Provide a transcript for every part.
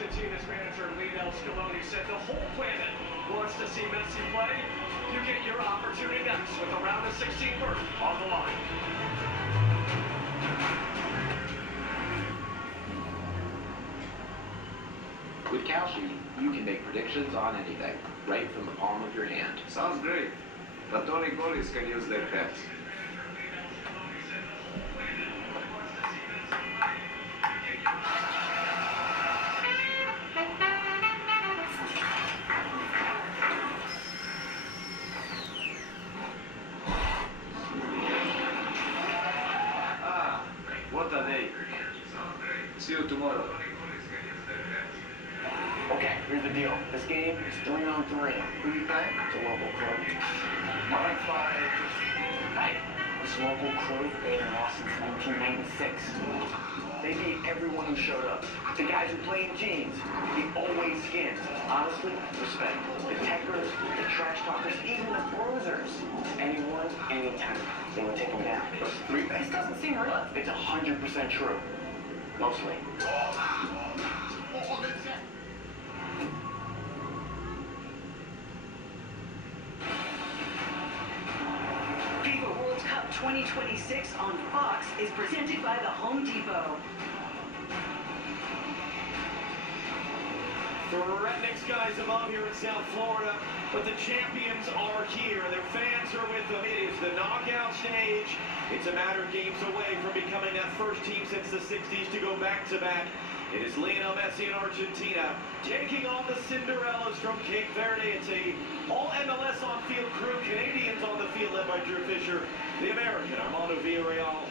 Argentina's manager Lionel Scaloni said the whole planet wants to see Messi play. You get your opportunity next with a round of 16 berth on the line. With Kalshi, you can make predictions on anything, right from the palm of your hand. Sounds great, but only goalies can use their heads. What a day. See you tomorrow. Okay, here's the deal. This game is 3-on-3. Who you playing? It's a local crew. My five. Hey, this local crew, they haven't lost since 1996. They beat everyone who showed up. The guys who play in jeans, the always skins. Honestly, respect. The techers, the trash talkers, even the bruisers. Anyone, anytime, they would take them down. Those three guys doesn't seem real. It's 100% true. Mostly. FIFA World Cup 2026 on Fox is presented by the Home Depot. Threatening skies above here in South Florida, but the champions are here. Their fans are with them. It is the knockout stage. It's a matter of games away from becoming that first team since the 60s to go back-to-back. It is Lionel Messi in Argentina taking on the Cinderellas from Cape Verde. It's a all-MLS on-field crew. Canadians on the field led by Drew Fisher. The American Armando Villarreal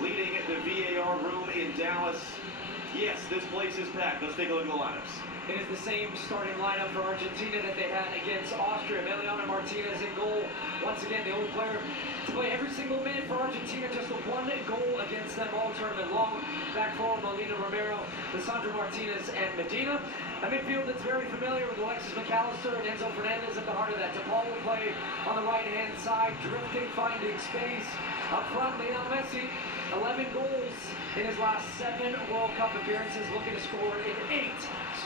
leading the VAR room in Dallas. Yes, this place is packed. Let's take a look at the lineups. It is the same starting lineup for Argentina that they had against Austria. Emiliano Martinez in goal. Once again, the only player to play every single minute for Argentina. Just one goal against them all tournament long. Back forward, Molina Romero, Lisandro Martinez, and Medina. A midfield that's very familiar with Alexis McAllister and Enzo Fernandez at the heart of that. DePaul will play on the right-hand side, drifting, finding space. Up front, Lionel Messi, 11 goals in his last 7 World Cup appearances, looking to score in 8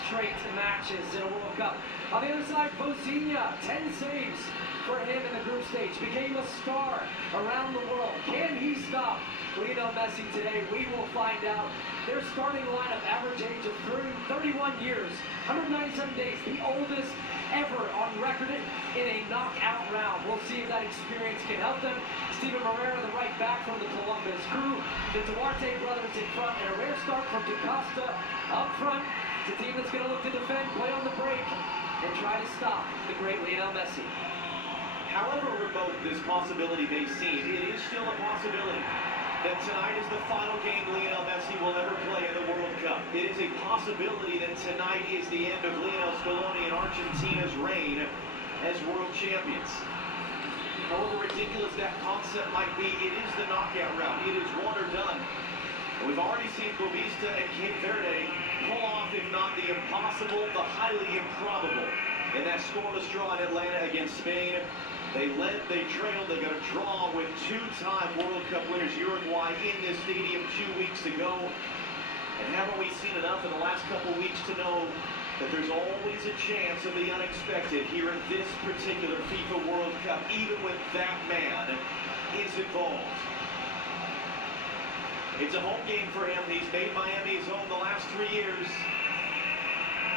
straight matches in a World Cup. On the other side, Bozinia, 10 saves for him in the group stage. Became a star around the world. Can he stop Lionel Messi today? We will find out. Their starting lineup, average age of 31 years, 197 days, the oldest ever on record in a knockout round. We'll see if that experience can help them. Steven Moreira, the right back from the Columbus Crew. The Duarte brothers in front, and a rare start from DaCosta up front. It's a team that's going to look to defend, play on the break, and try to stop the great Lionel Messi. However remote this possibility may seem, it is still a possibility that tonight is the final game Lionel Messi will ever play in the World Cup. It is a possibility that tonight is the end of Lionel Scaloni and Argentina's reign as world champions. However ridiculous that concept might be, it is the knockout round. It is one or done. And we've already seen Bobista and Cape Verde pull off, if not the impossible, the highly improbable. In that scoreless draw in Atlanta against Spain, they led, they trailed, they got a draw with 2-time World Cup winners Uruguay in this stadium 2 weeks ago. And haven't we seen enough in the last couple weeks to know that there's always a chance of the unexpected here in this particular FIFA World Cup, even when that man is involved. It's a home game for him. He's made Miami his home the last 3 years.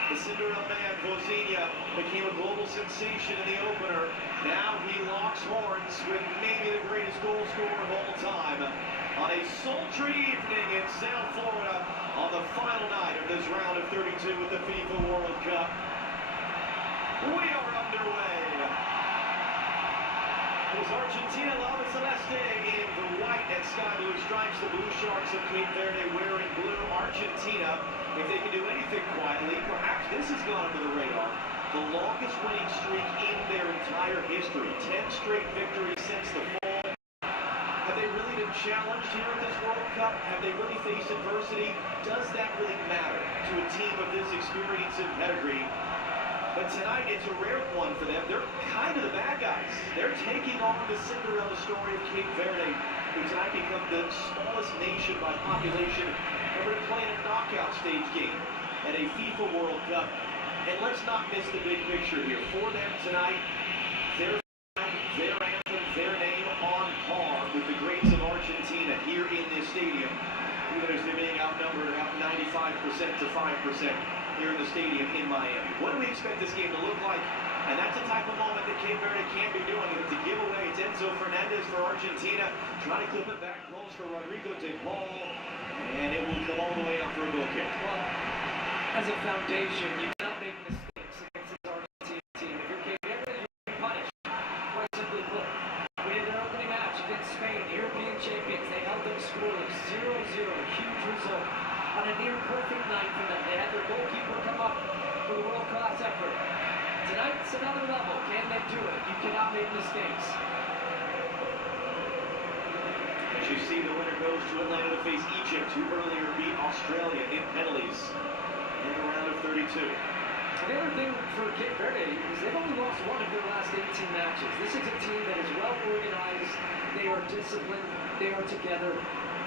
The Cinderella man, Bozinia, became a global sensation in the opener. Now he locks horns with maybe the greatest goal scorer of all time on a sultry evening in South Florida on the final night of this round of 32 with the FIFA World Cup. We are underway. It is Argentina La Celeste in the white and sky blue stripes. The Blue Sharks of Cape Verde wearing blue. Argentina, if they can do anything quietly, perhaps this has gone under the radar. The longest winning streak in their entire history. 10 straight victories since the fall. Have they really been challenged here at this World Cup? Have they really faced adversity? Does that really matter to a team of this experience and pedigree? But tonight, it's a rare one for them. They're kind of the bad guys. They're taking on the Cinderella story of Cape Verde, who tonight become the smallest nation by population ever to play in a knockout stage game. at a FIFA World Cup. And let's not miss the big picture here. For them tonight, their flag, their anthem, their name on par with the greats of Argentina here in this stadium. Even as they're being outnumbered about 95% to 5% here in the stadium in Miami. What do we expect this game to look like? And that's the type of moment that Cape Verde can't be doing. It's a giveaway. It's Enzo Fernandez for Argentina. Trying to clip it back close for Rodrigo de Paul. And it will come all the way up for a goal kick. Well, as a foundation, you cannot make mistakes against this Argentina team. If you're Cape Verde, you'll be punished. Quite simply put. We did their opening match against Spain, the European champions. They held them scoreless, 0-0. Huge result on a near perfect night for them. They had their goalkeeper come up with a world-class effort. Tonight, it's another level. Can they do it? You cannot make mistakes. As you see, the winner goes to Atlanta to face Egypt, who earlier beat Australia in penalties in the round of 32. And the other thing for Cape Verde is they've only lost one of their last 18 matches. This is a team that is well organized. They are disciplined. They are together.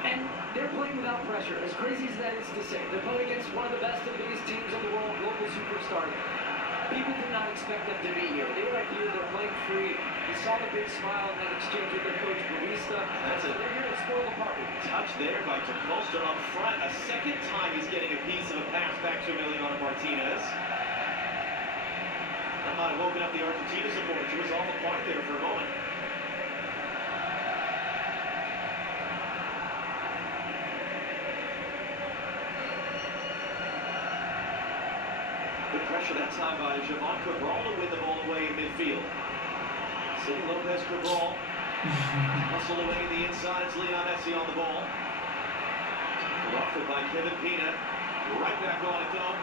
And they're playing without pressure. As crazy as that is to say, they're playing against one of the best and biggest teams in the world, global superstars. People did not expect them to be here. They were right here. They're playing free. You saw the big smile in that exchange with their coach, Barista. They're here to spoil the party. Touch there by Costa up front. A second time he's getting a piece of a pass back to Emiliano Martinez. That might have woken up the Argentina supporters. It was all quiet there for a moment. Good pressure that time by Javon Cabral to win the ball away in midfield. City Lopez Cabral. Hustle away in the inside. It's Lionel Messi on the ball. Offered by Kevin Pina. Right back on it though.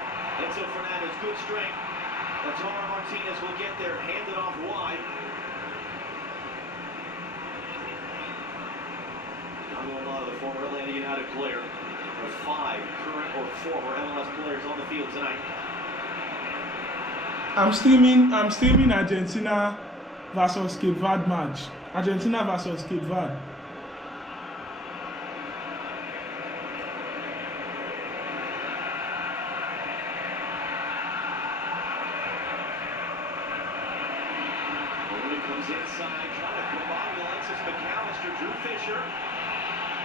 Enzo Fernandez, good strength. Lautaro Martinez will get there. Handed off wide. Not a lot of the former Atlanta United player. There are 5 current or former MLS players on the field tonight. I'm streaming Argentina versus Cape Verde match. Argentina versus Cape Verde. Comes inside, trying to combine Alexis McAllister, Drew Fisher.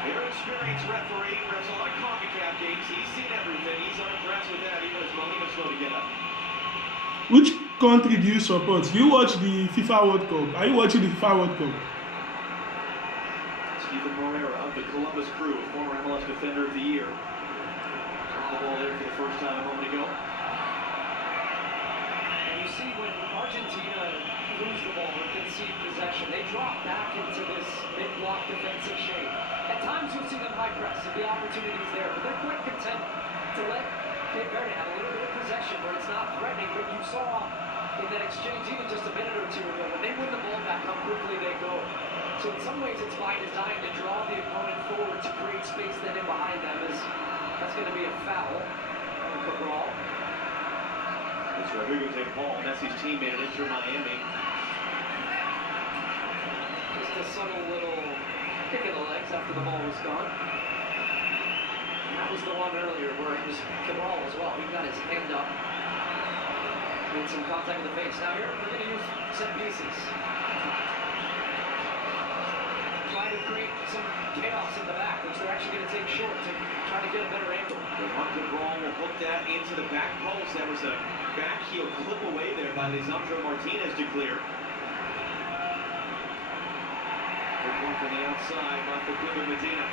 Very experienced referee, refs a lot of CONCACAF games. He's seen everything. He's unimpressed with that, even as Molina's slow to get up. Which country do you support? Do you watch the FIFA World Cup? Are you watching the FIFA World Cup? Stephen Moreira of the Columbus Crew, former MLS Defender of the Year. On the ball there for the first time a moment ago. And you see when Argentina lose the ball or concede possession, they drop back into this mid-block defensive shape. At times you'll see them high press if the opportunity's there, but they're quite content to let Cape Verde have a little bit of possession where it's not threatening. But you saw in that exchange even just a minute or two ago, when they win the ball back, how quickly they go. So in some ways it's by design to draw the opponent forward to create space then in behind them. That's going to be a foul on Cabral. It's Rodrigo de Paul, Messi's teammate at Inter Miami. Just a subtle little kick in the legs after the ball was gone. And that was the one earlier where it was Cabral as well. He got his hand up. Made some contact with the face. Now here we're going to use set pieces. Trying to create some chaos in the back, which they're actually going to take short to try to get a better angle. Cabral will hook that into the back post. That was a back heel clip away there by Lisandro Martinez to clear. Good one from the outside by Facundo Medina.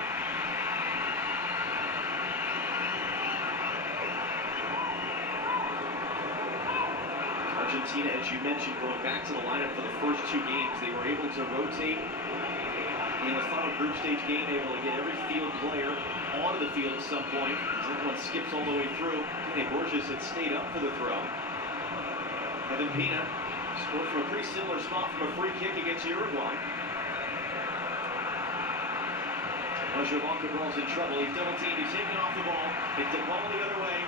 Argentina, as you mentioned, going back to the lineup for the first 2 games, they were able to rotate in the final group stage game, able to get every field player onto the field at some point. Everyone skips all the way through. Borges had stayed up for the throw. Kevin Pina scored from a pretty similar spot from a free kick against Uruguay. Javon Cabral's in trouble. He's double teamed. He's taken off the ball. It's the ball the other way.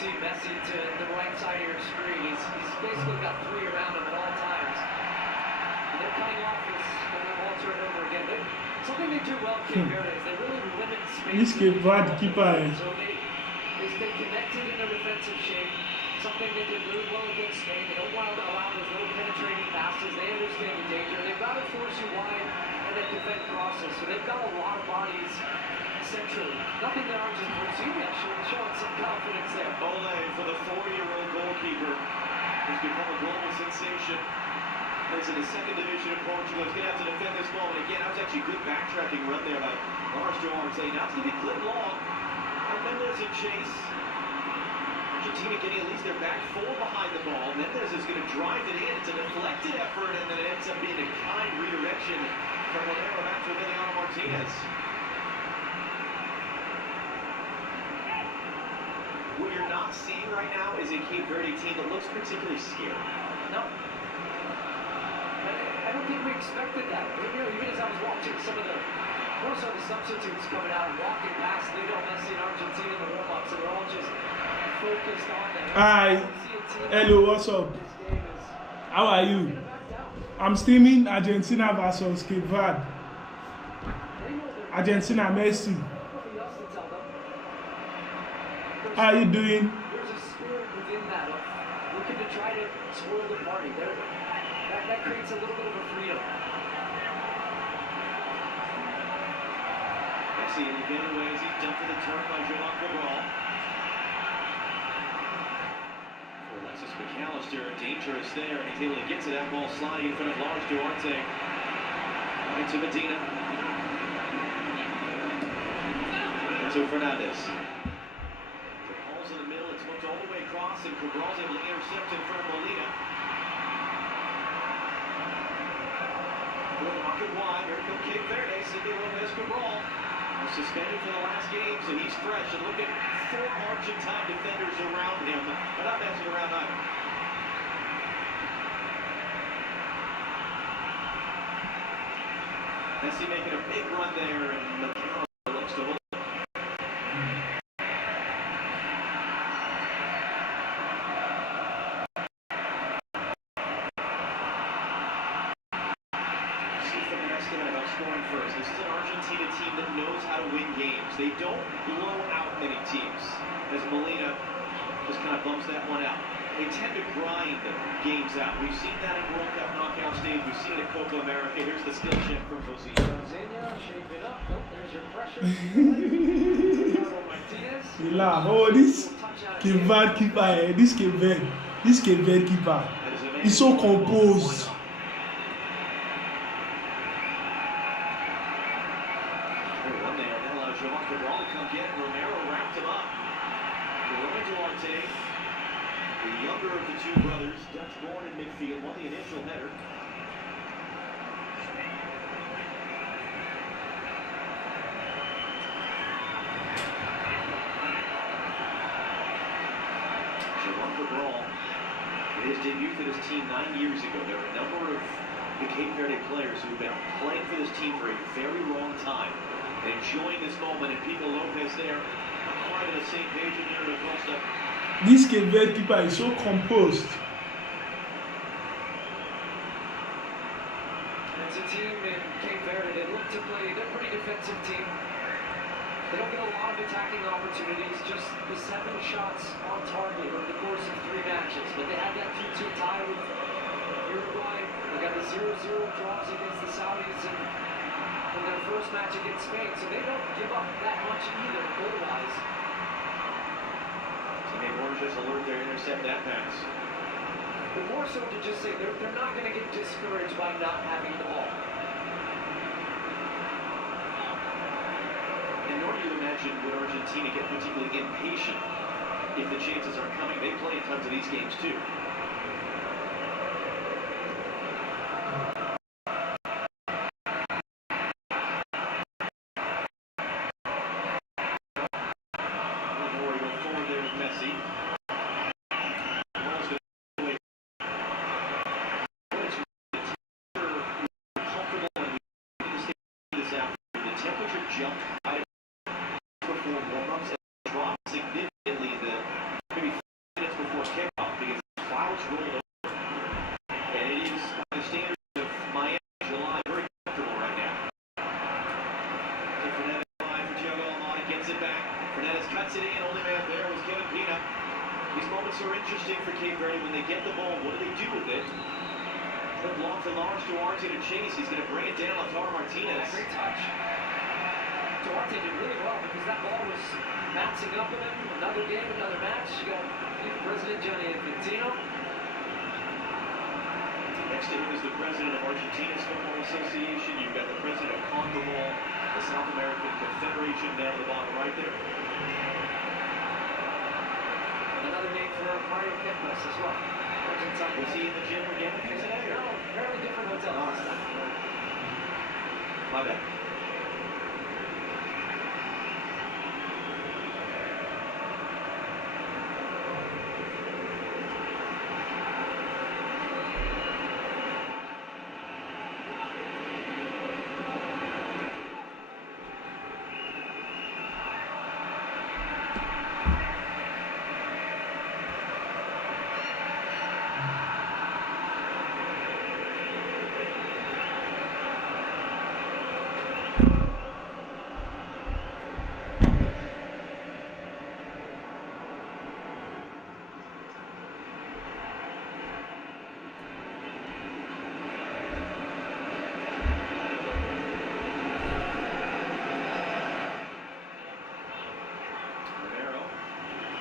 see Messi to the right side of your screen. He's basically got 3 around him at all times. And they're cutting off this ball turn over again. Something they do well, Cape Verde, is they really limit space. This Cape Verde keeper. So they stay connected in their defensive shape. Something they did really well against Spain. They don't want to allow those little penetrating passes. They understand the danger. They've got to force you wide and then defend crosses. So they've got a lot of bodies centrally. Nothing that Argentina showing some confidence there. Ole for the 40-year-old goalkeeper who's become a global sensation. Plays in the second division of Portugal. He's going to have to defend this ball. And again, that was actually a good backtracking run there by Lars Duarte. Now it's going to be clipped long. And Mendes in chase. Argentina getting at least their back 4 behind the ball. Mendes is going to drive it in. It's a deflected effort, and then it ends up being a kind redirection from Romero back to Emiliano Martinez. What you're not seeing right now is a Cape Verde team that looks particularly scared. No. I don't think we expected that. You know, even as I was watching some of the substitutes coming out and walking past Lionel Messi and Argentina in the warm-ups, and they're all just focused on that. Hi. Hello, what's up? How are you? I'm streaming Argentina versus Cape Verde. Argentina, Messi. How are you doing? There's a spirit within that of looking to try to spoil the party. That creates a little bit of a freedom. Messi in the getaway as he dumped to the turf by Joan Cabral. For Alexis McAllister, dangerous there, and he's able to get to that ball sliding in front of Lars Duarte. Right to Medina. Enzo Fernandez. The ball's in the middle, it's looked all the way across, and Cabral's able to intercept in front of Molina. Walking wide, here comes Cape Verde, Cindy Lopez Cabral. Suspended for the last game, so he's fresh. And look at 4 Argentine defenders around him. They're not messing around either. Messi making a big run there, and McAllister looks to hold. First. This is an Argentina team that knows how to win games. They don't blow out many teams, as Molina just kind of bumps that one out. They tend to grind games out. We've seen that in World Cup knockout stage. We've seen it in Copa America. Here's the skill check from Jose. Shape it up. Oh, there's your pressure. Oh, this Cape Verde keeper, this Cape Verde keeper, he's so composed. Romero wrapped him up. Duarte, the younger of the 2 brothers, Dutch-born in midfield, won the initial header. Cabral made his debut for this team 9 years ago. There are a number of the Cape Verde players who've been playing for this team for a very long time. Enjoying this moment, and Pico Lopez there, quite on the same page in here with Costa. This Cape Verde keeper is so composed. It's a team in Cape Verde. They look to play. They're a pretty defensive team. They don't get a lot of attacking opportunities, just the 7 shots on target over the course of 3 matches. But they had that 2-2 tie with Uruguay. They got the 0-0 draws against the Saudis in their first match against Spain. So they don't give up that much either, goal-wise. Teammate Borges alert there, intercept that pass. But more so to just say they're not going to get discouraged by not having the ball. And nor do you imagine would Argentina get particularly impatient if the chances aren't coming. They play in tons of these games too. Jumped right before warm-ups and dropped significantly in the maybe rolled over. And it is, by the standards of Miami, July, very comfortable right now. So Fernandez line for Thiago Almada, gets it back. Fernandez cuts it in, only man there was Kevin Pina. These moments are interesting for Cape Verde. When they get the ball, what do they do with it? Good block for Lars Duarte to chase. He's going to bring it down on Lautaro Martinez. Great touch. Duarte did really well because that ball was bouncing up with him. Another game, another match. You got President Gianni Infantino. Next to him is the president of Argentina's Football Association. You've got the president of CONMEBOL, the South American Confederation down at the bottom right there. And another name for Mario Kempes as well. Was he in the gym again today? No, apparently different hotel this time. My bad.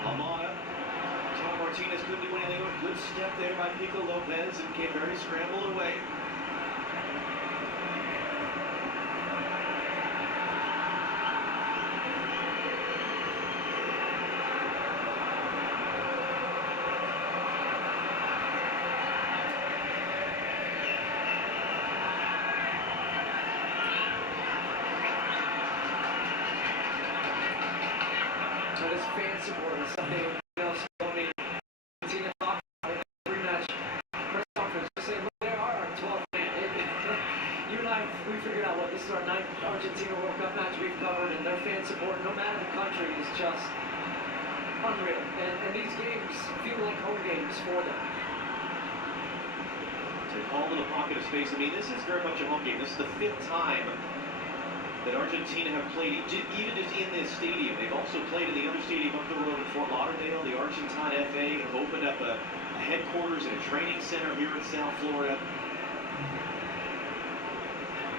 Almada. Tom Martinez couldn't do anything. Good step there by Pico Lopez, and Cape Verde scrambled away. So this fan support is something else only Argentina talked about in every match press conference. Just saying, look, there are our 12 man. You and I, we figured out what this is our 9th Argentina World Cup match we've covered, and their fan support, no matter the country, is just unreal. And these games feel like home games for them. To all in a pocket of space. I mean, this is very much a home game. This is the 5th time that Argentina have played, even just in this stadium. They've also played in the other stadium up the road in Fort Lauderdale. The Argentine FA have opened up a headquarters and a training center here in South Florida.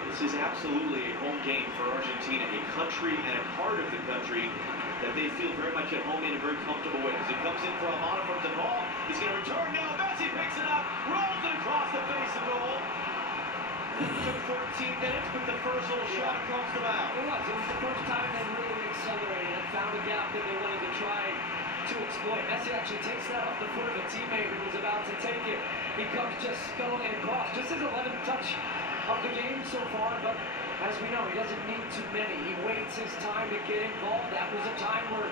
This is absolutely a home game for Argentina, a country and a part of the country that they feel very much at home in and very comfortable with. As it comes in for Almada from the ball, he's going to return now. Messi picks it up, rolls it across the face of goal. Took 14 minutes, but the first little shot across the bow. It was the first time they really accelerated and found a gap that they wanted to try to exploit. Messi actually takes that off the foot of a teammate who was about to take it. He comes just sculling across, just his 11th touch of the game so far, but as we know, he doesn't need too many. He waits his time to get involved. That was a time where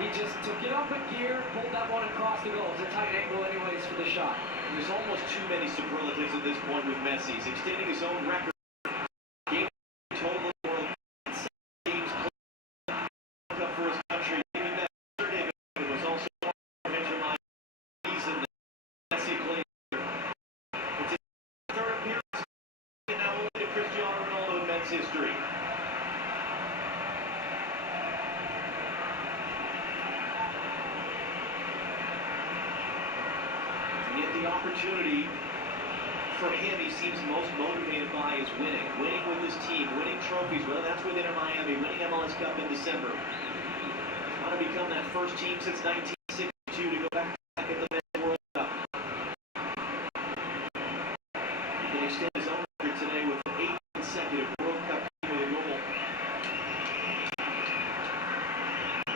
he just took it up a gear, pulled that one across the goal. It's a tight angle anyways for the shot. There's almost too many superlatives at this point with Messi. He's extending his own record. Game total in the world. 7 games played up for his country. Even that yesterday, it was also a major season that Messi played. It's his 3rd appearance, and now only to Cristiano Ronaldo in men's history. The opportunity for him, he seems most motivated by, is winning. Winning with his team, winning trophies, whether that's with Inter Miami, winning MLS Cup in December. Trying to become that first team since 1962 to go back at the men's World Cup. He can extend his own record today with an 8th consecutive World Cup team with a goal.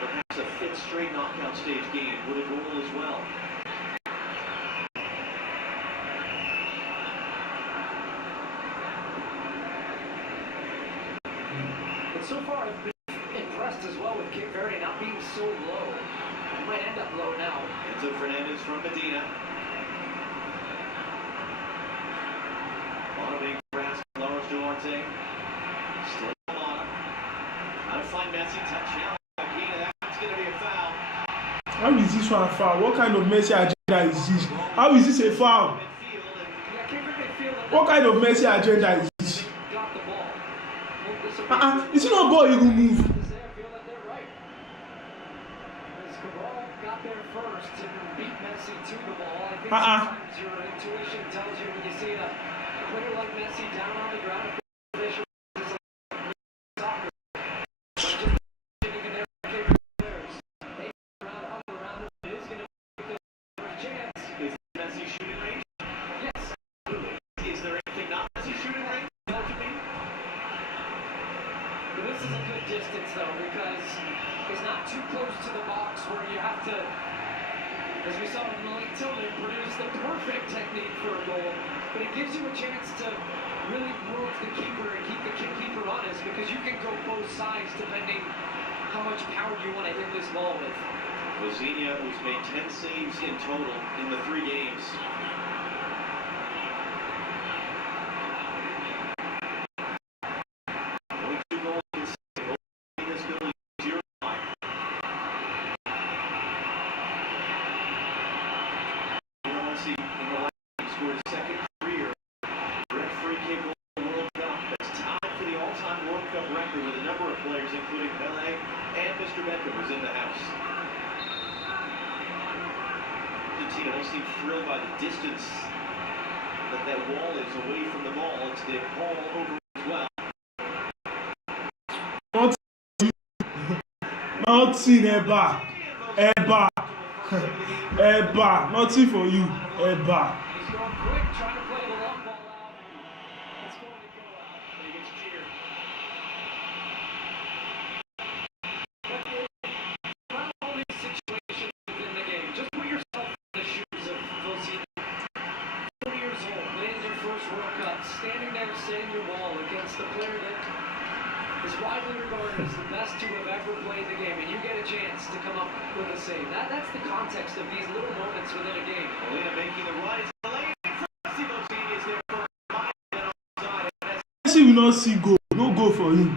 Perhaps a 5th straight knockout stage game with a goal as well. So far, I've been impressed as well with Cape Verde not being so low. It might end up low now. Enzo Fernandez from Medina. On a big grasp, Lars Duarte. Still Almada. Trying to find Messi. Touchdown. That's going to be a foul. How is this one foul? What kind of Messi agenda agenda is this? How is this a foul? Yeah, Cape Verde feel that What kind of Messi agenda is this? got the ball. Well, this will be Is it not ball he will move? to say I feel that they're right. As Cabral got there first and beat Messi to the ball. I think sometimes your intuition tells you when you see a player like Messi down on the ground, position is a soccer. But just even there, Cape Verde players, they around it is going to be a chance. Is Messi shooting range? Yes. Is there anything not Messi shooting range? That could be. But this is a good distance, though, because it's not too close to the box where you have to, as we saw with Malik Tillman, produce the perfect technique for a goal. But it gives you a chance to really move the keeper and keep the keeper honest, because you can go both sides depending how much power you want to hit this ball with. Vozinha, who's made 10 saves in total in the 3 games. Only 2 goals conceded. In this building, 0-5. Messi in the last game scored his second career red free kick goal in the World Cup. That's tied for the all-time World Cup record with a number of players, including Pelé and Mr. Beckham, who's in the house. Argentina don't seem thrilled by the distance that wall is away from the ball. It's the ball over as well. Nothing ever. Ever. Ever. Nothing for you. Ever. He's going quick, trying to play the long ball out. It's going to go out. And he gets cheered. Not all these situations within the game. Just put yourself in the shoes of Vozinha. 40 years old, playing their first World Cup, standing there setting your wall against the player that is widely regarded as the best to have ever played the game, and you get a chance to come up with a save. That's the context of these little moments within a game. Molina making the run. It's delayed. Messi is there for a and offside. Messi will not see goal. No goal for him.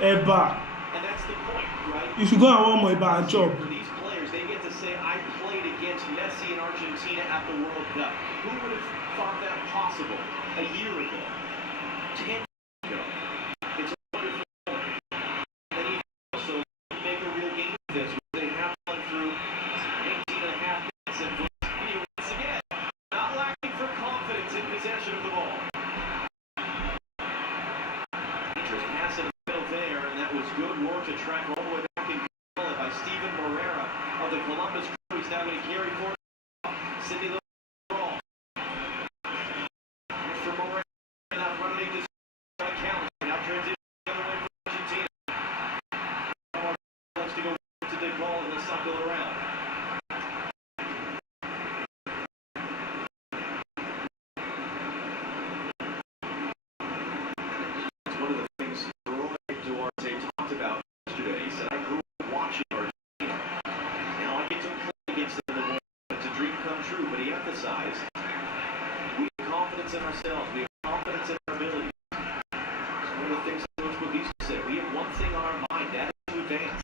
Ever. And that's the point, right? You should go and warm my bar and chop. For these players, they get to say, I played against Messi in Argentina at the World Cup. Who would have thought that possible a year ago? 10 years ago. It's a wonderful moment. And he also make a real game of this. They have gone through 18 and a half minutes, and Vozinha once again, not lacking for confidence in possession of the ball. Just pass in the middle there, and that was good work to track all the way back in by Steven Moreira of the Columbus Crew. He's now going to carry forward. Sidney Ball. For Moreira, not running this count. Now transition the other way for Argentina. Wants to go to the ball and they'll cycle it around. It's one of the things Roy Duarte talked about yesterday. He said, I grew up watching Argentina. Now I get to play against them in the world. It's a dream come true, but he emphasized we have confidence in ourselves. We have confidence in our abilities. It's one of the things Coach Bobby said. We have one thing on our mind, that is to advance.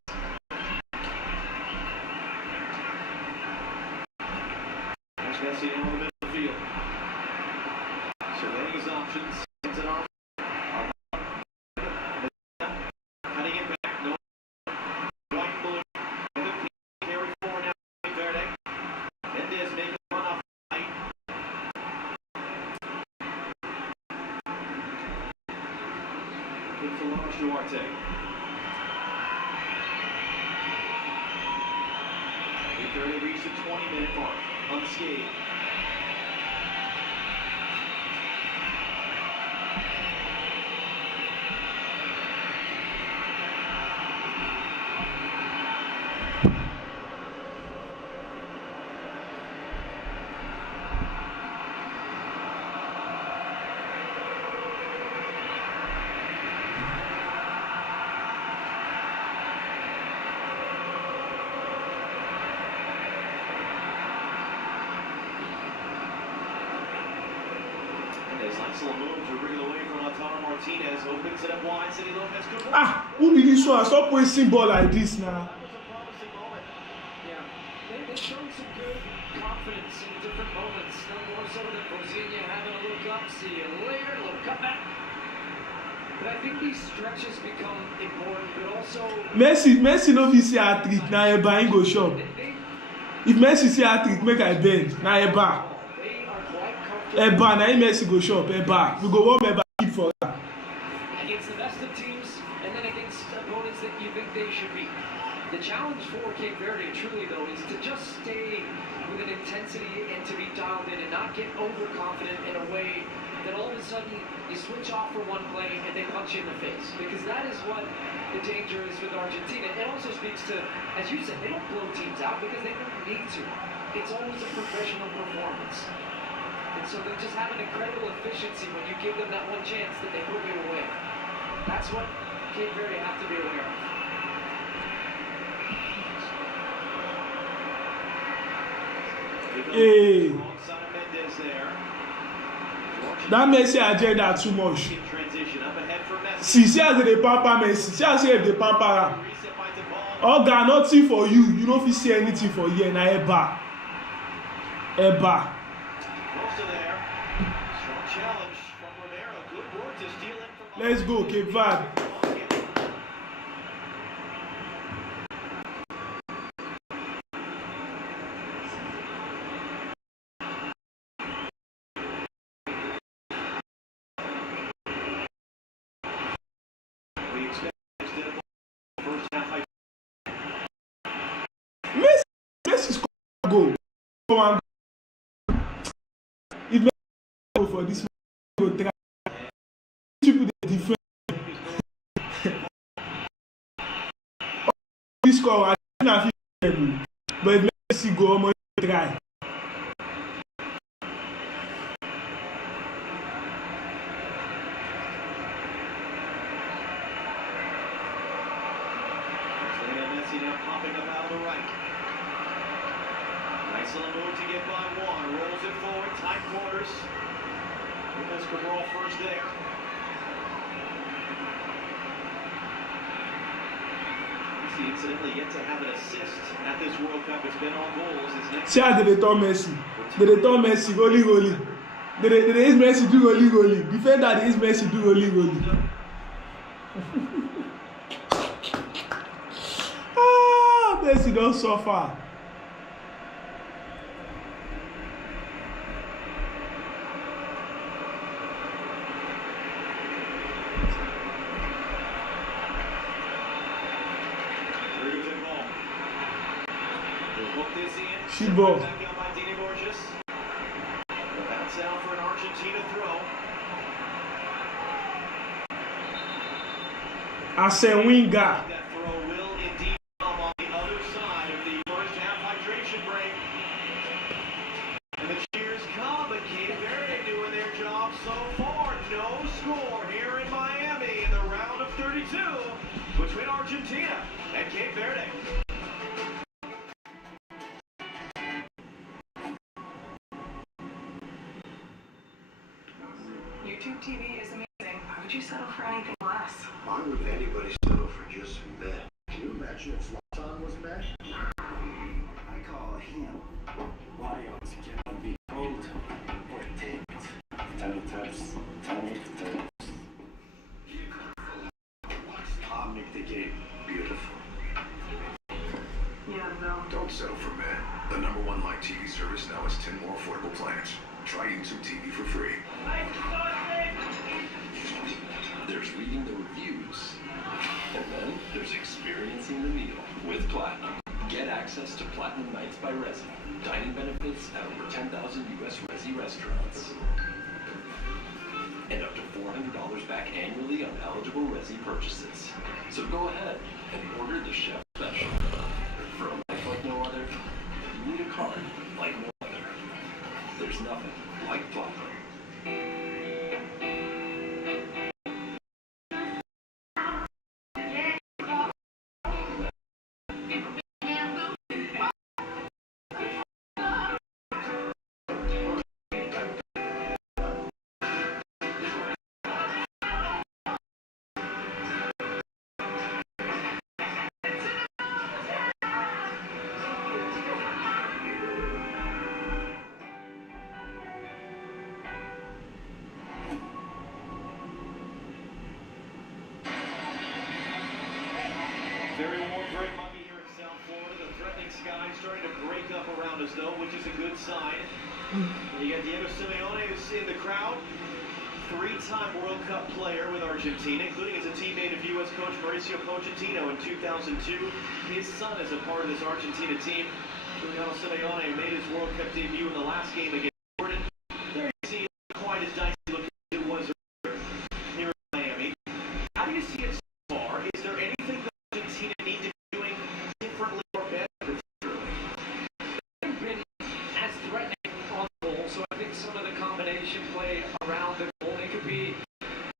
There's Messi in the middle of the field. Surveying his options. Sends it off. Cutting it back. No. White and blue. And the carry forward now. Verde. Mendez making a run off the right. Good for Lars Duarte. Verde reached the 20-minute mark unscathed. Excellent move to bring it away from Lautaro Martinez. Opens it up wide. City Lopez could work. Who be this one? Stop wasting ball like this now. That was a promising moment. Yeah, they've shown some good confidence. confidence in different moments, no more so than Rosinha having a look up, see you later, a little cutback. But I think these stretches become important, but also... Messi no fit see hat-trick, na Eba him go chop. If Messi see hat-trick, make I bend, na Eba. Eba, na him Messi go chop, Eba. We go warm Eba keep for that. Against the best of teams, and then against opponents that you think they should beat. The challenge for Cape Verde, truly though, is to just stay with an intensity and to be dialed in and not get overconfident in a way that all of a sudden you switch off for one play and they punch you in the face. Because that is what the danger is with Argentina. It also speaks to, as you said, they don't blow teams out because they don't need to. It's always a professional performance. And so they just have an incredible efficiency when you give them that one chance that they put you away. That's what Cape Verde have to be aware of. Hey, that Messi agenda too much. See as they pamper Messi. See as if they pamper am. Oga, nothing for you. You no fit see anything for here. Na Eba. Eba. Let's go, Cape Verde. Messi score goal. Come on. If Messi go for this, go try. People dey defend. He score, I think I feel, but if Messi go, I'm gonna try. Messi now popping up out of the right. Nice little move to get by one. Rolls it forward, tight quarters. That's Cabral first there. Messi incidentally yet to have an assist at this World Cup. It's been all goals. His next... See how they return Messi. They return Messi, goalie. They use Messi do goalie. Defender they use Messi do goalie. Messi don suffer. She ball. That's out for an Argentina throw. As a winger. That throw will indeed come on the other side of the first half hydration break. And the cheers come, but Cape Verde doing their job so far. No score here in Miami in the round of 32 between Argentina and Cape Verde. YouTube TV is amazing. Why would you settle for anything less? Why would anybody settle for just meh? Can you imagine if Zlatan was meh? I call him. Lions cannot be cold or tamed. Tiny times, tiny times. I'll make the game beautiful. Yeah, no. Don't settle for meh. The #1 live TV service now has 10 more affordable plans. Try YouTube TV for free. There's reading the reviews, and then there's experiencing the meal with Platinum. Get access to Platinum Nights by Resi, dining benefits at over 10,000 U.S. Resi restaurants, and up to $400 back annually on eligible Resi purchases. So go ahead and order the Chef Special. For a life like no other, you need a card like no other. There's nothing like Platinum. Very warm, very muggy here in South Florida. The threatening sky starting to break up around us, though, which is a good sign. And you got Diego Simeone who's in the crowd. Three-time World Cup player with Argentina, including as a teammate of U.S. coach Mauricio Pochettino in 2002. His son is a part of this Argentina team. Diego Simeone made his World Cup debut in the last game against Jordan. There you see it quite as dicey looking as it was earlier here in Miami. How do you see it so far? Is there anything that Argentina need to be doing differently or better, particularly? They haven't been as threatening on the goal, so I think some of the combination play around the goal, it could be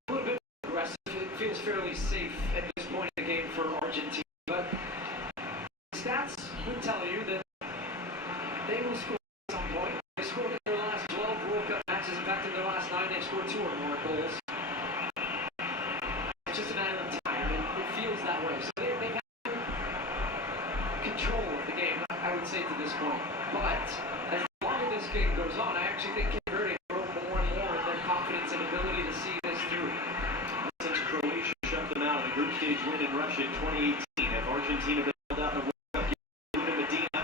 a little bit more aggressive. It feels fairly safe at this point in the game for Argentina, but stats would tell you that they will score at some point. They scored in their last 12 World Cup matches. In fact, in their last 9, they've scored 2 or more goals. It's just a matter of time, and it feels that way. So they've had control of the game, I would say, to this point. But as long as this game goes on, I actually think Verde grow more and more in their confidence and ability to see this through. Since Croatia shut them out in the group stage win in Russia in 2018, have Argentina been held out in the World Cup? Medina,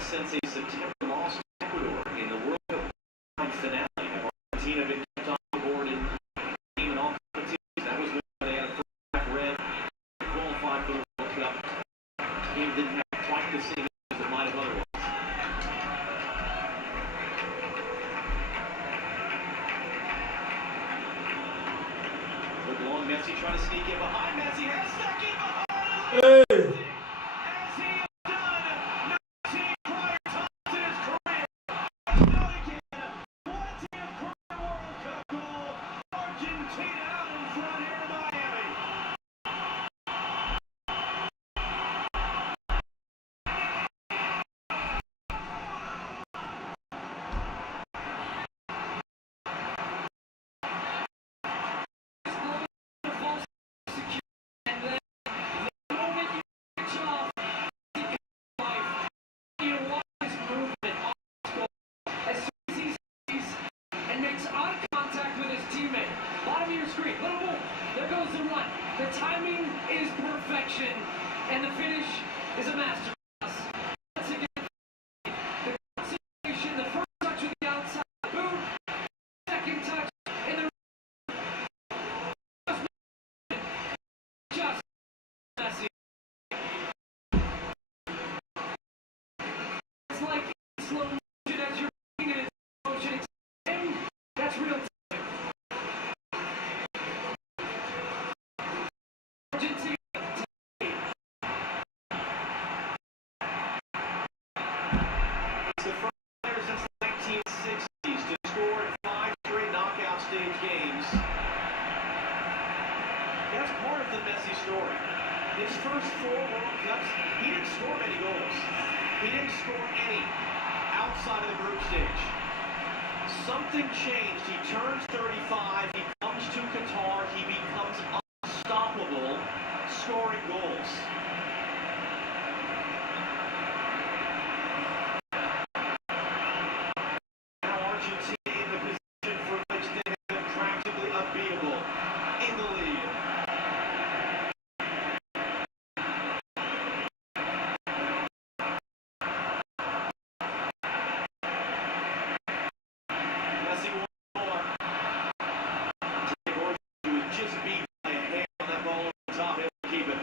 since a September loss to Ecuador in the World Cup finale, have Argentina been kept on the board in game and all competitions? That was when they had a first half red, qualified for the World Cup. The game didn't have quite the same as it might have otherwise. Look long, Messi trying to sneak in behind. Messi has stuck in behind. Hey! As he has done 19 prior times in his career. Not again. Plenty of career World Cup goal. Argentina out in front here in Miami. The timing is perfection, and the finish is a masterclass. Once again, the concentration, the first touch with the outside boot, second touch in the just Messi. It's like slow motion as you're looking at it in motion. That's real time. Argentina. It's the first player since the 1960s to score in 5 straight knockout stage games. That's part of the Messi story. His first 4 World Cups, he didn't score many goals. He didn't score any outside of the group stage. Something changed. He turns 35. He comes to Qatar. He becomes unstoppable, scoring goals. Now Argentina in the position for which they have been practically unbeatable in the lead. Messi one more. Diego was just beat by a hair on that ball over the top. He'll keep it.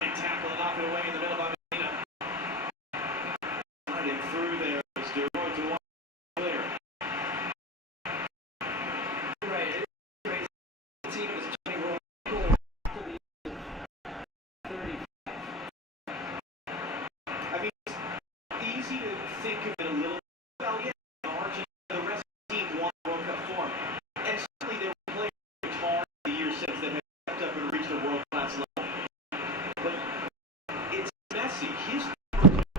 Big tackle and knock it away in the middle by Medina. Sliding through there. Steroid to one clear. Right, it is crazy. The team is turning world goal to the 30. I mean, it's easy to think of it a little. Well, yeah, Argentina, the rest of the team won World Cup form. And certainly there were players who worked hard the years since that have stepped up and reached a world-class level. But it's Messi. His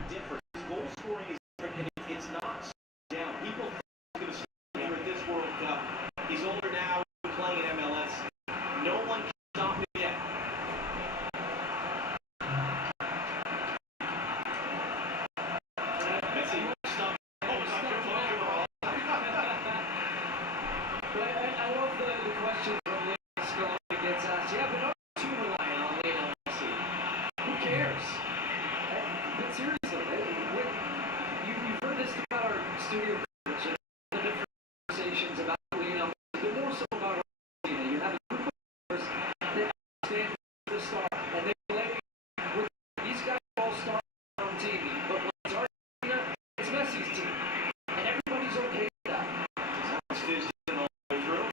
different. His goal scoring is different, and listen, you've heard this about our studio coverage and the different conversations about Lionel Messi, but more so about Argentina. You have a group of players that stand for the star, and they play with these guys all stars on TV, but when it's Argentina, it's Messi's team, and everybody's okay with that. It's visiting all the way through.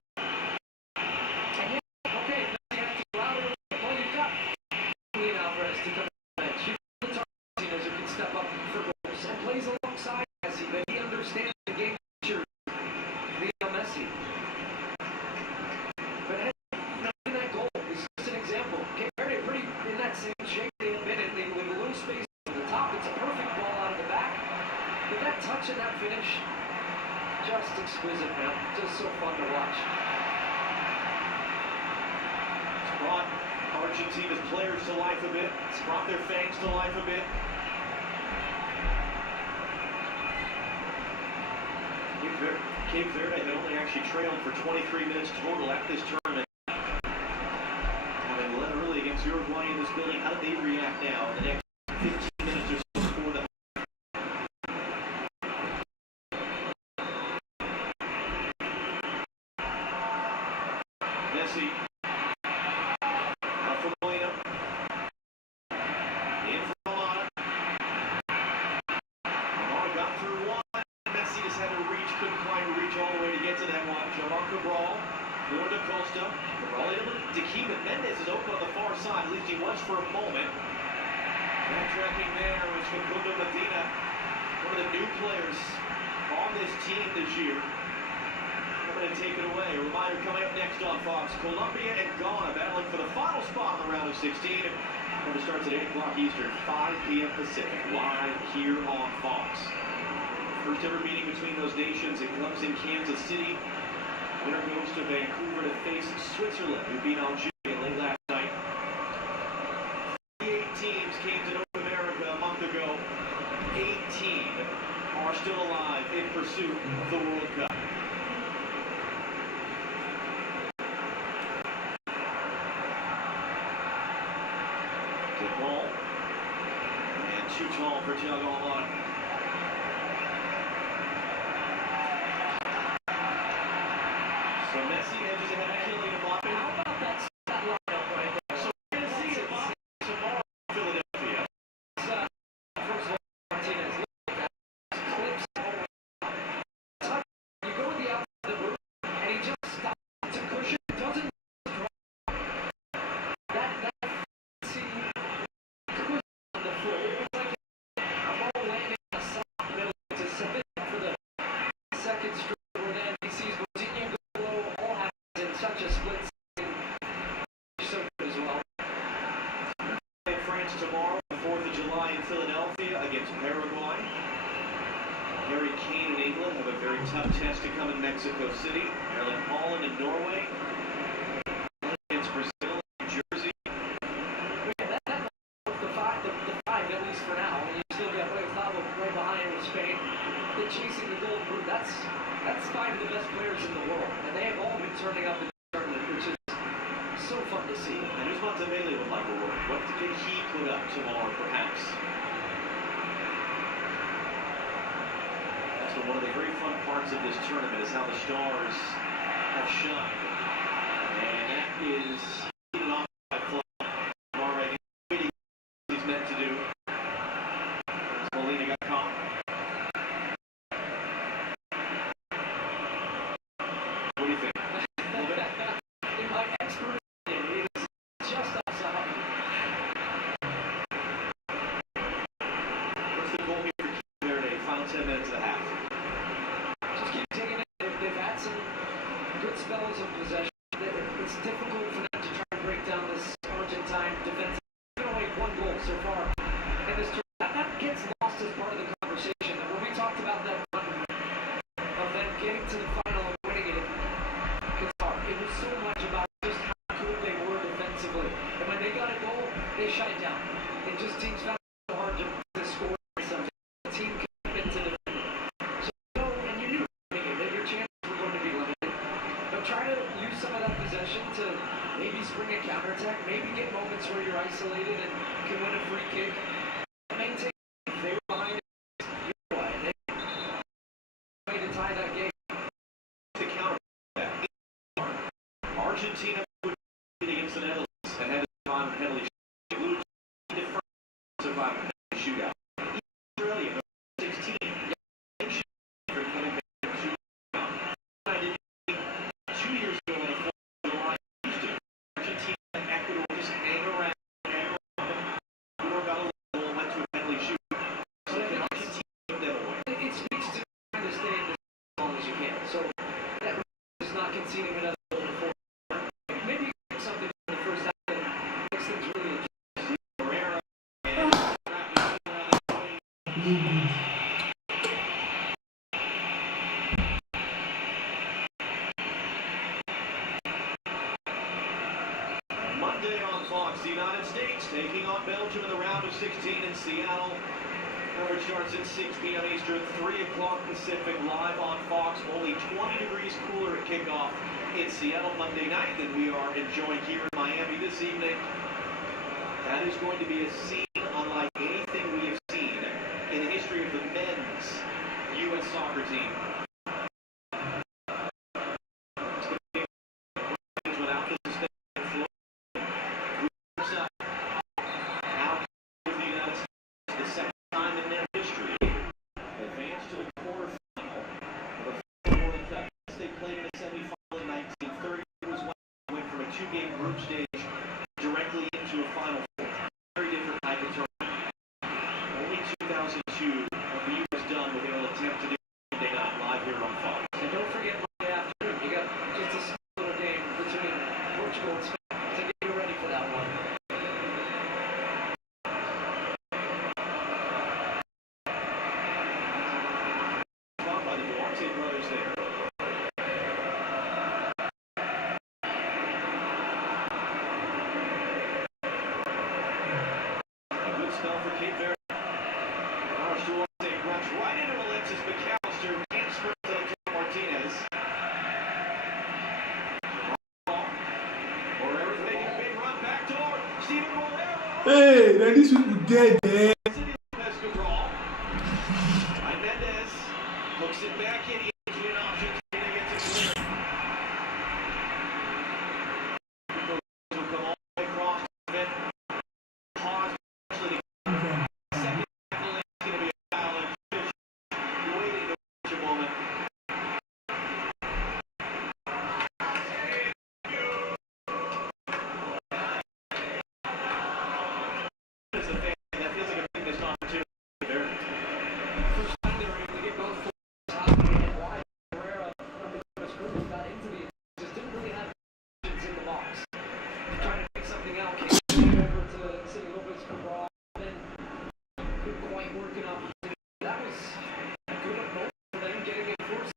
And yeah, okay, Messi has to go out and well, you've got Julian Alvarez to come on the bench. You've got the Argentinos who can step up for goals and plays alongside Messi, but he understands the game nature of Lionel Messi. But in that goal is just an example. Verde pretty in that same shape they admittedly with a little space at the top. It's a perfect ball out of the back. But that touch and that finish, just exquisite, man. Just so fun to watch. It's brought Argentina's players to life a bit. It's brought their fans to life a bit. Cape Verde had only actually trailed for 23 minutes total at this tournament. Having led early against Uruguay in this building, how did they react now in the next 15 minutes or so before the Messi. Out for Molina. In for Molina. Lamar got through one. Messi just had to reach, couldn't quite reach all the way to get to that one. Joao Cabral, Luan da Costa. Cabral able to keep it. Mendes is open on the far side, at least he was for a moment. Backtracking there was Facundo Medina, one of the new players on this team this year. Coming to take it away. A reminder coming up next on Fox. Colombia and Ghana battling for the final spot in the round of 16. It starts at 8 o'clock Eastern, 5 p.m. Pacific, live here on Fox. First ever meeting between those nations. It comes in Kansas City. Winner goes to Vancouver to face Switzerland, who beat Algeria late last night. 48 teams came to North America a month ago. 18 are still alive in pursuit of the World Cup. Good ball. And too tall for Thiago Almada. So Messi edges ahead of Kylian Mbappe. How about that lineup right there? So we're going to see it tomorrow in Philadelphia. First of all, Martinez, look at that. Clips touch. You go to the outside of the room, and he just stops to cushion. Doesn't drop. That see cushion on the floor. It was like a ball landing on a soft middle to set it up for the second straight. Where then he sees Coutinho go low. All happens in such a split second. So good as well. In France tomorrow, the 4th of July in Philadelphia against Paraguay. Harry Kane and England have a very tough test to come in Mexico City. Erling Haaland in Norway. Against Brazil in Jersey. Yeah, the five at least for now. And you still got Slavo right behind with Spain. They're chasing the gold group. That's 5 of the best players in the world, and they have all been turning up in the tournament, which is so fun to see. And here's Montebello with Michael Ward. What can he put up tomorrow, perhaps? That's one of the very fun parts of this tournament is how the stars have shined. And that is leading off by Fly. Already waiting what he's meant to do. Molina got caught. What do you think? In my expert opinion, it is just outside. What's the goal here for Cape Verde? Final 10 minutes of the half. Just keep taking it. They've had some good spells of possession. It's difficult for them to try and break down this Argentine defense. They've only one goal so far in this tournament. That gets lost as part of the conversation. When we talked about that run of them getting to the final and winning it in Qatar, it was so much about just how good they were defensively. And when they got a goal, they shut it down. It just teams found it so hard to score something. Team commitment to defend. So, and you knew that your chances were going to be limited. But try to use some of that possession to maybe spring a counterattack, maybe get moments where you're isolated and can win a free kick. Maintain Argentina would beat against the Netherlands and had to survive a penalty shootout. We would survive a penalty shootout. Australia, number 16. For coming back to shootout. I did 2 years ago in a four-line Houston. Argentina and Ecuador just hang around. Ecuador got a goal and went to a penalty shootout. So can Argentina put that away? It speaks to trying to stay in this as long as you can. So that is not conceding another goal before. Maybe you get something in the first half that makes things really interesting. Herrera and Monday on Fox, the United States taking on Belgium in the round of 16 in Seattle. Coverage starts at 6 p.m. Eastern, 3 o'clock Pacific, live on Fox. Only 20 degrees cooler at kickoff in Seattle Monday night than we are enjoying here in Miami this evening. That is going to be a scene unlike anything we have seen in the history of the men's U.S. soccer team. Without the suspended floor. Now, the United States, the second time in their history, advanced to the quarterfinal of a World Cup. They played in a semifinal in 1930. It was when they went from a two-game group stage directly into a final four. Very different type of tournament. Only 2002 of the U.S. done what they will attempt to do Monday night live here on Fox. And don't forget Monday afternoon, you got just a little game between Portugal and Spain. So get ready for that one. Caught by the Duarte brothers there. A good spell for Cape Verde. Lars Duarte runs right into Alexis McAllister. Can't sprint to Martinez. Herrera's making a big run back door. Steven Morero. Hey, then these people dead there. Pescador. Mendez hooks it back in. He has an option. He gets it clear. Will come all the way across. Then pause. Actually, second tackle is going to be a foul. And Fish waiting to watch a moment. As a fan, that feels like a big missed opportunity there. First time they were able to get both full top and wide. Herrera from the first group got into the just didn't really have options in the box. Trying to make something out, came over to City Lopez Cabral, then couldn't quite work it up. That was a good approach for them getting it forced.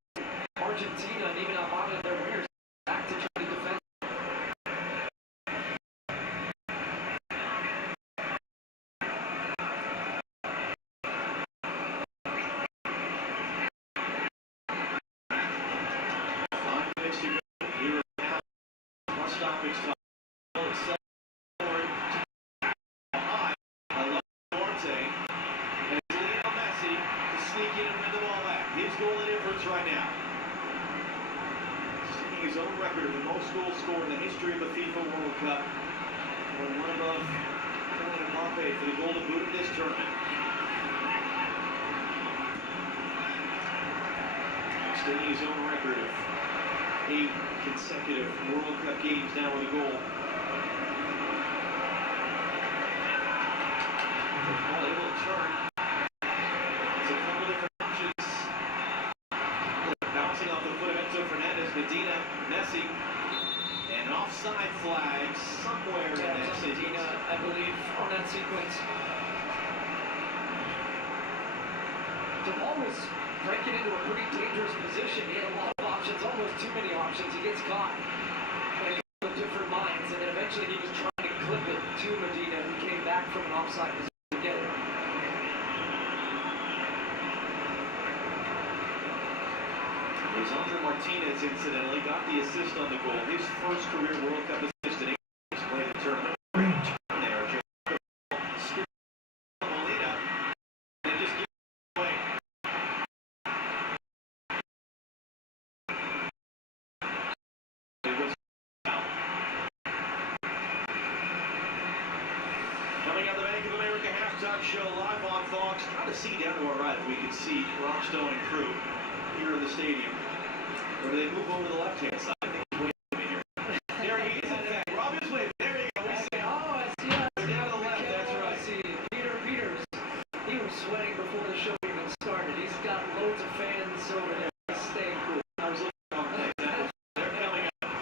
Argentina and even Almada and their wingers back to try to defend. Here now, one stoppage time. It's 7-4 high. I love Duarte. And it's Lionel Messi to sneak in and win the ball back. His goal and difference right now. Setting his own record of the most goals scored in the history of the FIFA World Cup. One above Kylian Mbappe for the Golden Boot of this tournament. Extending his own record of 8 consecutive World Cup games now with a goal. Ball able to turn. It's a couple different options. Bouncing off the foot of Enzo Fernandez, Medina, Messi, and an offside flag somewhere in that Argentina, I believe, on that sequence. The ball was breaking into a pretty dangerous position. He had a lot of options, almost too many options. He gets caught by a couple of different minds, and then eventually he was trying to clip it to Medina, who came back from an offside position to get it. Lisandro Martinez, incidentally, got the assist on the goal. His first career World Cup assist in England. He's played the tournament. Great turn there, Joe. Molina. They just give it away. It was out. Bank of America halftime show live on Fox. Trying to see down to our right if we can see Rockstone and crew here in the stadium. Or do they move over to the left-hand side? I think he's waving at me here. There he is, in fact. Rob is waving. There you go. We see him. Oh, I see us. They're down to the left, that's right. I see Peter Peters. He was sweating before the show even started. He's got loads of fans over there. He's staying cool. I was looking at that. They're coming up.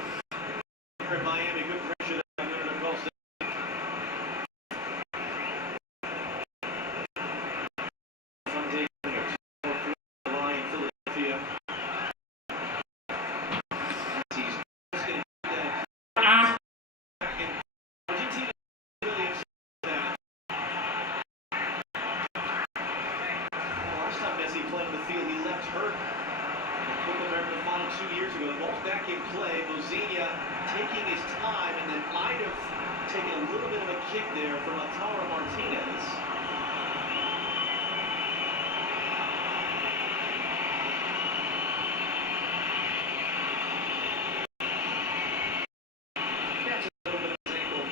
Here in Miami, good pressure there on the Gulf State. Fun day coming up. 4-3 line, Philadelphia. He's just going to hit that. Argentina really upset with that. Last time Messi played on the field, he left hurt. Copa America final 2 years ago. The ball's back in play. Mozinha taking his time and then might have taken a little bit of a kick there from Lautaro Martinez. Catch a little bit of his ankle.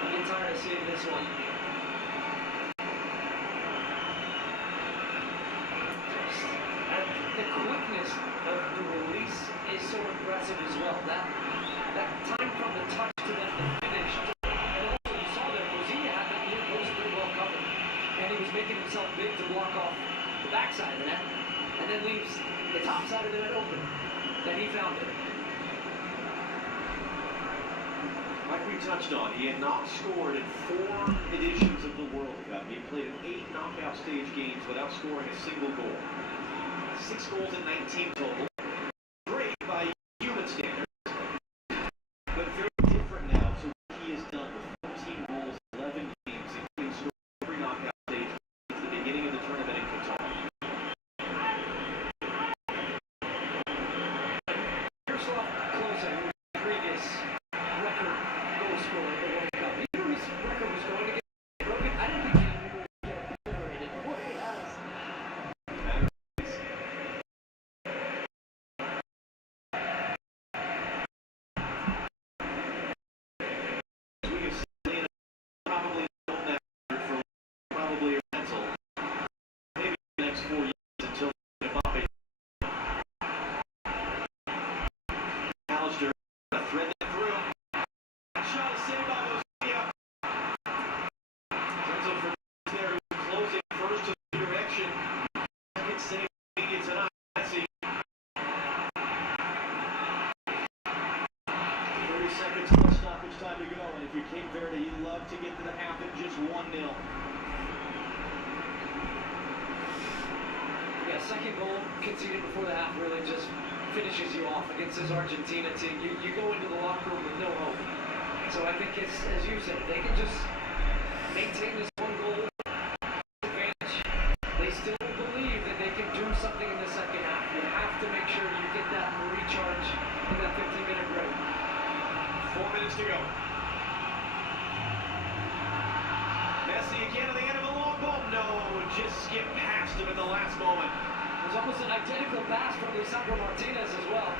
I'm getting tired of seeing this one. The quickness of the release is so impressive as well. That time from the touch to then the finish. And also you saw that Mozinha had that near post pretty well covered. And he was making himself big to block off the backside of the net. And then leaves the top side of the net open. Then he found it. Like we touched on, he had not scored in 4 editions of the World Cup. He played in 8 knockout stage games without scoring a single goal. 6 goals in 19 total. Great by human standards, but very different now to what he has done with 14 goals, 11 games, including scoring every knockout stage since the beginning of the tournament in Qatar. Miroslav Klose, who was the previous record goal scorer at the World Cup. He knew his record was going to get broken. I didn't think he would get obliterated. Boy, he has. We have seen probably known that for probably a rental. Maybe the next 4 years until Mbappe. Alistair thread that through. Shot is saved by Mozinha. Renzo for there who was closing first to the direction. Second save Mozinha tonight. Messi. 30 seconds plus stoppage time to go, and if you're Cape Verde, you love to get to the half at just 1-0. Yeah, second goal conceded before the half really just finishes you off against this Argentina team. You go into the locker room with no hope. So I think it's, as you said, they can just maintain this 1 goal advantage. They still believe that they can do something in the second half. You have to make sure you get that recharge in that 15-minute break. 4 minutes to go. Messi again at the end of a long ball. No, just skipped past him at the last moment. It was almost an identical pass from Lisandro Martinez as well.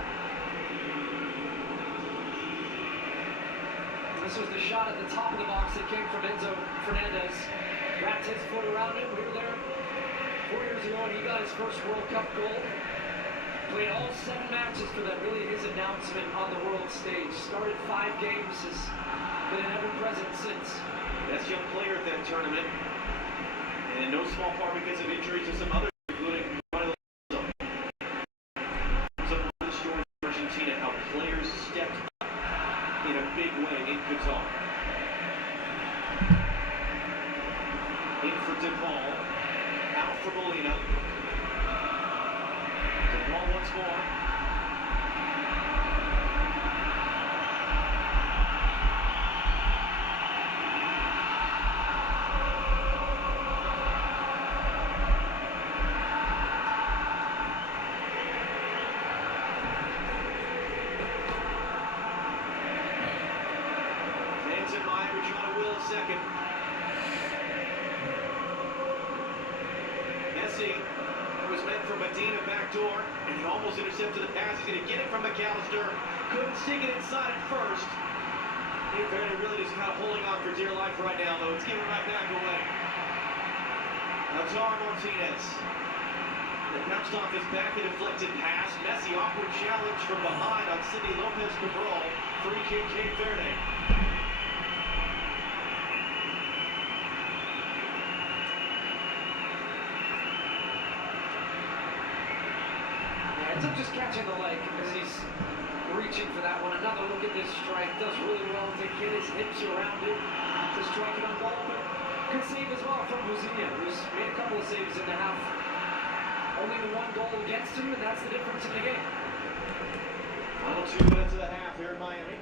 This was the shot at the top of the box that came from Enzo Fernandez. Wrapped his foot around it. We were there 4 years ago and he got his first World Cup goal. Played all 7 matches for them. Really his announcement on the world stage. Started 5 games, has been an ever-present since. Best young player at that tournament. And in no small part because of injuries to some others, including one of the story for Argentina, how players stepped up in a big way in Qatar. In for DePaul. Out for Molina. DePaul once more. Fans in Miami trying to will a second. Messi was meant for Medina backdoor, and he almost intercepted the pass. He's going to get it from McAllister. Couldn't stick it inside at first. Cape Verde really just kind of holding on for dear life right now, though. It's giving right back away. Now Martinez. It bounced off his back and deflected pass. Messi awkward challenge from behind on Cindy Lopez Cabral. Free kick Cape Verde. Ends up just catching the leg as he's reaching for that one. Another look at this strike. Does really well to get his hips around it to strike it on goal. But good save as well from Muzinha, who's made a couple of saves in the half. Only the one goal against him, and that's the difference in the game. Final 2 minutes of the half here in Miami.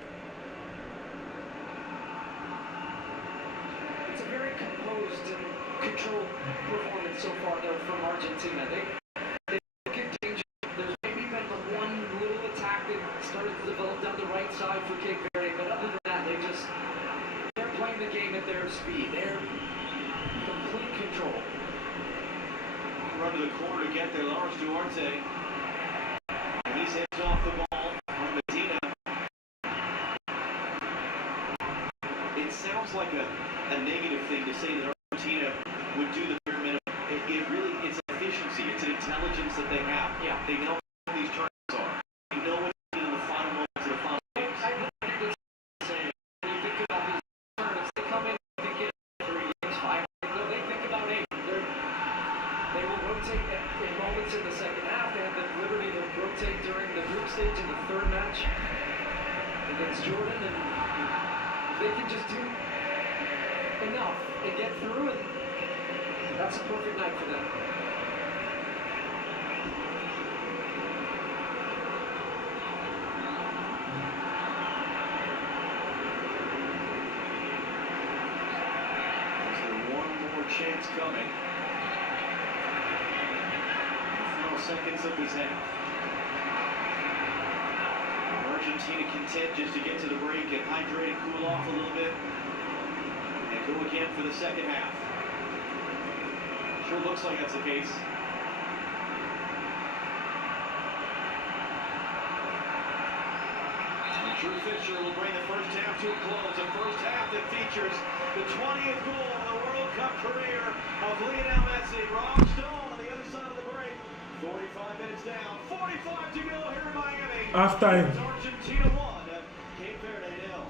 It's a very composed and controlled performance so far, though, from Argentina. They get danger. There's maybe been the one little attack that started to develop down the right side for Cape Verde, but other than that, they're playing the game at their speed. They're complete control. Run to the corner to get there, Lars Duarte. And he's heads off the ball on Medina. It sounds like a negative thing to say that Argentina would do the bare minimum. It's efficiency, it's an intelligence that they have. Yeah. They know what these turns are. They know what to do in the final moments of the final games. I think that's saying when you think about these tournaments, they come in thinking 3 games, 5. They think about 8. They will rotate in moments in the second half. They have the liberty to rotate during the group stage in the third match against Jordan, and they can just do enough and get through, and that's a perfect night for them. Is there one more chance coming? Seconds of this half. Argentina content just to get to the break and hydrate and cool off a little bit and go again for the second half. Sure looks like that's the case. And Drew Fisher will bring the first half to a close. A first half that features the 20th goal of the World Cup career of Lionel Messi. Rob Stone on the other side of the break. 45 minutes down, 45 to go here in Miami. Half time. Argentina 1, Cape Verde 0.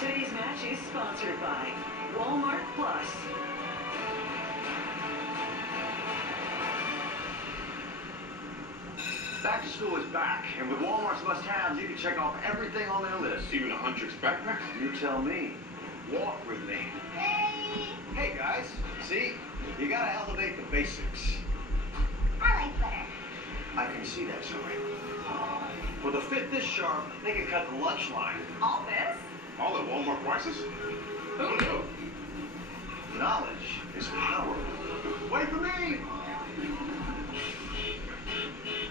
Today's match is sponsored by Walmart Plus. Back to school is back, and with Walmart's must-haves, you can check off everything on their list. Even a Huntrix backpack? You tell me. Walk with me. Hey guys, see? You gotta elevate the basics. I like butter. I can see that, Zoe. With a fit this sharp, they can cut the lunch line. All this? All at Walmart prices? Oh no. Knowledge is power. Wait for me!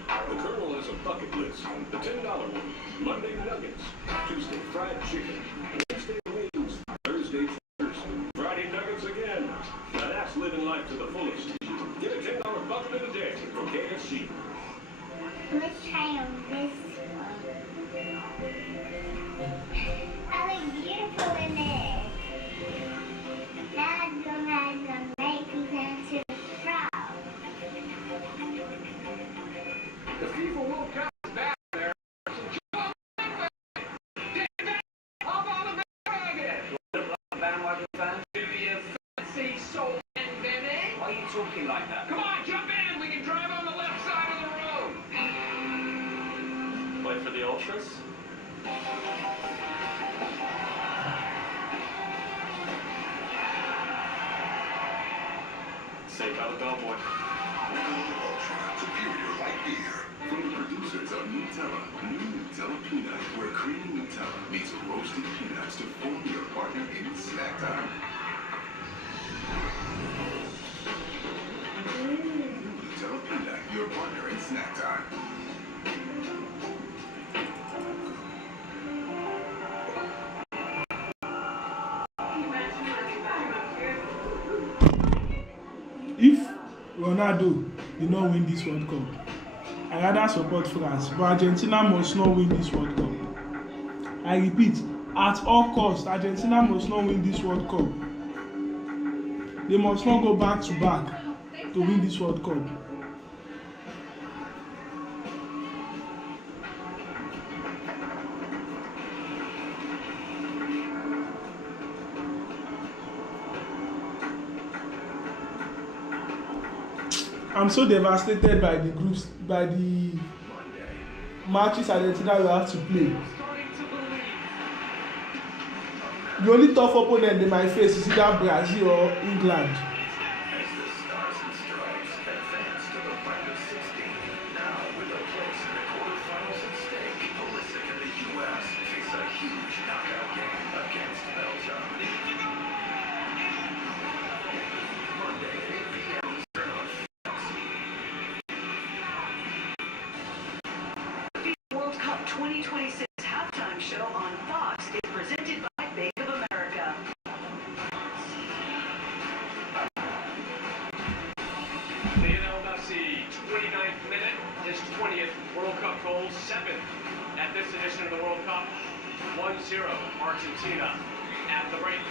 The Colonel has a bucket list. The $10 one. Monday nuggets. Tuesday fried chicken. Wednesday wings. Thursday fritters. Friday nuggets again. Now that's living life to the fullest. Get a $10 bucket of the day from KFC. Let's try on this one. I look beautiful in it. Now I'm gonna make them to proud. The FIFA World Cup is back there. Hop on the bandwagon! Bandwagon fans? Do you fancy soul and baby? Why are you talking like that? Come on, jump in! We can drive on the left side of the road! Play for the Ultras? Safe out of Bellboy. Ultra Superior Light Beer. From the producers of Nutella, new Nutella Peanut, where creamy Nutella meets roasted peanuts to form your partner in snack time. New Nutella Peanut, your partner in snack time. Ronaldo did not win this World Cup. I rather support France, but Argentina must not win this World Cup. I repeat, at all costs, Argentina must not win this World Cup. They must not go back to back to win this World Cup. I'm so devastated by the groups, by the matches Argentina will have to play. The only tough opponent they might face is either Brazil or England. As the Stars and Stripes advance to the round of 16, now with a place in the quarterfinals at stake, Pulisic and the U.S. face a huge knockout game against Belgium. Monday at 8 p.m. Eastern on Fox. World Cup 2026 halftime show on Fox is presented by Bank of America. Lionel Messi, 29th minute, his 20th World Cup goal, 7th at this edition of the World Cup. 1-0 Argentina at the break.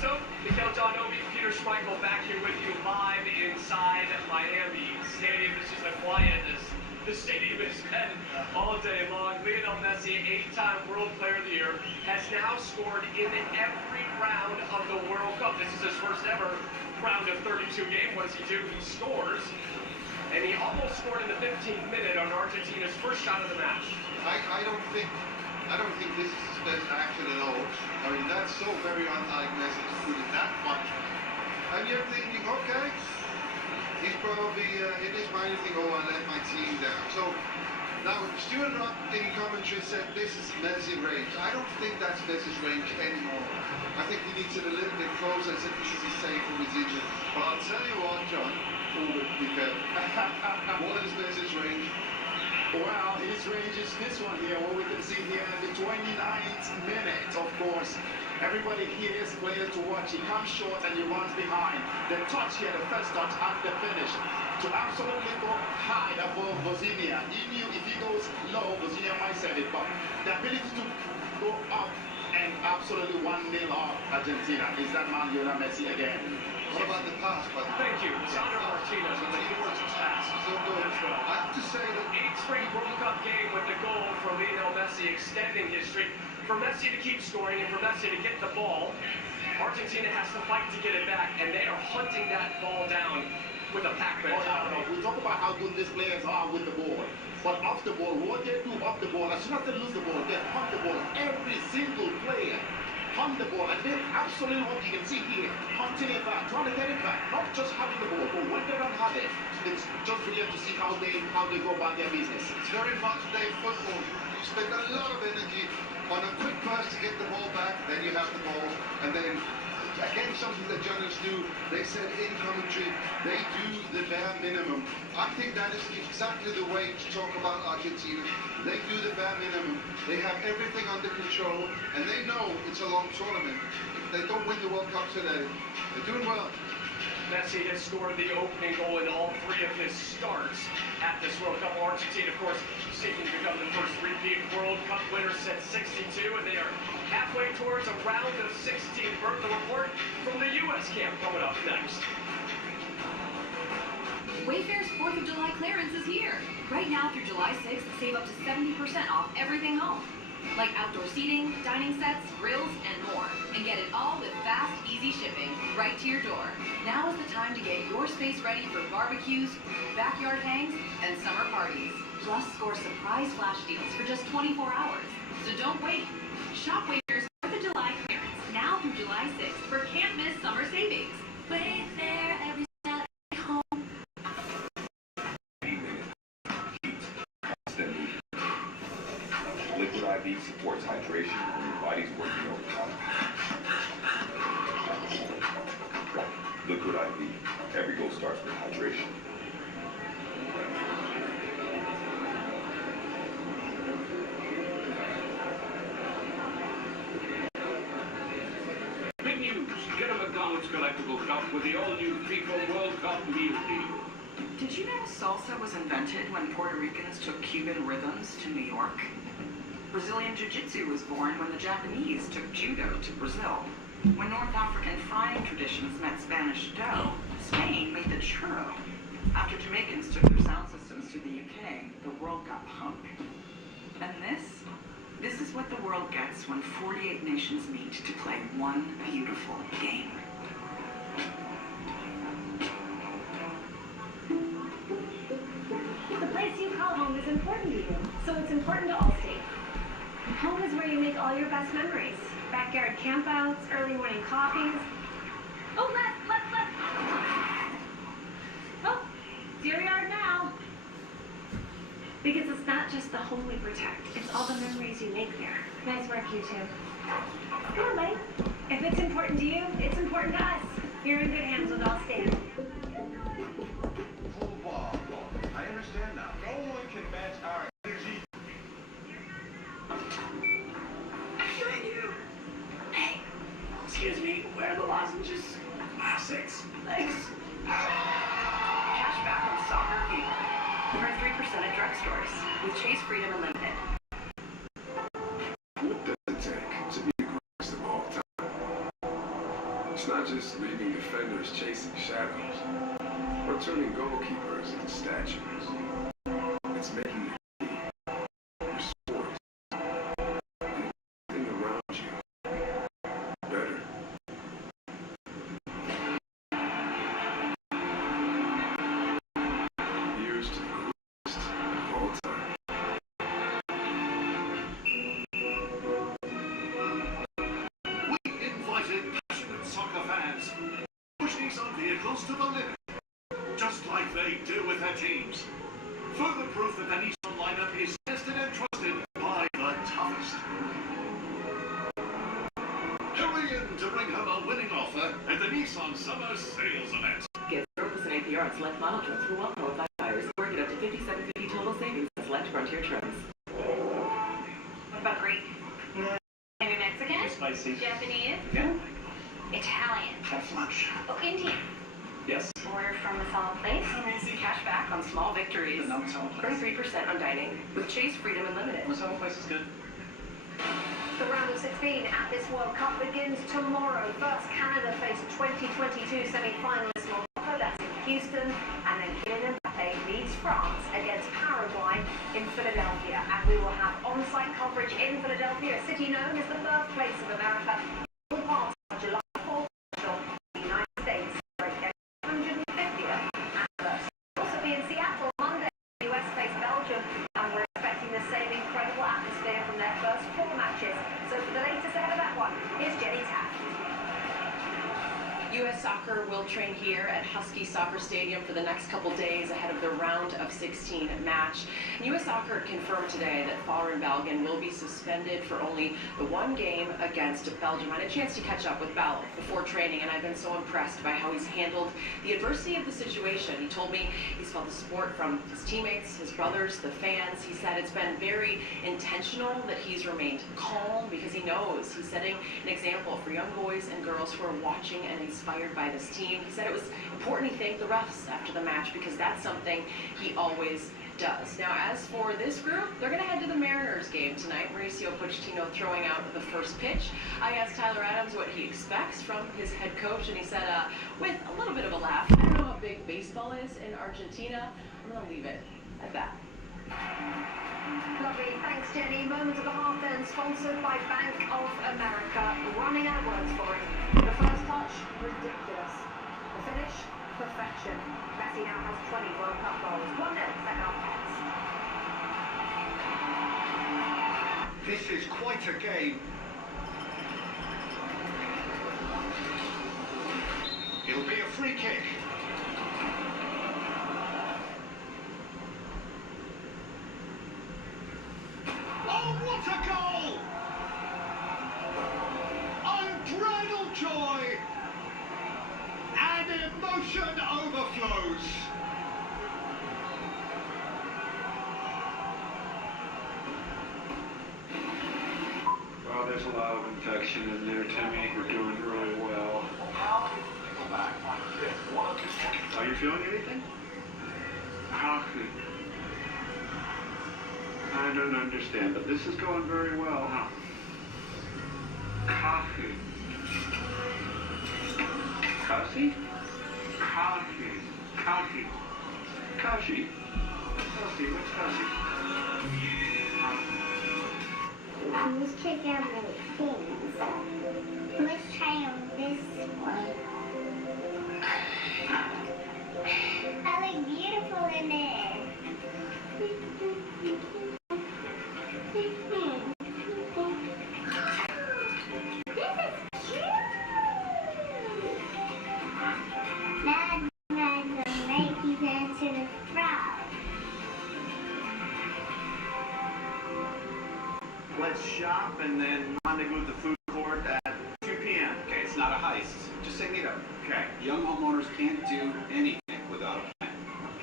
So, Mikel Donovi, Peter Schmeichel back here with you live inside Miami Stadium. This is the quietest the stadium has been all day long. Lionel Messi, 8-time World Player of the Year, has now scored in every round of the World Cup. This is his first ever round of 32 games. What does he do? He scores. And he almost scored in the 15th minute on Argentina's first shot of the match. I don't think this is his best action at all. I mean, that's so very unlike Messi to put it that much. And you're thinking, okay, he's probably in his mind thinking, oh, I let my team down. So now Stuart Rock in commentary said this is Messi range. I don't think that's Messi's range anymore. I think he needs it a little bit closer. I said this is a safer position. But I'll tell you what, John, because what is Messi's range? Well, his range is this one here, what we can see here in the 29th minute, of course. Everybody here is players to watch. He comes short and he runs behind. The touch here, the first touch and the finish. To absolutely go high above Bosnia. He knew if he goes low, Bosnia might set it, but the ability to go up and absolutely 1-0 off Argentina. Is that man Lionel Messi again? What about the pass, by the way? Thank you. Sandro Martinez on the gorgeous pass. So good. I have to say that 8th straight World Cup game with the goal from Lionel Messi extending his streak. For Messi to keep scoring and for Messi to get the ball, Argentina has to fight to get it back, and they are hunting that ball down with a pack mentality. We talk about how good these players are with the ball, but off the ball, what they do off the ball, as soon as they lose the ball, they hunt the ball. Every single player hunt the ball, and they absolutely what you can see here, hunting it back, trying to get it back, not just having the ball, but when they don't have it, it's just brilliant to see how they go about their business. it's very much day football. You spend a lot of energy on a quick pass to get the ball back, then you have the ball, and then again something that journalists do, they said in commentary, they do the bare minimum. I think that is exactly the way to talk about Argentina. They do the bare minimum. They have everything under control, and they know it's a long tournament. If they don't win the World Cup today, they're doing well. Messi has scored the opening goal in all 3 of his starts at this World Cup. Argentina, of course, seeking to become the first repeat World Cup winner since '62, and they are halfway towards a round of 16 berth. The report from the U.S. camp coming up next. Wayfair's 4th of July clearance is here. Right now through July 6th, save up to 70% off everything home. Like outdoor seating, dining sets, grills, and more. And get it all with fast, easy shipping right to your door. Now is the time to get your space ready for barbecues, backyard hangs, and summer parties. Plus, score surprise flash deals for just 24 hours. So don't wait. Shop Wayfair's 4th of July clearance now through July 6th for can't-miss summer savings. Wayfair, every step home. Liquid IV supports hydration when your body's working overtime. Liquid IV. Every goal starts with hydration. Big news. Get a McDonald's collectible cup with the all-new FIFA World Cup meal deal. Did you know salsa was invented when Puerto Ricans took Cuban rhythms to New York? Brazilian Jiu-Jitsu was born when the Japanese took judo to Brazil. When North African frying traditions met Spanish dough, Spain made the churro. After Jamaicans took their sound systems to the UK, the world got punk. And this is what the world gets when 48 nations meet to play one beautiful game. The place you call home is important to you, so it's important to Allstate. Home is where you make all your best memories. Backyard campouts, early morning coffees. Oh, left. Oh, it's your yard now. Because it's not just the home we protect, it's all the memories you make there. Nice work, you two. Come on, buddy. If it's important to you, it's important to us. You're in good hands with Allstate. I understand now. No one can match our energy. Thank you. Hey, excuse me, where are the lozenges? Aisle 6. Thanks. Cash back on soccer fever. Earn 3% at drugstores with Chase Freedom Unlimited. What does it take to be the greatest of all time? It's not just leaving defenders chasing shadows, or turning goalkeepers into statues. It's making the game, your sport, and everything around you better. Here's to the greatest of all time. We invited passionate soccer fans to push Nissan vehicles to the limit, just like they do with their teams. Further proof that the Nissan lineup is tested and trusted by the toughest. Hurry in to bring home a winning offer at the Nissan Summer Sales Event. Get 0% APR at select model trims for well-qualified buyers. Or get up to $5,750 total savings at select Frontier trims. What about Greek? Maybe Mexican? Spicy. Japanese? Yeah. Italian? Have lunch. Oh, Indian? Yes. Order from a solid place? Easy cash back on small victories. The non-salad Earn place. 3% on dining with Chase Freedom Unlimited. Masala place is good. The round of 16 at this World Cup begins tomorrow. First, Canada face 2022 semi-finalist Morocco. That's in Houston. And then Kylian Mbappe leads France against Paraguay in Philadelphia. And we will have on-site coverage in Philadelphia, a city known as the birthplace of America. All parts of July 4th, the United States celebrate their 150th anniversary. We'll also be in Seattle Monday. The US face Belgium, and we're expecting the same incredible atmosphere from their first 4 matches. So for the latest ahead of that one, here's Jenny Taft. U.S. Soccer will train here at Husky Soccer Stadium for the next couple days ahead of the round of 16 match. U.S. Soccer confirmed today that Farin Balgan will be suspended for only the one game against Belgium. I had a chance to catch up with Bal before training, and I've been so impressed by how he's handled the adversity of the situation. He told me he's felt the support from his teammates, his brothers, the fans. He said it's been very intentional that he's remained calm because he knows he's setting an example for young boys and girls who are watching and inspired by this team. He said it was important he thanked the refs after the match because that's something he always does. Now, as for this group, they're going to head to the Mariners game tonight. Mauricio Pochettino throwing out the first pitch. I asked Tyler Adams what he expects from his head coach, and he said, with a little bit of a laugh, I don't know how big baseball is in Argentina. I'm going to leave it at that. Lovely, thanks Jenny. Moment of the half then, sponsored by Bank of America. Running out of words for it. The first touch, ridiculous. The finish, perfection. Messi now has 20 World Cup goals. 1-0, second half pass. This is quite a game. It'll be a free kick. Oh, what a goal! Unbridled joy! And emotion overflows. Well, there's a lot of infection in there, Timmy. You're doing really well. Are you feeling anything? Coffee. I don't understand, but this is going very well, huh? Coffee. Coffee? Coffee. Coffee. Coffee. Coffee. What's coffee? This chicken really things. Let's try on this one. I look beautiful in there. This is cute. Now I'm gonna make you into the frog. Let's shop and then rendezvous at the food court at 2 p.m. Okay, it's not a heist. Just say meet up. Okay. Young homeowners can't do anything without a plan.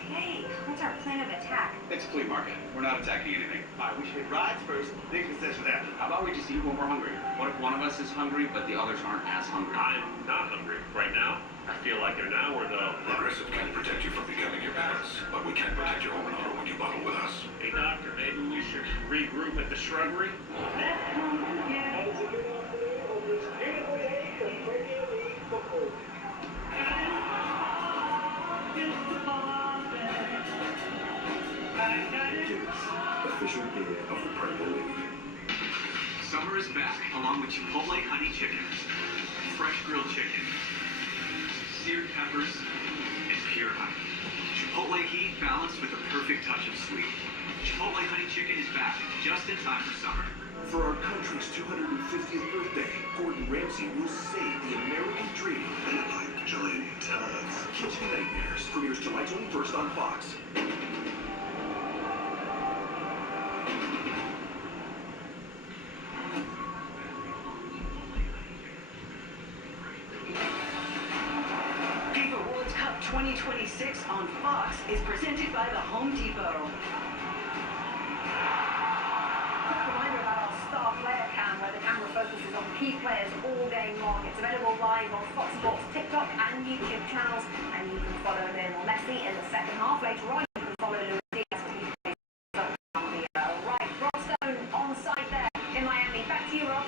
Okay, what's our plan of attack? It's a flea market. We're not attacking anything. All right, we should hit rides first, then concessions after. How about we just eat when we're hungry? What if one of us is hungry, but the others aren't as hungry? I'm not hungry right now. I feel like they're now or though. Progressive can't protect you from becoming your parents, but we can protect your home and auto when you bundle with us. Hey, doctor, maybe we should regroup at the shrubbery? Official gear of the Premier League. Summer is back, along with Chipotle honey chicken, fresh grilled chicken, seared peppers, and pure honey. Chipotle heat balanced with a perfect touch of sweet. Chipotle honey chicken is back, just in time for summer. For our country's 250th birthday, Gordon Ramsay will save the American dream. Like giant tons. Kitchen Nightmares premieres July 21st on Fox. FIFA World Cup 2026 on Fox is presented by the Home Depot. Quick reminder about our star player cam, where the camera focuses on key players all game long. It's available live on Fox Sports TikTok and YouTube channels, and you can follow Lionel Messi in the second half. Later on, you can follow Luis Diaz as he plays right. Rob Stone on site there in Miami. Back to you, Rob.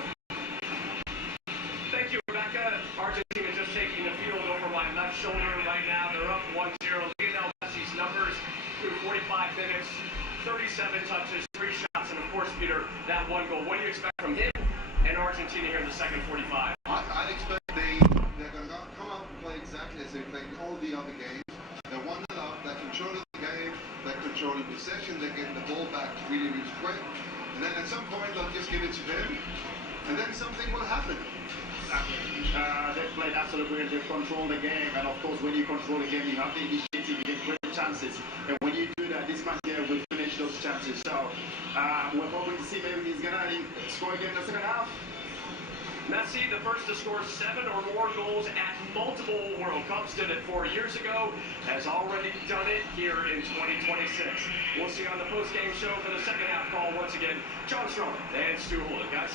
Thank you, Rebecca. Argentina just taking the field over my left shoulder right now. They're up 1-0. Lionel Messi's numbers through 45 minutes, 37 touches, 3 shots, and of course, Peter, that 1 goal. What do you expect from him and Argentina here in the second 45? I'd expect they're going to come out and play exactly as they played all the other games. They're 1-0 up, they're controlling the game, they're controlling possession, they're getting the ball back really, really quick. And then at some point, they'll just give it to him, and then something will happen. They've played absolutely brilliant. They've controlled the game, and of course, when you control the game, you have the initiative, you get great chances. And when you do that, this man here will finish those chances. So we're hoping to see maybe he's gonna score again in the second half. Messi, the first to score 7 or more goals at multiple World Cups, did it 4 years ago, has already done it here in 2026. We'll see on the post-game show for the second half call once again, John Strong and Stu Holden, guys.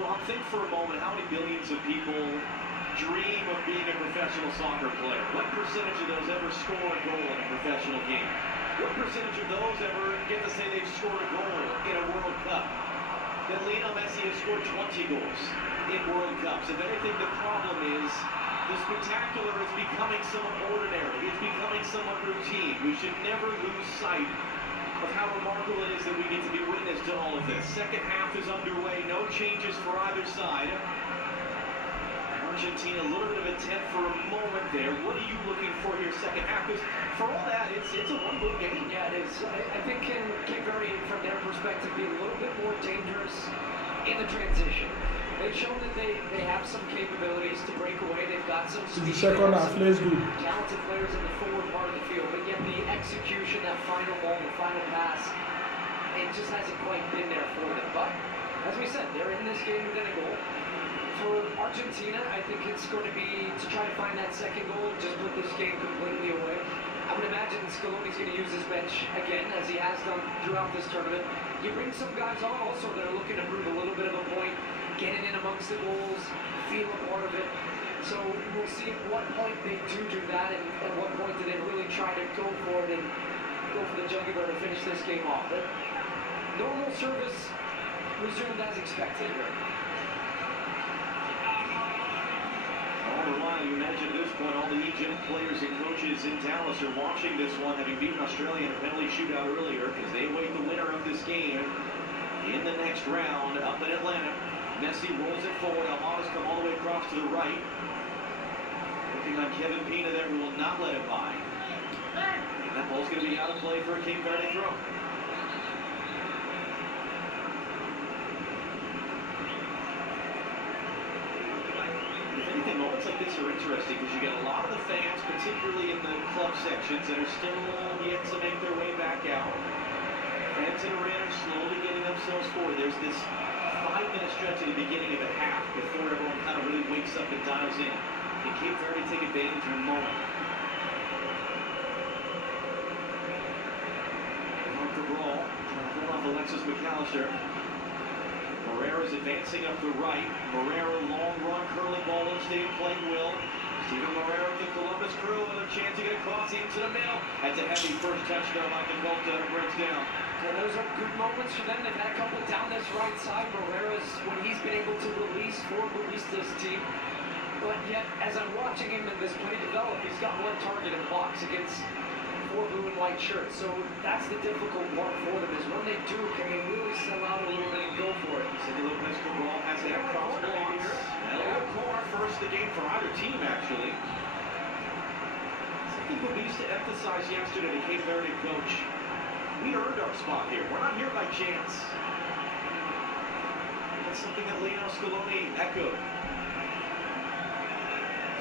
Well, think for a moment how many billions of people dream of being a professional soccer player. What percentage of those ever score a goal in a professional game? What percentage of those ever get to say they've scored a goal in a World Cup? Then Lionel Messi has scored 20 goals in World Cups. If anything, the problem is the spectacular is becoming somewhat ordinary. It's becoming somewhat routine. We should never lose sight of how remarkable it is that we get to be witness to all of this. Second half is underway. No changes for either side. Argentina, a little bit of intent for a moment there. What are you looking for here second half? Because for all that, it's a one-goal game. Yeah, it is. I think can vary from their perspective, be a little bit more dangerous in the transition. They've shown that they have some capabilities to break away. They've got some speed. The second half, let's go. Talented players in the forward part of the field, but yet the execution, that final ball, the final pass, it just hasn't quite been there for them. But as we said, they're in this game within a goal. For Argentina, I think it's going to be to try to find that second goal and just put this game completely away. I would imagine Scaloni's going to use his bench again, as he has done throughout this tournament. you bring some guys on also that are looking to prove a little bit of a point, getting in amongst the goals, feel a part of it. So we'll see at what point they do that, and at what point do they really try to go for it and go for the jugular to finish this game off. But normal service resumed as expected here. All the while, you imagine at this point, all the Egypt players and coaches in Dallas are watching this one, having beaten Australia in a penalty shootout earlier, because they await the winner of this game in the next round up in Atlanta. Messi rolls it forward. Almada's come all the way across to the right. Looking on Kevin Pina there, who will not let it by. And that ball's going to be out of play for a Cape Verde throw. If anything, moments like this are interesting because you get a lot of the fans, particularly in the club sections, that are still yet to make their way back out. Fans in Iran are slowly getting themselves forward. There's this 5-minute stretch at the beginning of a half before everyone kind of really wakes up and dials in. Can Cape Verde take advantage of the moment? Mark the ball, trying to hold off Alexis McAllister. Moreira's advancing up the right. Moreira, long run, curling ball, won't stay in play, will. Steven Moreira of the Columbus Crew with a chance to get across into the middle. That's a heavy first touch though, Michael Volta breaks down. Well, those are good moments for them. They've had a couple down this right side. Moreira's, when he's been able to release this team. But yet, as I'm watching him in this play develop, he's got one target in the box against 4 blue and white shirts. So that's the difficult part for them, is when they do, can they really sell out a little bit and go for it? Cindy Lopez Cabral has that cross blocks. Elliot corner first the game for either team, actually. Something Babista emphasized yesterday, the Cape Verde coach. We earned our spot here. We're not here by chance. That's something that Lionel Scaloni echoed.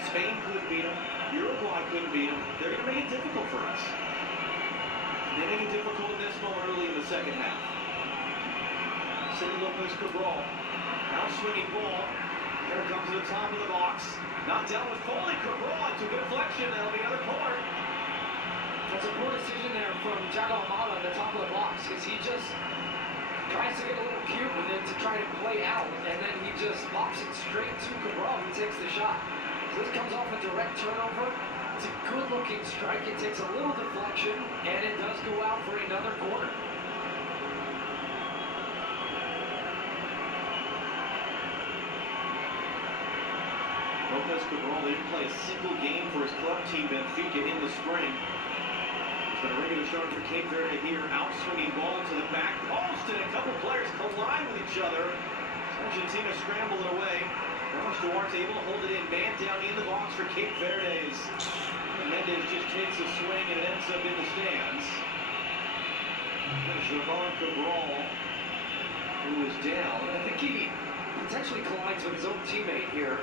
Spain couldn't beat them. Uruguay couldn't beat them. They're going to make it difficult for us. And they make it difficult in this moment early in the second half. Cindy Lopez Cabral. Now swinging ball. Here comes to the top of the box. Not dealt with Foley. Cabral into a deflection. That'll be another corner. That's a poor decision there from Thiago Almada at the top of the box, because he just tries to get a little cute with it to try to play out, and then he just pops it straight to Cabral, who takes the shot. So this comes off a direct turnover. It's a good-looking strike. It takes a little deflection, and it does go out for another corner. Lopez Cabral didn't play a single game for his club team, Benfica, in the spring. It's been a regular starter for Cape Verde here. Out-swinging ball to the back post, and a couple players collide with each other. Argentina scrambled it away. Ramos Duarte able to hold it in. Man down in the box for Cape Verde's. Mendez just takes a swing, and it ends up in the stands. Javon Cabral, who is down. I think he potentially collides with his own teammate here.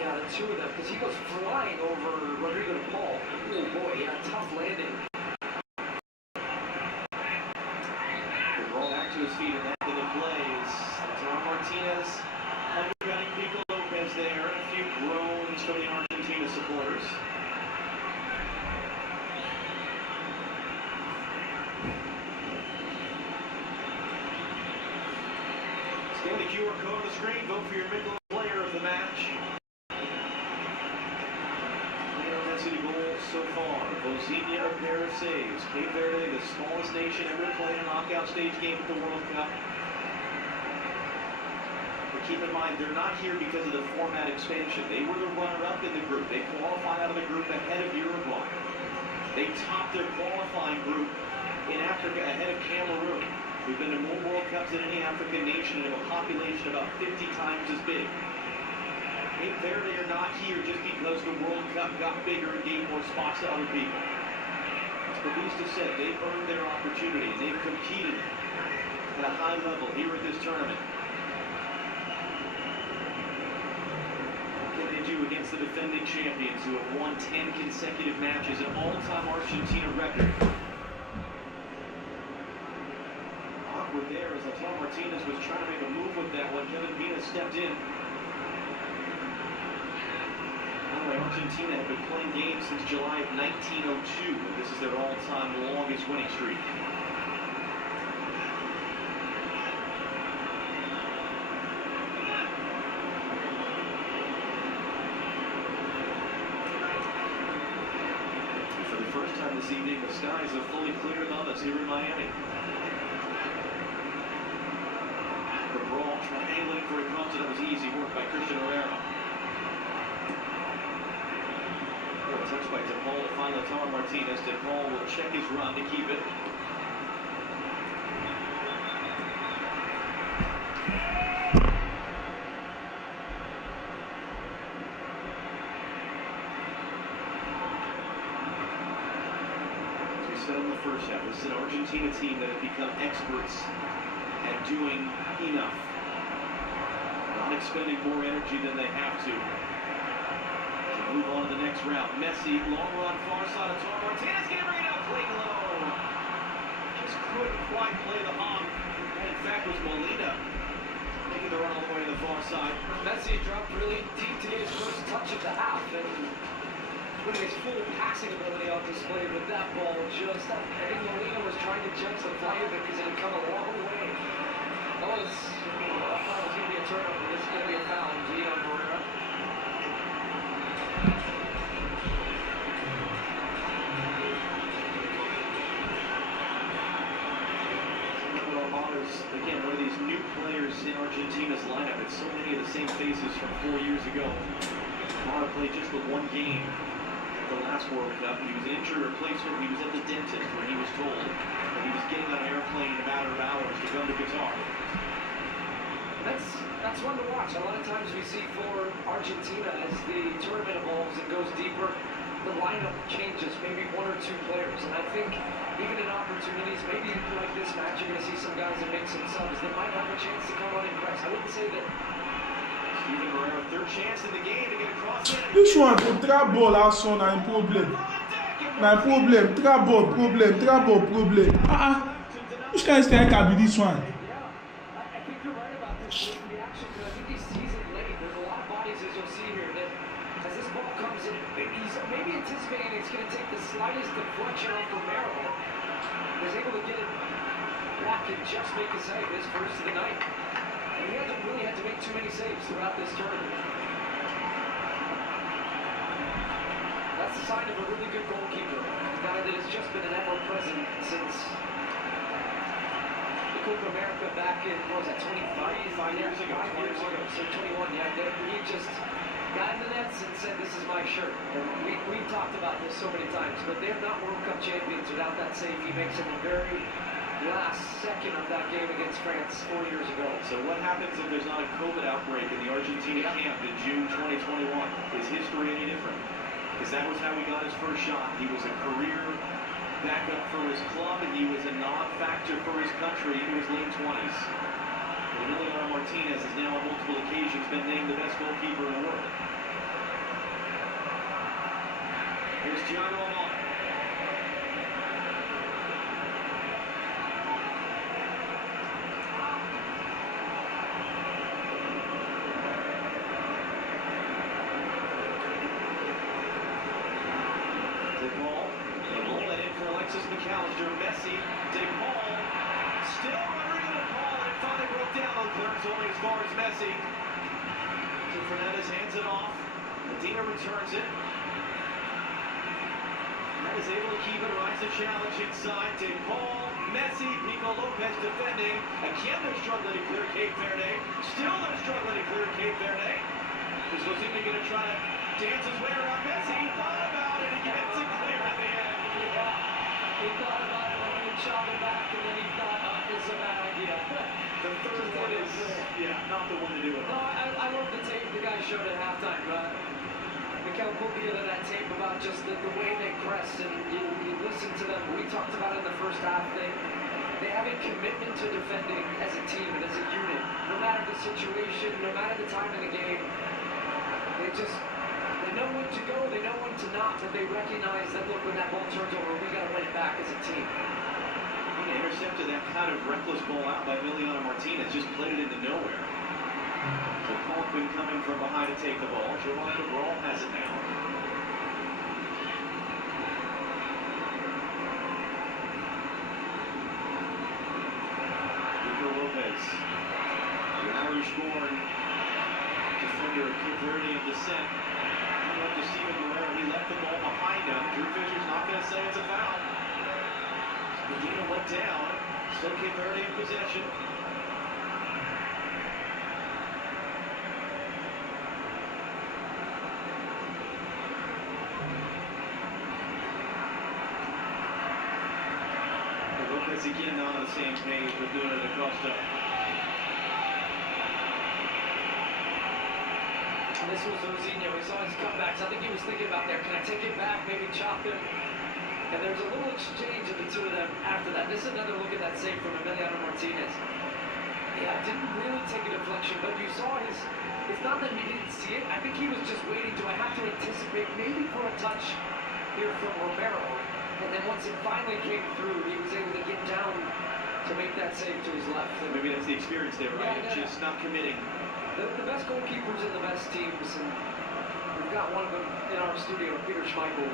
Yeah, the two of them, because he goes flying over Rodrigo de Paul. Oh boy, yeah, tough landing. Cabral back to his feet, and that into plays. Lautaro Martinez undercutting Pico Lopez there, and a few groans from the Argentina supporters. Scan the QR code on the screen, vote for your Midland player of the match. The goal so far. Bozinia, a pair of saves. Cape Verde, the smallest nation ever to play a knockout stage game at the World Cup. But keep in mind, they're not here because of the format expansion. They were the runner-up in the group. They qualified out of the group ahead of Uruguay. They topped their qualifying group in Africa ahead of Cameroon. We've been to more World Cups than any African nation and have a population about 50 times as big. Cape Verde are not here just because the World Cup got bigger and gave more spots to other people. As Babista said, they've earned their opportunity, and they've competed at a high level here at this tournament. What can they do against the defending champions who have won 10 consecutive matches, an all-time Argentina record? Awkward there as Lautaro Martinez was trying to make a move with that when Kevin Pina stepped in. Argentina have been playing games since July of 1902. This is their all-time longest winning streak. this evening. The skies are fully clear above us here in Miami. The brawl, triangulating for a cross, that was easy work by Christian Herrera. A touch by DePaul to find Lautaro Martinez. DePaul will check his run to keep it. As we said in the first half, this is an Argentina team that have become experts at doing enough. Not expending more energy than they have to. Move on to the next round. Messi, long run, far side of Lautaro Martinez, can't bring it up, played low. Just couldn't quite play the hog. That, in fact, was Molina making the run all the way to the far side. Messi dropped really deep to get his first touch of the half, and putting his full passing ability on display with that ball. Just, I think Molina was trying to judge the play of it because it had come a long way. I thought it was going to be a turnover. This is going to be a foul. Lead on Herrera. Again, one of these new players in Argentina's lineup. It's so many of the same faces from 4 years ago. Mata played just the one game at the last World Cup. He was an injury replacement. He was at the dentist when he was told that he was getting on an airplane in a matter of hours to come to Qatar. That's one to watch. A lot of times we see for Argentina as the tournament evolves and goes deeper, the lineup changes, maybe one or two players. And I think even in opportunities, maybe like this match, you're going to see some guys that make some subs that might have a chance to come on and press. I wouldn't say that. Steven Herrera, third chance in the game to get across it. This one, the trap ball has son a problem. My problem, trap ball problem. Which kind of striker be this one? I think you're right about this reaction, because I think he's seasoned late. There's a lot of bodies, as you'll see here, that as this ball comes in, he's maybe anticipating it's going to take the slightest deflection off Romero. He's able to get it back and just make a save, his first of the night. And he hasn't really had to make too many saves throughout this tournament. That's a sign of a really good goalkeeper. A guy that has just been an ever-present since the Copa America back in, what was that, 5 years ago. So 21, yeah. He just got in the nets and said, this is my shirt. And we've talked about this so many times, but they're not World Cup champions without that save he makes in the very last second of that game against France 4 years ago. So what happens if there's not a COVID outbreak in the Argentina camp in June 2021? Is history any different? Because that was how he got his first shot. He was a career backup for his club, and he was a non-factor for his country in his late 20s. Emiliano Martinez has now on multiple occasions been named the best goalkeeper in the world. Here's Thiago Almada. McAllister, Messi, DePaul, still running to the ball, and it finally broke down on clearance only as far as Messi. So Fernandez hands it off. Medina returns it. That is able to keep it, rise the challenge inside. DePaul, Messi, Pico Lopez defending. Again, they're struggling to clear Cape Verde. Still they're struggling to clear Cape Verde. This was even going to try to dance his way around Messi. He thought about it, and gets it clear at the end. He thought about it when he shot it back, and then he thought, it's a bad idea. The third one is, not the one to do it. No, I love the tape the guy showed at halftime. Mikel put together that tape about just the way they pressed, and you listen to them. We talked about it in the first half. They have a commitment to defending as a team and as a unit. No matter the situation, no matter the time in the game, they know when to go, they know when to not, but they recognize that, look, when that ball turns over, we got to win it back as a team. He intercepted that kind of reckless ball out by Emiliano Martinez, just played it into nowhere. So Paul Quinn coming from behind to take the ball. Giovanni Cabral has it now. Pico Lopez, the Irish-born defender of Cape Verde of descent. up to Steven Guerrero. He left the ball behind him. Drew Fisher's not going to say it's a foul. Medina went down. Still Cape Verde in possession. Lopez again not on the same page with doing it Acosta. This was Rosinho. We saw his cutbacks. I think he was thinking about there. Can I take it back? Maybe chop him. And there's a little exchange of the two of them after that. This is another look at that save from Emiliano Martinez. Yeah, didn't really take a deflection, but you saw his. It's not that he didn't see it. I think he was just waiting. Do I have to anticipate maybe for a touch here from Romero? And then once it finally came through, he was able to get down to make that save to his left. So maybe that's the experience there, right? Yeah, Just not committing. The best goalkeepers in the best teams, and we've got one of them in our studio, Peter Schmeichel.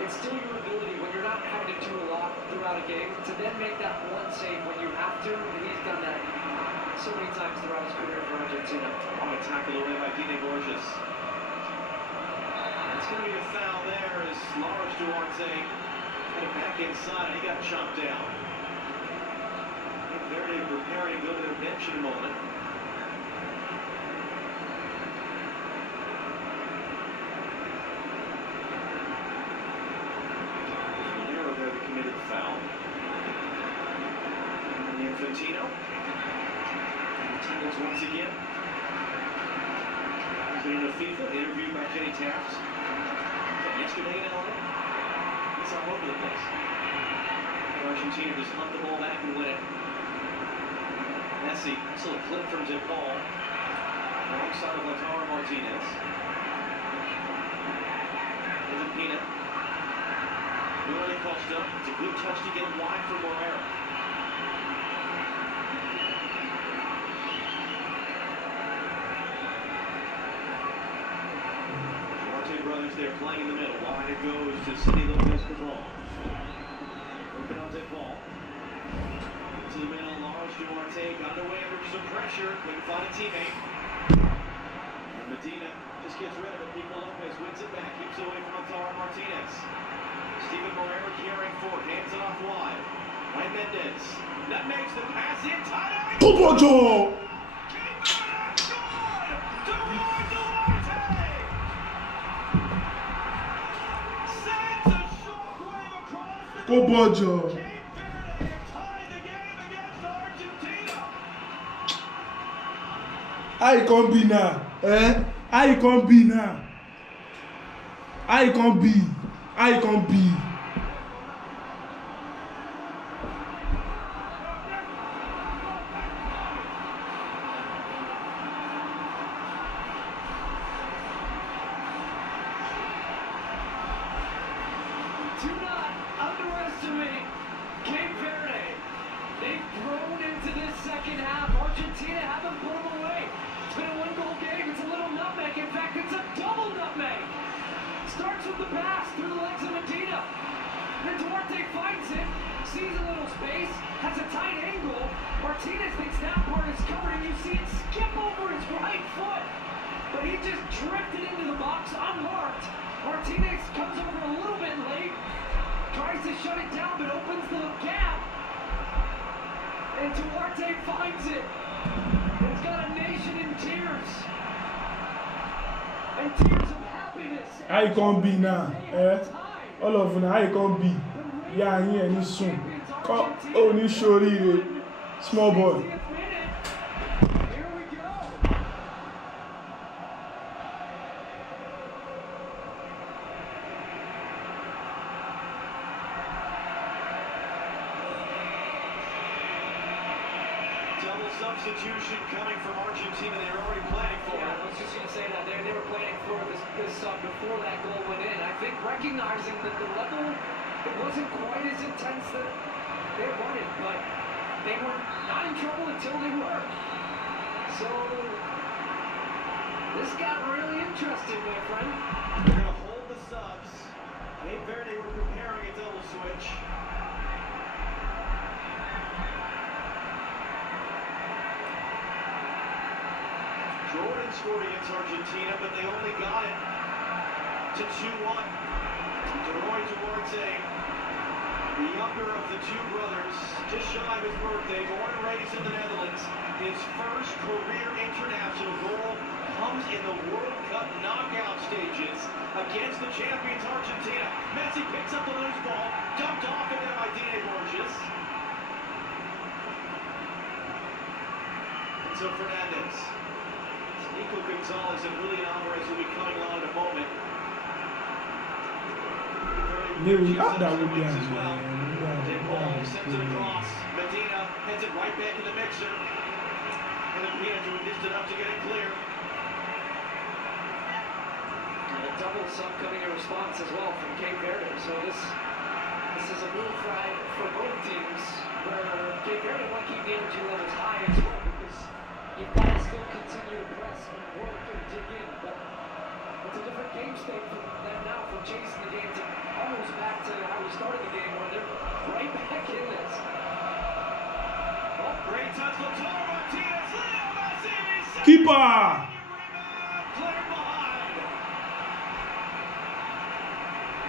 It's still your ability when you're not having to do a lot throughout a game to then make that one save when you have to, and he's done that so many times throughout his career for Argentina. On a tackle away by Dine Borges. That's going to be a foul there as Lars Duarte had it back inside and he got chopped down. Verde preparing to go to their bench in a moment. Committed the foul. And Infantino. Infantino's once again. He's been in the FIFA, interviewed by Jenny Taft. Yesterday in LA. He's all over the place. Argentina just hunt the ball back and win it. Messi, still a clip from De Paul. Alongside of Lautaro Martinez. Pina. Really Costa. It's a good touch to get wide for Guerrero. Duarte brothers there playing in the middle. Wide it goes to City Lopez Cabral. Open up to Paul. To the middle, Lars Duarte got away under some pressure. Couldn't find a teammate. And Medina just gets rid of it. Pico Lopez wins it back. Keeps it away from Lautaro Martinez. Steven Guerrero carrying forward, hands it off wide. Ryan Mendez, nutmegs the pass in, tight end. Tobojo! Tobojo! How it can be now? Eh? How it can be now? How it can be? How it can be? Do not underestimate Cape Verde. They've grown into this second half. Argentina haven't put them away. It's been a one-goal game. It's a little nutmeg. In fact, it's a double nutmeg. Starts with the pass through the legs of Medina. Then Duarte finds it, sees a little space, has a tight angle. Martinez thinks that part is covered, and you see it skip over his right foot. But he just drifted into the box unmarked. Martinez comes over a little bit late, tries to shut it down, but opens the gap. And Duarte finds it. It's got a nation in tears. And tears of happiness. How it can be now? Eh? All of them, how it can be? Yeah, here and soon. Come, oh, you show it. Small boy. Double substitution coming from Argentina. They were already planning for it. I was just going to say that they were planning for this before that goal went in. I think recognizing that the level, it wasn't quite as intense that they wanted, but they were not in trouble until they were. So this got really interesting, my friend. They're going to hold the subs. Cape Verde were preparing a double switch. Jordan scored against Argentina, but they only got it to 2-1. DeRoy Duarte, the younger of the two brothers, just shy of his birthday, born and raised in the Netherlands. His first career international goal comes in the World Cup knockout stages against the champions Argentina. Messi picks up the loose ball, dumped off in there by Dine Borges. Enzo Fernandez. Nico Gonzalez and Julian Alvarez will be coming on in a moment. Maybe that would be as well. Ball sends it across. Medina heads it right back in the mixer. And then Pietro missed enough to get it clear. And a double sub coming in response as well from Cape Verde. So this is a move for both teams where Cape Verde want to keep the energy levels high as well because you've got to still continue to press and work and dig in. But it's a different game state for them now from chasing the game to almost back to how we started the game where they're right back in this. Oh, great touch, Lautaro Martinez, Leo Messi, keeper. Cleared behind.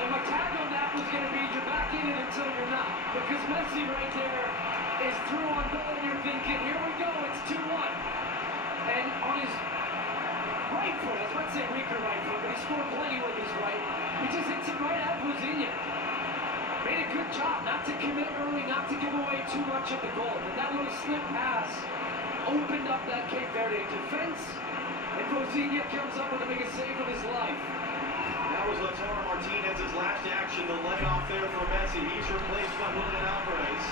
And my tag on that was going to be you're back in it until you're not. Because Messi right there is through on goal and you're thinking, here we go, it's 2-1. And on his right foot, I was about to say weaker right foot, but he scored plenty with his right. He just hits it right at Bozinha. Made a good job not to commit early, not to give away too much of the goal. But that little slip pass opened up that Cape Verde defense, and Bozinha comes up with the biggest save of his life. That was Lautaro Martinez's last action, the layoff there for Messi. He's replaced by Julian Alvarez.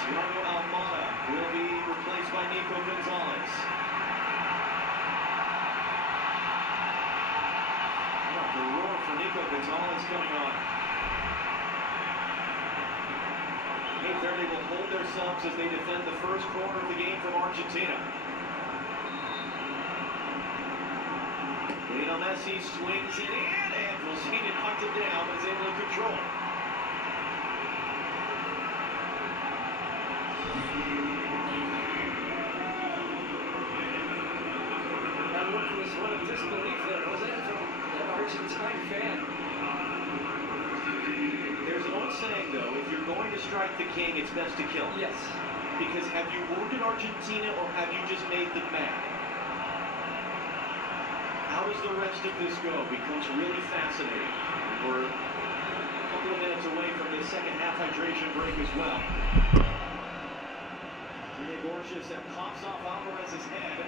Thiago Almada will be replaced by Nico Gonzalez. The roar for Nico Gonzalez coming on. Cape Verde will hold their subs as they defend the first quarter of the game from Argentina. Lionel Messi swings it in, and Bozinha knocked it down, but is able to control. That look was one of disbelief there, wasn't it, from an Argentine fan? There's an old saying, though, if you're going to strike the king, it's best to kill him. Yes. Because have you wounded Argentina, or have you just made them mad? How does the rest of this go? Becomes really fascinating. We're a couple of minutes away from the second half hydration break as well. Dine Borges that pops off Alvarez's head.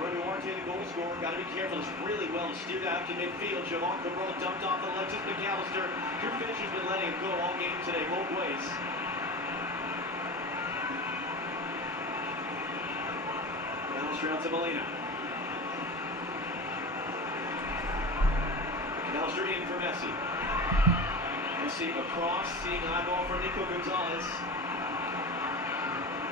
Roy Duarte, the goal scorer, got to be careful. It's really well steered out to midfield. Javon Cabral dumped off Alexis McAllister. Drew Fisher's been letting it go all game today, both ways. McAllister out to Molina. McAllister in for Messi. Messi across, seeing eyeball for Nico Gonzalez.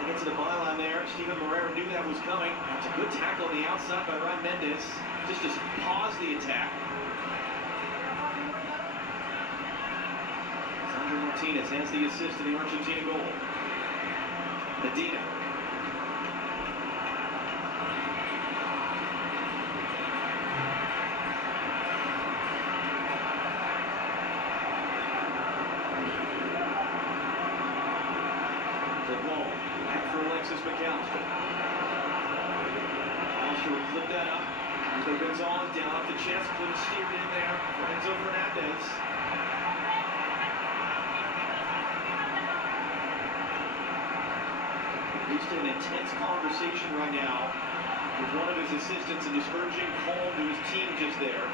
They get to the byline there. Steven Moreira knew that was coming. That's a good tackle on the outside by Ryan Mendes. Just to pause the attack. Sandro Martinez has the assist to the Argentina goal. Medina. The ball. Back for Alexis McAllister. McAllister will flip that up. Nico Gonzalez down off the chest. Couldn't steer it in there for Enzo Fernandez. At least an intense conversation right now with one of his assistants and just urging calm to his team just there.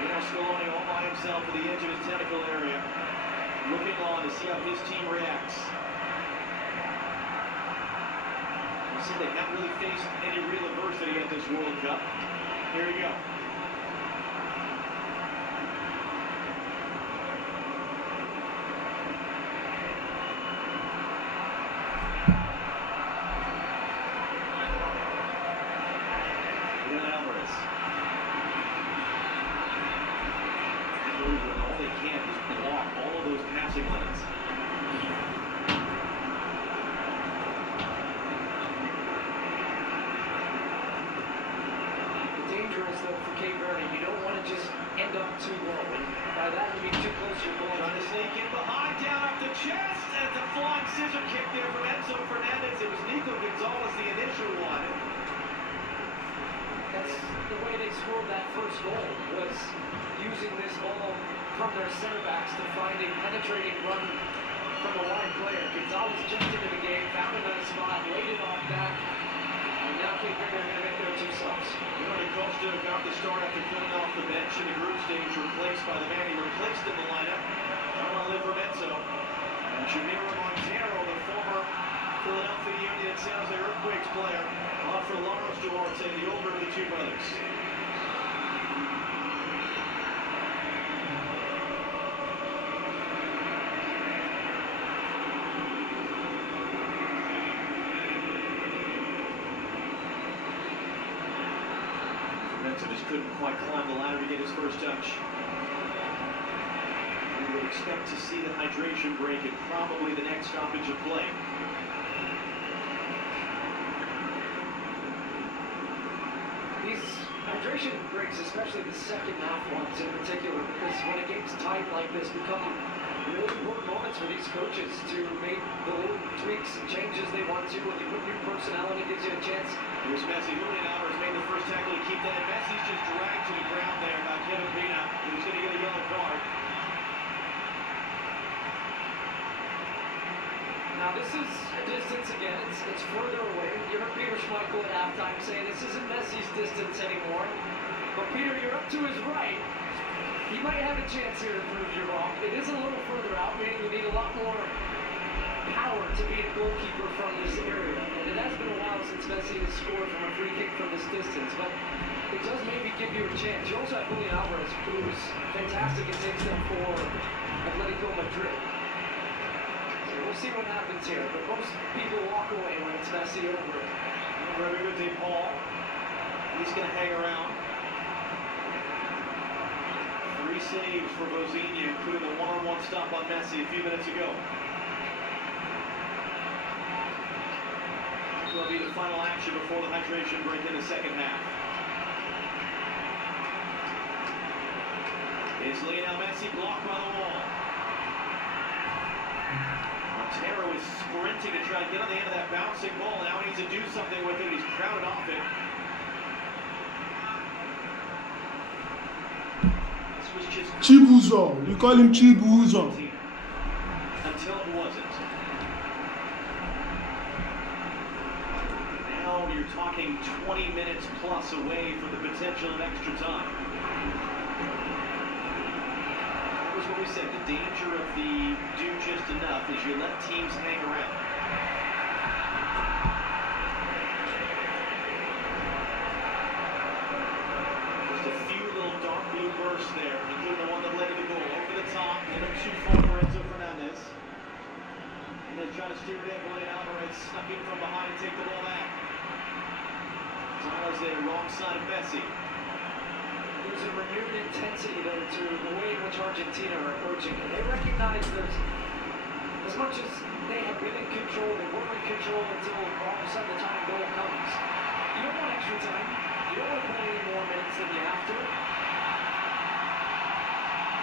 Reno Scaloni all by himself at the edge of his technical area, looking on to see how his team reacts. Said they haven't really faced any real adversity at this World Cup. Here we go. Julian Alvarez. All they can is block all of those passing lanes. Verde. You don't want to just end up too low. And by that, you mean too close to your goal. Trying to sneak in behind, down up the chest, and the flying scissor kick there from Enzo Fernandez. It was Nico Gonzalez, the initial one. That's the way they scored that first goal, was using this ball from their center backs to find a penetrating run from a wide player. Gonzalez jumped into the game, found another spot, laid it off back, and now Cape Verde are going to make their 2 subs. Leonardo Costa got the start after coming off the bench in the group stage, replaced by the man he replaced in the lineup, John Livermezzo. And Jamiro Montero, the former Philadelphia Union and San Jose Earthquakes player, off for Lawrence Duarte, the older of the two brothers. Momentum just couldn't quite climb the ladder to get his first touch. We would expect to see the hydration break at probably the next stoppage of play. These hydration breaks, especially the second half ones in particular, because when a game's tight like this, become really important moments for these coaches to make the little tweaks and changes they want to. When you put new personnel in, it gives you a chance. Here's Messi. Julian Alvarez made the first tackle to keep that, and Messi's just dragged to the ground there by Kevin Pina, who's going to get a yellow card. Now this is a distance again, it's further away. You heard Peter Schmeichel at halftime saying this isn't Messi's distance anymore. But Peter, you're up to his right. He might have a chance here to prove you wrong. It is a little further out, meaning you need a lot more power to be a goalkeeper from this area. And it has been a while since Messi has scored from a free kick from this distance, but it does maybe give you a chance. You also have Julian Alvarez, who's fantastic and takes them for Atletico Madrid. We'll see what happens here, but most people walk away when it's Messi over it. Rodrigo de Paul, he's going to hang around. 3 saves for Bozinho, including the one-on-one stop on Messi a few minutes ago. This will be the final action before the hydration break in the second half. Is Lionel Messi blocked by the wall? Montero is sprinting to try to get on the end of that bouncing ball. Now he needs to do something with it. He's crowded off it. This was just Chibuzo. We call him Chibuzo. until it wasn't. Now you're talking 20 minutes plus away from the potential of extra time. That was what we said. The danger of the do just enough is you let teams hang around. Just a few little dark blue bursts there, including the one that led to the goal. Over the top, and too far for Enzo Fernandez. And then trying to steer it in, Julian Alvarez snuck in from behind and take the ball back. Gonzalez there, wrong side of Messi. There's a renewed intensity though to the way in which Argentina are approaching it. They recognize there's, as much as they have been in control, they were in control until all of a sudden the time goal comes. You don't want extra time. You don't want to play any more minutes than you have to.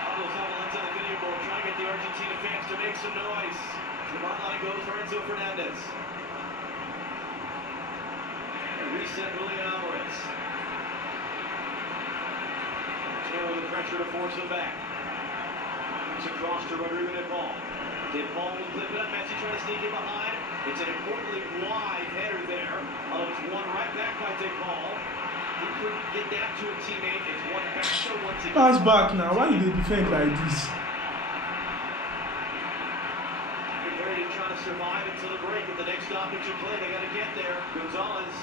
Pablo Zavaleta on the video board trying to get the Argentina fans to make some noise. The line goes for Enzo Fernandez. Reset Julian Alvarez. With the pressure to force him back. It's across to Rodrigo de Paul. De Paul will clip it up. Messi trying to sneak in behind. It's an importantly wide header there. It's one right back by De Paul. He couldn't get that to a teammate. It's one back so once again. Pass back now. Why did they defend like this? Verde trying to survive until the break. With the next stoppage of play, they got to get there. Gonzalez.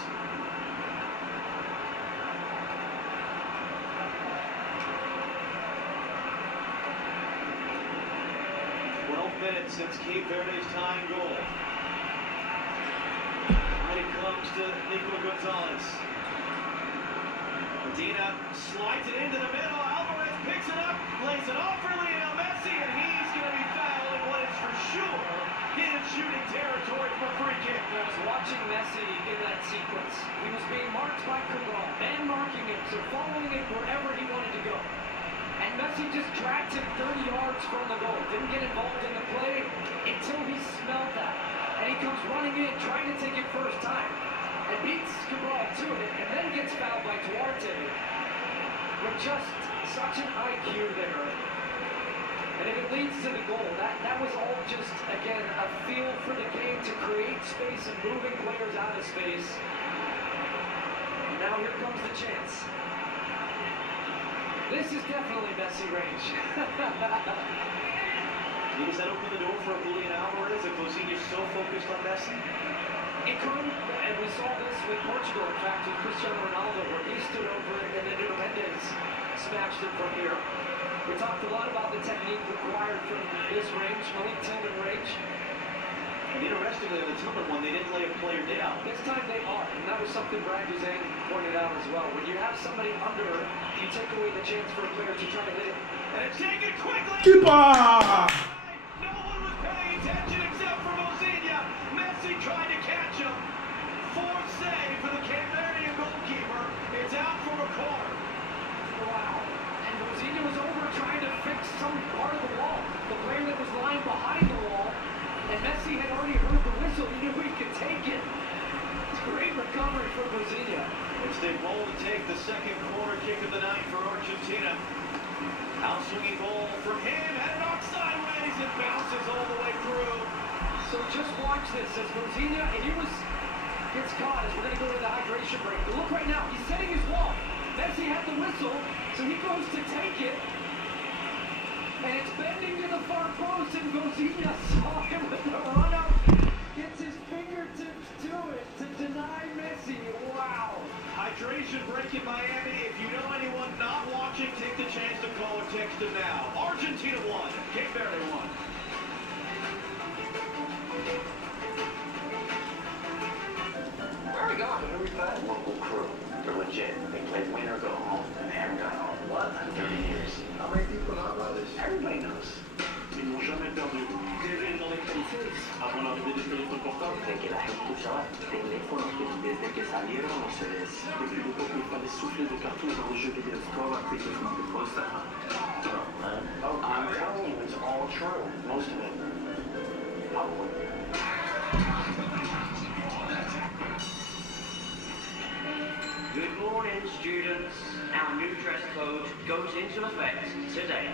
12 minutes since Cape Verde's tying goal. And it comes to Nico Gonzalez. Medina slides it into the middle. Alvarez picks it up, lays it off for Lionel Messi, and he's going to be fouled in what is for sure his shooting territory for free kick. I was watching Messi in that sequence. He was being marked marked by Cabral, man marking him, so following him wherever he wanted to go. And Messi just dragged him 30 yards from the goal. Didn't get involved in the play until he smelled that. And he comes running in, trying to take it first time. And beats Cabral to it, and then gets fouled by Duarte. With just such an IQ there. And if it leads to the goal, that was all just, again, a feel for the game to create space and moving players out of space. And now here comes the chance. This is definitely Messi range. Does that open the door for Julian Alvarez if Coutinho's so focused on Messi? It could, and we saw this with Portugal, in fact, with Cristiano Ronaldo, where he stood over it and then Nuno Mendes smashed it from here. We talked a lot about the technique required from this range, Malik Tillman range. And interestingly, on the Tillman one, they didn't lay a player down. This time they are, and that was something Brad Guzan pointed out as well. When you have somebody under, you take away the chance for a player to try to hit it. And it's taken quickly! Keeper! No one was paying attention except for Mozinha. Messi tried to catch him. Fourth save for the Cape Verdean goalkeeper. It's out for a corner. Wow. And Mozinha was over trying to fix some part of the wall. The player that was lying behind the wall. And Messi had already heard the whistle. He knew he could take it. It's a great recovery for Mozinha. It's the ball to take the second corner kick of the night for Argentina. Out-swinging ball from him, headed off sideways, and bounces all the way through. So just watch this as Mozinha, and gets caught as we're going to go to the hydration break. But look right now, he's setting his wall. Messi had the whistle, so he goes to take it. And it's bending to the far post, and Mozinha saw him with the run-up. Gets his fingertips to it to deny Messi. Wow. Hydration break in Miami. If you know anyone not watching, take the chance to call or text him now. Argentina 1, Cape Verde 1. Where are we going? Who are we playing? Local crew. They're legit. They play win or go home, and they haven't gone home. What? In 30 years. How many people know about this? Everybody knows. Ils n'ont jamais perdu. Tienen dans les qualités. Avant l'arrivée des téléphones portables. De que la gente usaba teléfonos que desde que salieron no se des. Depuis l'époque où il fallait souffler des cartouches dans les jeux vidéo. Scroll up quickly from the poster, huh? No, man. Oh, I'm telling you, it's all true. Most of it. Probably. Good morning, students. Our new dress code goes into effect today.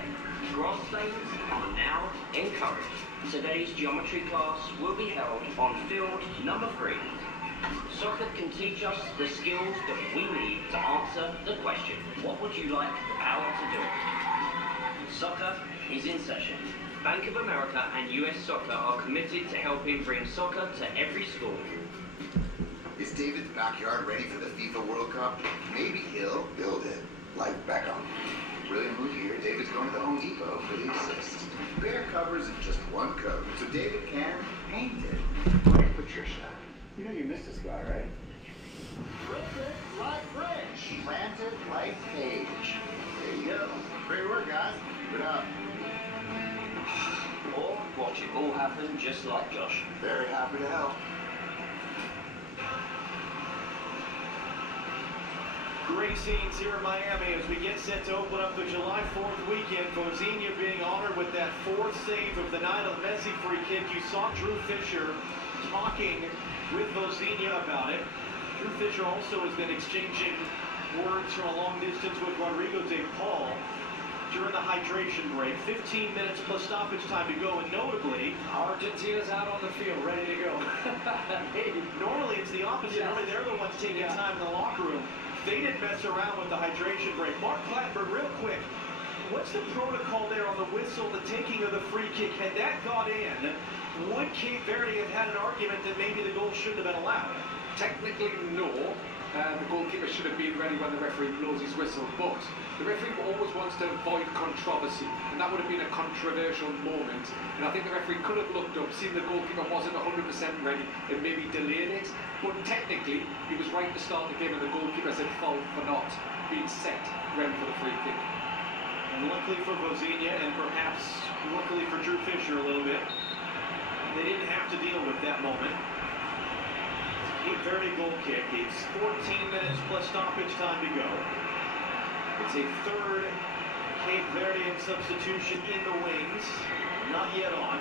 Grass stains are now encouraged. Today's geometry class will be held on field number 3. Soccer can teach us the skills that we need to answer the question, what would you like the power to do? Soccer is in session. Bank of America and US Soccer are committed to helping bring soccer to every school. Is David's backyard ready for the FIFA World Cup? Maybe he'll build it, like Beckham. Brilliant move here. David's going to the Home Depot for the assist. Bare covers in just one coat, so David can paint it like Patricia. You know you missed this guy, right? Rip it like Rich. Plant it like Paige. There you go. Great work, guys. Good job. Or watch it all happen just like Josh. Very happy to help. Great scenes here in Miami as we get set to open up the July 4th weekend. Coutinho being honored with that 4th save of the night on Messi free kick. You saw Drew Fisher talking with Mozinha about it. Drew Fisher also has been exchanging words from a long distance with Rodrigo de Paul during the hydration break. 15 minutes plus stoppage time to go, and notably, Argentina's out on the field, ready to go. Hey, normally it's the opposite. Normally they're the ones taking time in the locker room. They didn't mess around with the hydration break. Mark Clattenburg, real quick, what's the protocol there on the whistle, the taking of the free kick? Had that got in, would Cape Verde have had an argument that maybe the goal shouldn't have been allowed? Technically, no. The goalkeeper should have been ready when the referee blows his whistle, but the referee always wants to avoid controversy, and that would have been a controversial moment. And I think the referee could have looked up, seen the goalkeeper wasn't 100% ready, and maybe delayed it. But technically, he was right to start the game, and the goalkeeper said foul for not being set ready for the free kick. And luckily for Mozinha, and perhaps luckily for Drew Fisher a little bit, they didn't have to deal with that moment. Cape Verde goal kick. It's 14 minutes plus stoppage time to go. It's a third Cape Verdean substitution in the wings. Not yet on.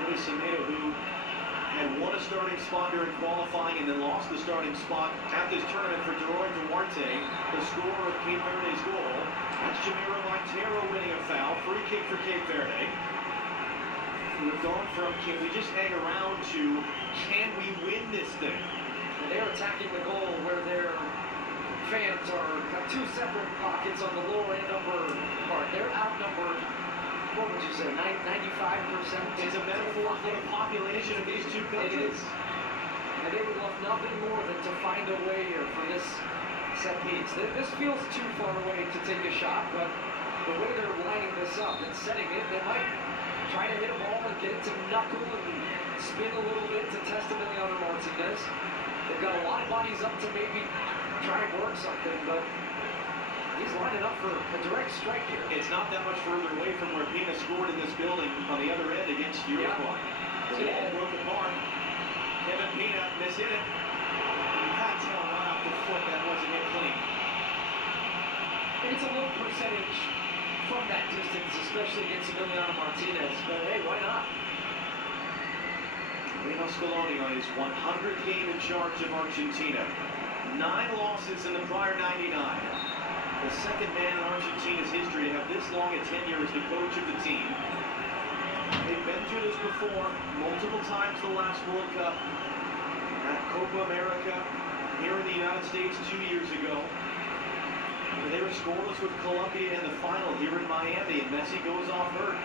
Really Semedo, who had won a starting spot during qualifying and then lost the starting spot at this tournament for Roy Duarte, the scorer of Cape Verde's goal. That's Jamiro Montero winning a foul. Free kick for Cape Verde. We've gone from can we just hang around to can we win this thing? And they're attacking the goal where their fans have two separate pockets on the lower end number part. They're outnumbered, what would you say, 95%? It's a metaphor for the population of these two countries. It is. And they would love nothing more than to find a way here for this set piece. This feels too far away to take a shot, but the way they're lining this up and setting it, they might try to hit a ball and get it to knuckle and spin a little bit to test Emiliano Martinez. They've got a lot of bodies up to maybe try and work something, but he's lining up for a direct strike here. It's not that much further away from where Pina scored in this building on the other end against Uruguay. The ball broke apart. Kevin Pina mishit it. You can't tell right off the foot that wasn't hit clean. And it's a low percentage from that distance, especially against Emiliano Martinez, but hey, why not? Lionel Scaloni on his 100th game in charge of Argentina. 9 losses in the prior 99. The second man in Argentina's history to have this long a tenure as the coach of the team. They've been through this before, multiple times the last World Cup. At Copa America, here in the United States 2 years ago. They were scoreless with Colombia in the final here in Miami, and Messi goes off hurt.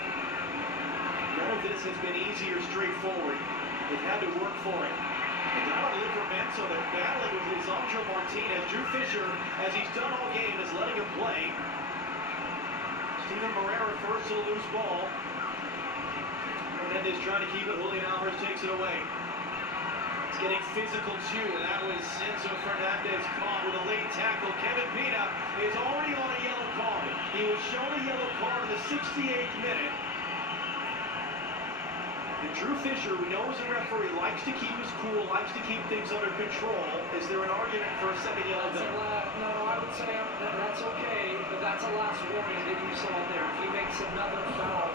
None of this has been easy or straightforward. They've had to work for it. And now Livramento, they're battling with Lisandro Martinez. Drew Fisher, as he's done all game, is letting him play. Steven Moreira first to the loose ball. Hernandez trying to keep it. Julian Alvarez takes it away. It's getting physical too, and that was Enzo Fernandez caught with a late tackle. Kevin Pina is already on a yellow card. He was shown a yellow card in the 68th minute. And Drew Fisher, we know as a referee, likes to keep his cool, likes to keep things under control. Is there an argument for a second yellow there? No, I would say that's okay, but that's a last warning that you saw there. If he makes another foul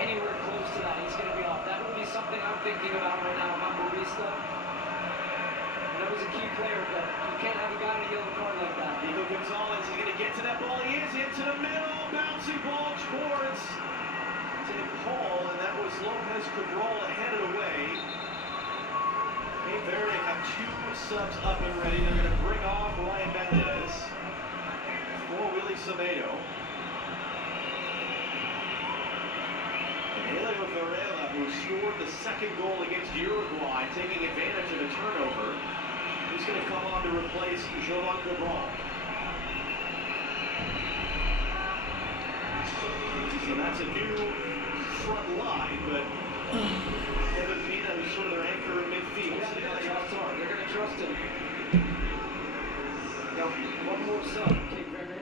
anywhere close to that, he's going to be off. That would be something I'm thinking about right now. I'm barista. And that was a key player, but you can't have a guy in a yellow card like that. Nico Gonzalez is going to get to that ball. He is into the middle. Bouncing ball towards Tim Paul, and that was Lopez Cabral to head it away. Cape Verde have 2 subs up and ready. They're going to bring off Ryan Mendez for Willie Semedo. Elio Varela, who scored the second goal against Uruguay, taking advantage of a turnover. He's going to come on to replace Jovan Cabral. So that's a new front line, but Kevin Pina, who's sort of their anchor in midfield. Yeah, they're going to trust him. Got one more sub, Cape Verde.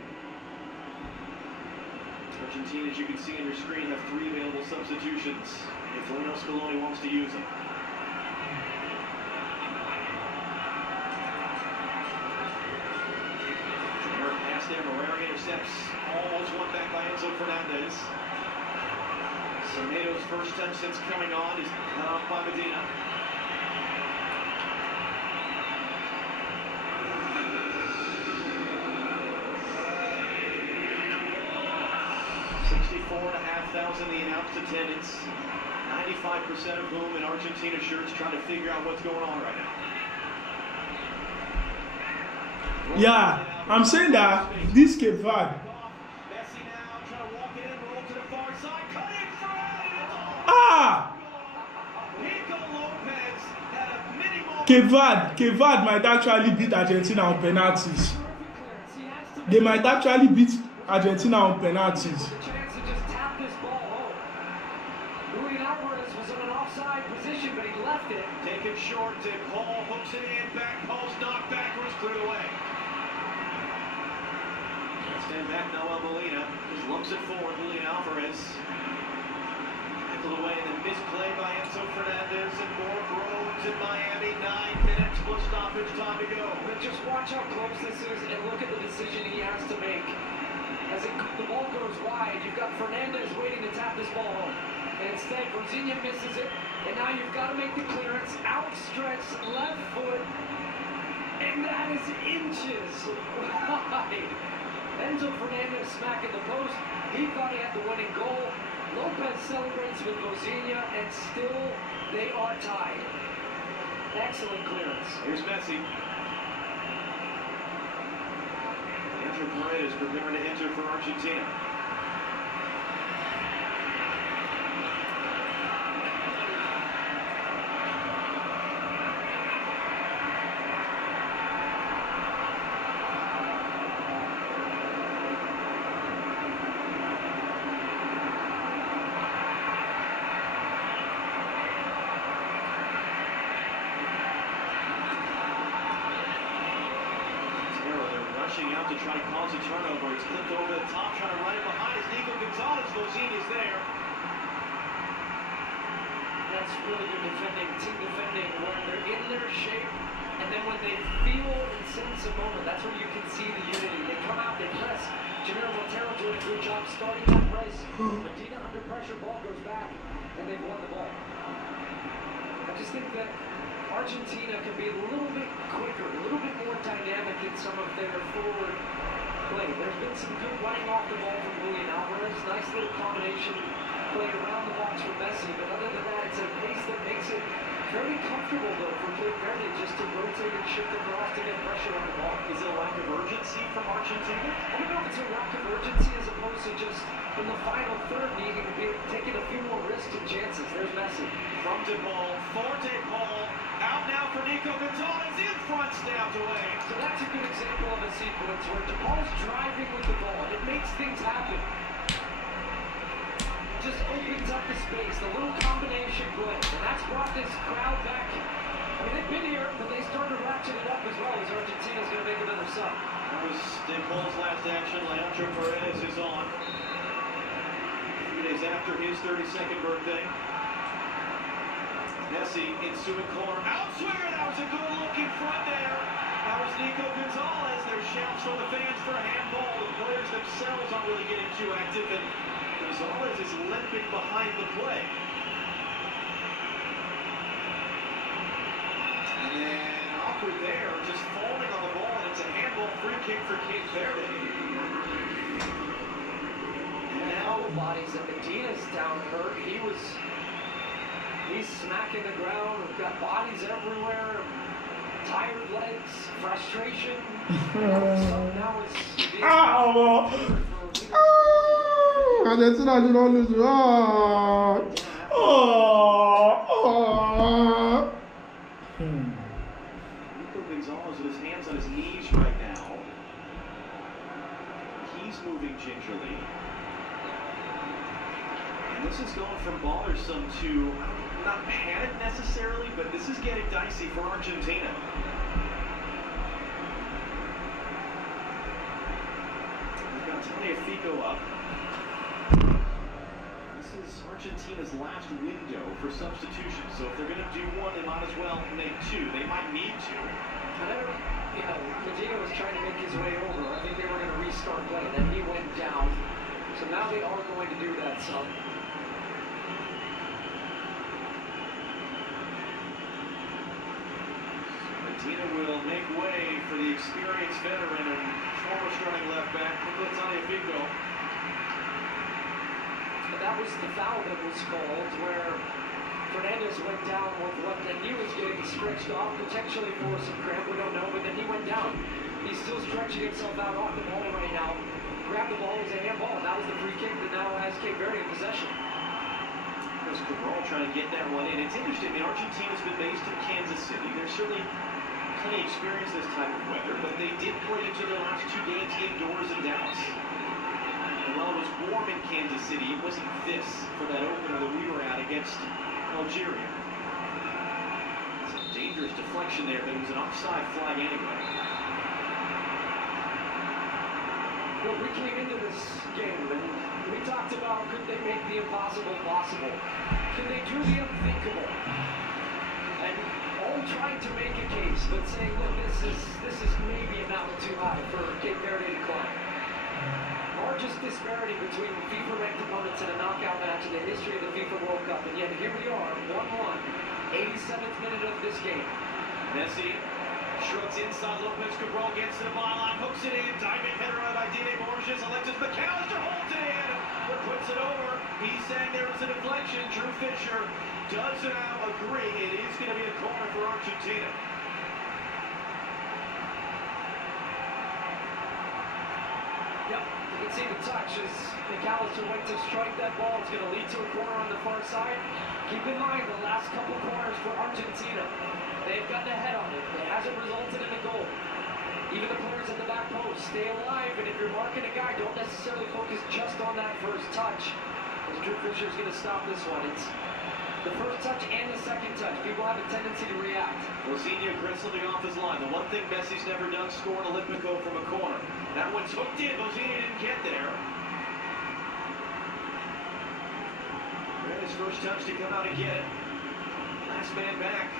Argentina, as you can see on your screen, have 3 available substitutions if Lionel Scaloni wants to use them. Generic pass there, Moreira intercepts, almost won back by Enzo Fernandez. Semedo's first touch since coming on is cut off by Medina. The announced attendance, 95% of whom in Argentina shirts trying to figure out what's going on right now. Yeah, I'm saying that this Cape Verde. Messi now trying to walk it in, roll to the far side, cut in front. Ah! Nico Lopez had a mini moment. Cape Verde might actually beat Argentina on penalties. They might actually beat Argentina on penalties. Position, but he left it. Taken short to Paul, hooks it in, back post, knocked backwards, cleared away. Stand back, Noel Molina, just lumps it forward, Julian Alvarez. tackled away and then misplay by Enzo Fernandez and more Groves in Miami. 9 minutes plus stoppage time to go. But just watch how close this is and look at the decision he has to make. As the ball goes wide, you've got Fernandez waiting to tap this ball home. And instead, Rosinia misses it. And now you've got to make the clearance. Outstretched left foot. And that is inches wide. Enzo Fernandez smacking the post. He thought he had the winning goal. Lopez celebrates with Rosinia, and still they are tied. Excellent clearance. Here's Messi. Andrew Paredes preparing to enter for Argentina. Out to try to cause a turnover. It's clipped over the top, trying to run it behind. It's Nico Gonzalez. Lozini's there. That's really good defending, team defending, when they're in their shape, and then when they feel and sense a moment, that's where you can see the unity. They come out, they press. Jamiro Montero doing a good job starting that press. Medina under pressure, ball goes back, and they've won the ball. I just think that Argentina can be a little bit quicker, a little bit more dynamic in some of their forward play. There's been some good running off the ball from Julian Alvarez, nice little combination play around the box for Messi, but other than that, it's a pace that makes it very comfortable, though, for Verde just to rotate and shift across to get pressure on the ball. Is it a lack of urgency from Argentina? I don't know if it's a lack of urgency as opposed to just in the final third needing to be taking a few more risks and chances. There's Messi. From De Paul, for De Paul, out now for Nico Gonzalez, in front, snapped away. So that's a good example of a sequence where De Paul's driving with the ball, and it makes things happen. Just opens up the space, the little combination play, and that's brought this crowd back. I mean, they've been here, but they started ratcheting it up as well as Argentina's going to make another sub. That was De Paul's last action. Leandro Paredes is on. 3 days after his 32nd birthday. Messi ensuing corner. Outswinger, that was a good look in front there. That was Nico Gonzalez. There's shouts from the fans for a handball. The players themselves aren't really getting too active, and Gonzalez is limping behind the play. And then awkward there, just falling on the ball, and it's a handball free kick for Cape Verde. And now the bodies of Medina's down hurt. He's smacking the ground. We've got bodies everywhere. Tired legs, frustration. So now it's Argentina did not lose. Nico Gonzalez with his hands on his knees right now. He's moving gingerly. And this is going from bothersome to not panic necessarily, but this is getting dicey for Argentina. We've got Tagliafico up. This is Argentina's last window for substitution, so if they're going to do one, they might as well make two. They might need to. Medina was trying to make his way over. I think they were going to restart play, then he went down. So now they are going to do that, so. Argentina will make way for the experienced veteran and former starting left back, Nicolas Tagliafico. That was the foul that was called, where Fernandez went down with what then he was getting stretched off, potentially for some cramp, we don't know, but then he went down. He's still stretching himself out off the ball right now. Grabbed the ball, it was a handball, and that was the free kick that now has Cape Verde in possession. There's Cabral trying to get that one in. It's interesting, I mean, Argentina's been based in Kansas City. There's certainly plenty of experience this type of weather, but they did play each of their last two games indoors in Dallas. And while it was warm in Kansas City, it wasn't this for that opener that we were at against Algeria. It's a dangerous deflection there, but it was an offside flag anyway. Look, we came into this game and we talked about could they make the impossible possible? Could they do the unthinkable? And all trying to make a case, but saying, look, this is maybe a mountain too high for Cape Verde to climb. Largest disparity between FIFA-ranked opponents in a knockout match in the history of the FIFA World Cup, and yet here we are, 1-1, 87th minute of this game. Messi shrugs inside. Lopez Cabral gets to the byline, hooks it in, diving header out by Dine Borges. Alexis McAllister holds it in, but puts it over. He's saying there was a deflection. Drew Fisher does now agree. It is going to be a corner for Argentina. Yep, you can see the touch as McAllister went to strike that ball. It's going to lead to a corner on the far side. Keep in mind the last couple corners for Argentina. They've gotten ahead on it. It hasn't resulted in a goal. Even the players at the back post stay alive, and if you're marking a guy, don't necessarily focus just on that first touch. As Drew Fisher's going to stop this one. It's the first touch and the second touch. People have a tendency to react. Vozinha bristling off his line. The one thing Messi's never done, scored Olympico from a corner. That one's hooked in. Vozinha didn't get there. His first touch to come out and get it. Last man back.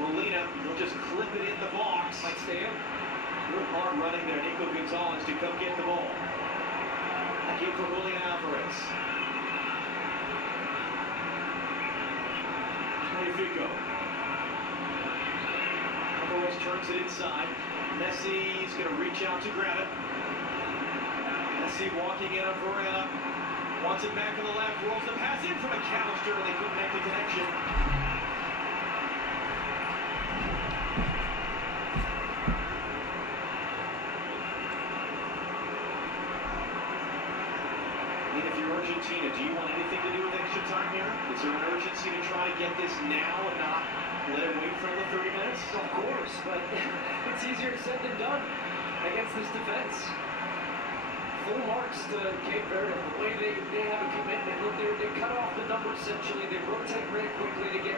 Molina will just clip it in the box. Might stay in. Good hard running there. Nico Gonzalez to come get the ball. That came for Julian Alvarez. Fico. Alvarez turns it inside. Messi's going to reach out to grab it. Messi walking in on Varela. Wants it back on the left. Rolls the pass in from McAllister, and they couldn't make the connection. If you're Argentina, do you want anything to do with extra time here? Is there an urgency to try to get this now and not let it wait for another 30 minutes? Of course, but it's easier said than done against this defense. Full marks to Cape Verde. The way they have a commitment. Look, they cut off the number essentially. They rotate really quickly to get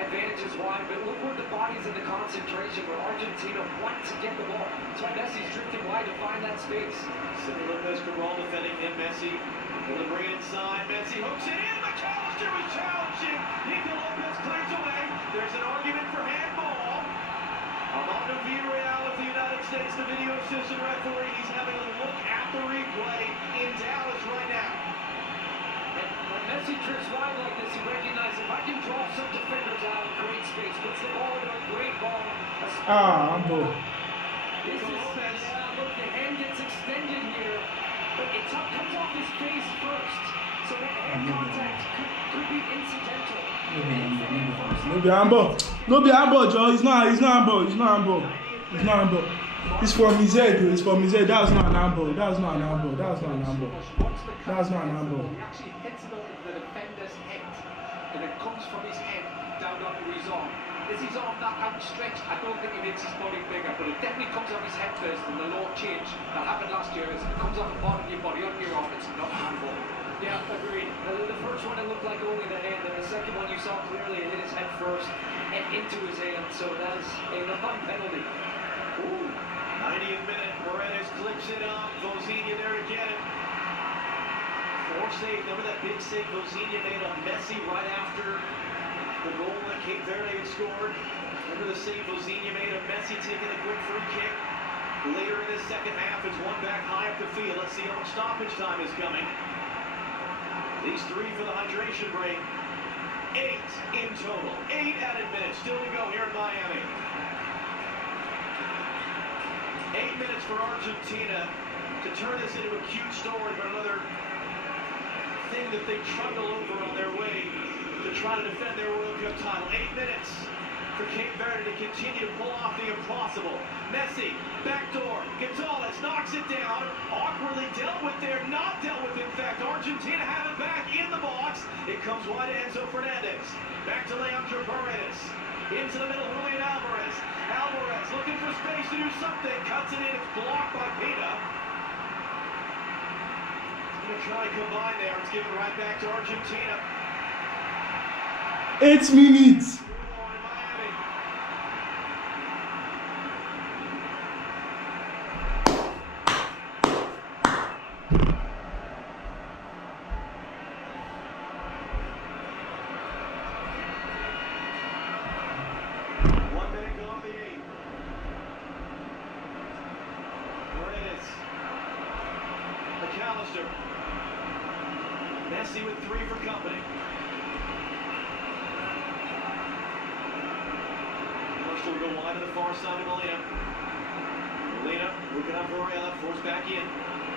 advantages wide. But look where the body's in the concentration where Argentina want to get the ball. That's why Messi's drifting wide to find that space. Sidney Lopez Cabral defending him. Messi will bring it inside. Messi hooks it in. McAllister was challenging. Nico Lopez clears away. There's an argument for handball. Armando Villarreal of the United States, the video assistant referee. He's having a look at the replay in Dallas right now. And when Messi drifts wide like this, he recognizes if I can draw some defenders out in great space, puts the ball into a great ball. I'm bored. This is, look, the hand gets extended here, but it comes off his face first. So that hand contact could be incidental. No be handball. No be handball, Joe. It's not handball. It's not handball. It's not handball. It's from his head. It's from his head. That's not an handball. That's not an handball. That's not an handball. That's not an handball. He actually hits the defender's head, and it comes from his head down onto his arm. Is his arm that outstretched? I don't think he makes his body bigger, but it definitely comes off his head first, and the law change that happened last year is if it comes off the bottom of your body, onto your arm, it's not handball. Yeah, agreed. The first one, it looked like only the hand, and the second one, you saw clearly it hit his head first and into his hand, so that is a non-penalty. 90th minute, Paredes clips it up. Vozinha there to get it. Save. Remember that big save Vozinha made on Messi right after the goal that Cape Verde had scored? Remember the save Vozinha made of Messi taking a quick free kick? Later in the second half, it's one back high up the field. Let's see how much stoppage time is coming. These three for the hydration break. 8 in total. 8 added minutes still to go here in Miami. 8 minutes for Argentina to turn this into a cute story, but another thing that they trundle over on their way to try to defend their World Cup title. 8 minutes for Cape Verde to continue to pull off the impossible. Messi, backdoor, Gonzalez knocks it down, awkwardly dealt with there, not dealt with in fact. Argentina have it back in the box. It comes wide to Enzo Fernandez. Back to Leandro Paredes. Into the middle, Julian Alvarez. Alvarez looking for space to do something. Cuts it in, it's blocked by Pina. Going to try and combine there. It's given right back to Argentina. 8 minutes. McAllister. Messi with 3 for company. First will go wide to the far side of Molina. Molina looking up Varela, forced back in.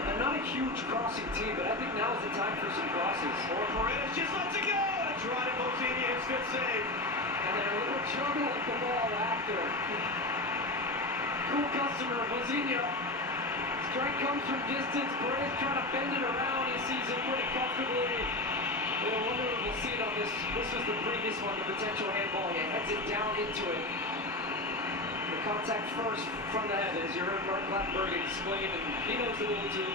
And not a huge crossing team, but I think now is the time for some crosses. Or Paredes just lets it go. That's right, and Bozini hits good save. And then a little juggle at the ball after. Cool customer, Bozini. Strike comes from distance. Paredes trying to bend it around. He sees it pretty comfortably. I wonder if we'll see it on this. This was the previous one, the potential handball. He heads it down into it. The contact first from the head, as you heard Mark Blackberg explain, and he knows the rule too.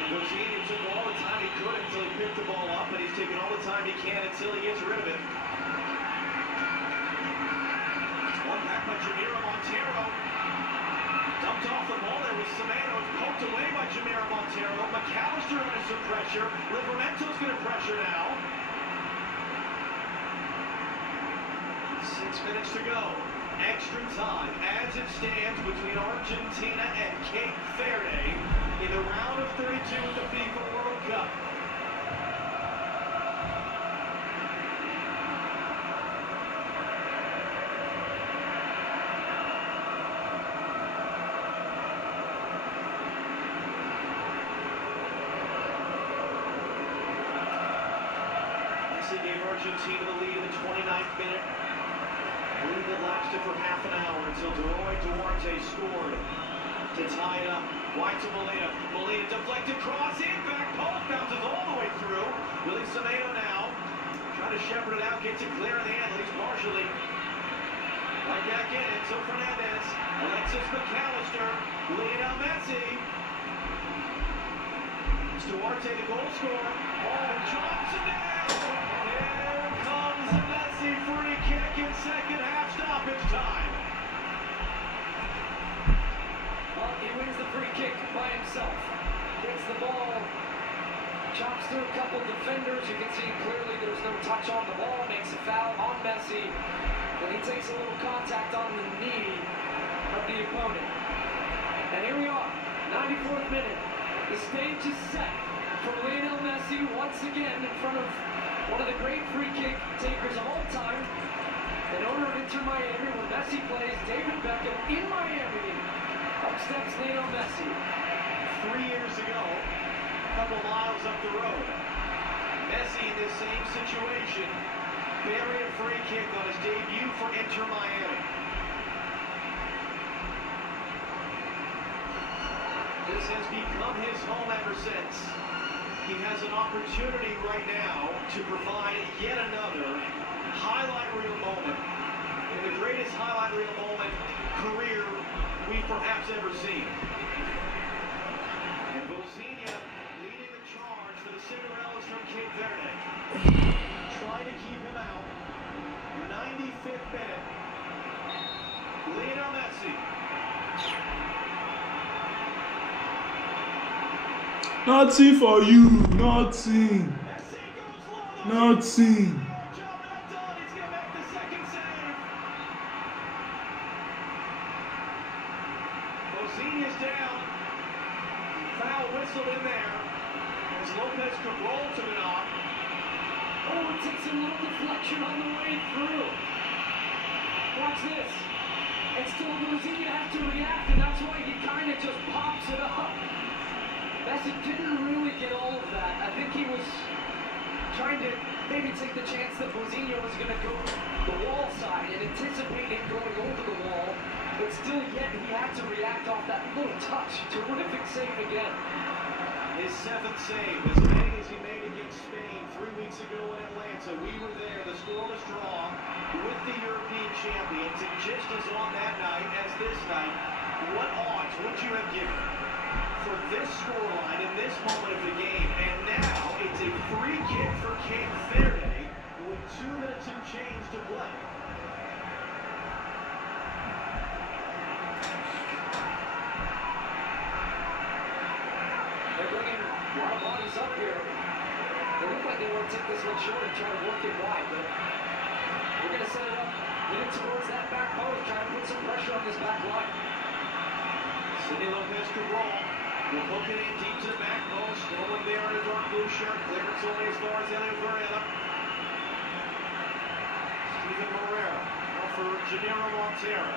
And Bozini took all the time he could until he picked the ball up, and he's taking all the time he can until he gets rid of it. One back by Jamiro Montero. Dumped off the ball there with Semeno. It's poked away by Jamiro Montero. McAllister under some pressure. Livermento's going to pressure now. 6 minutes to go. Extra time as it stands between Argentina and Cape Verde in the round of 32 of the FIFA World Cup. Messi gave Argentina the lead in the 29th minute. A lead that lasted for half an hour until Duarte scored to tie it up. Wide to Molina. Molina deflected cross in, back post, bounces all the way through. Willie Semeno now trying to shepherd it out, gets it clear in the end, at least partially. Right back in, Enzo Fernandez, Alexis McAllister, Lionel Messi. It's Duarte, the goal scorer. Oh, Johnson down! Here comes the Messi free kick in second half stoppage time. Well, he wins the free kick by himself. Gets the ball, chops through a couple defenders. You can see clearly there's no touch on the ball. Makes a foul on Messi. Then he takes a little contact on the knee of the opponent. And here we are, 94th minute. The stage is set for Lionel Messi once again in front of one of the great free kick takers of all time. An owner of Inter Miami, where Messi plays, David Beckham in Miami. Up steps Lionel Messi. 3 years ago, a couple miles up the road, Messi in this same situation buried a free kick on his debut for Inter Miami. This has become his home ever since. He has an opportunity right now to provide yet another highlight reel moment, in the greatest highlight reel moment career we've perhaps ever seen. And Bozini leading the charge for the Cinderellas from Cape Verde. Trying to keep him out. 95th minute. Lionel Messi. Nothing for you, nothing. Nothing. Bozini is down. Foul whistle in there. As Lopez Cabral took it off. Oh, it takes a little deflection on the way through. Watch this. And still Bozini has to react, and that's why he kind of just pops it up. Messi didn't really get all of that. I think he was trying to maybe take the chance that Bozini was going to go the wall side and anticipate it going over the wall. But still, yet he had to react off that little touch. Terrific save again. His 7th save, as many as he made against Spain 3 weeks ago in Atlanta. We were there, the scoreless draw with the European champions. And just as on that night as this night, what odds would you have given for this scoreline in this moment of the game? And now it's a free kick for Cape Verde with 2 minutes and change to play. They're bringing a lot of bodies up here. They look like they want to take this one short and try to work it wide, but we're going to set it up, get it towards that back post, try to put some pressure on this back line. Sidney Lopez Cabral We'll poke it in deep to the back post. No one there in a dark blue shirt. Clearance only as far as Elio Varela. Steven Morera. Now for Gennaro Montero.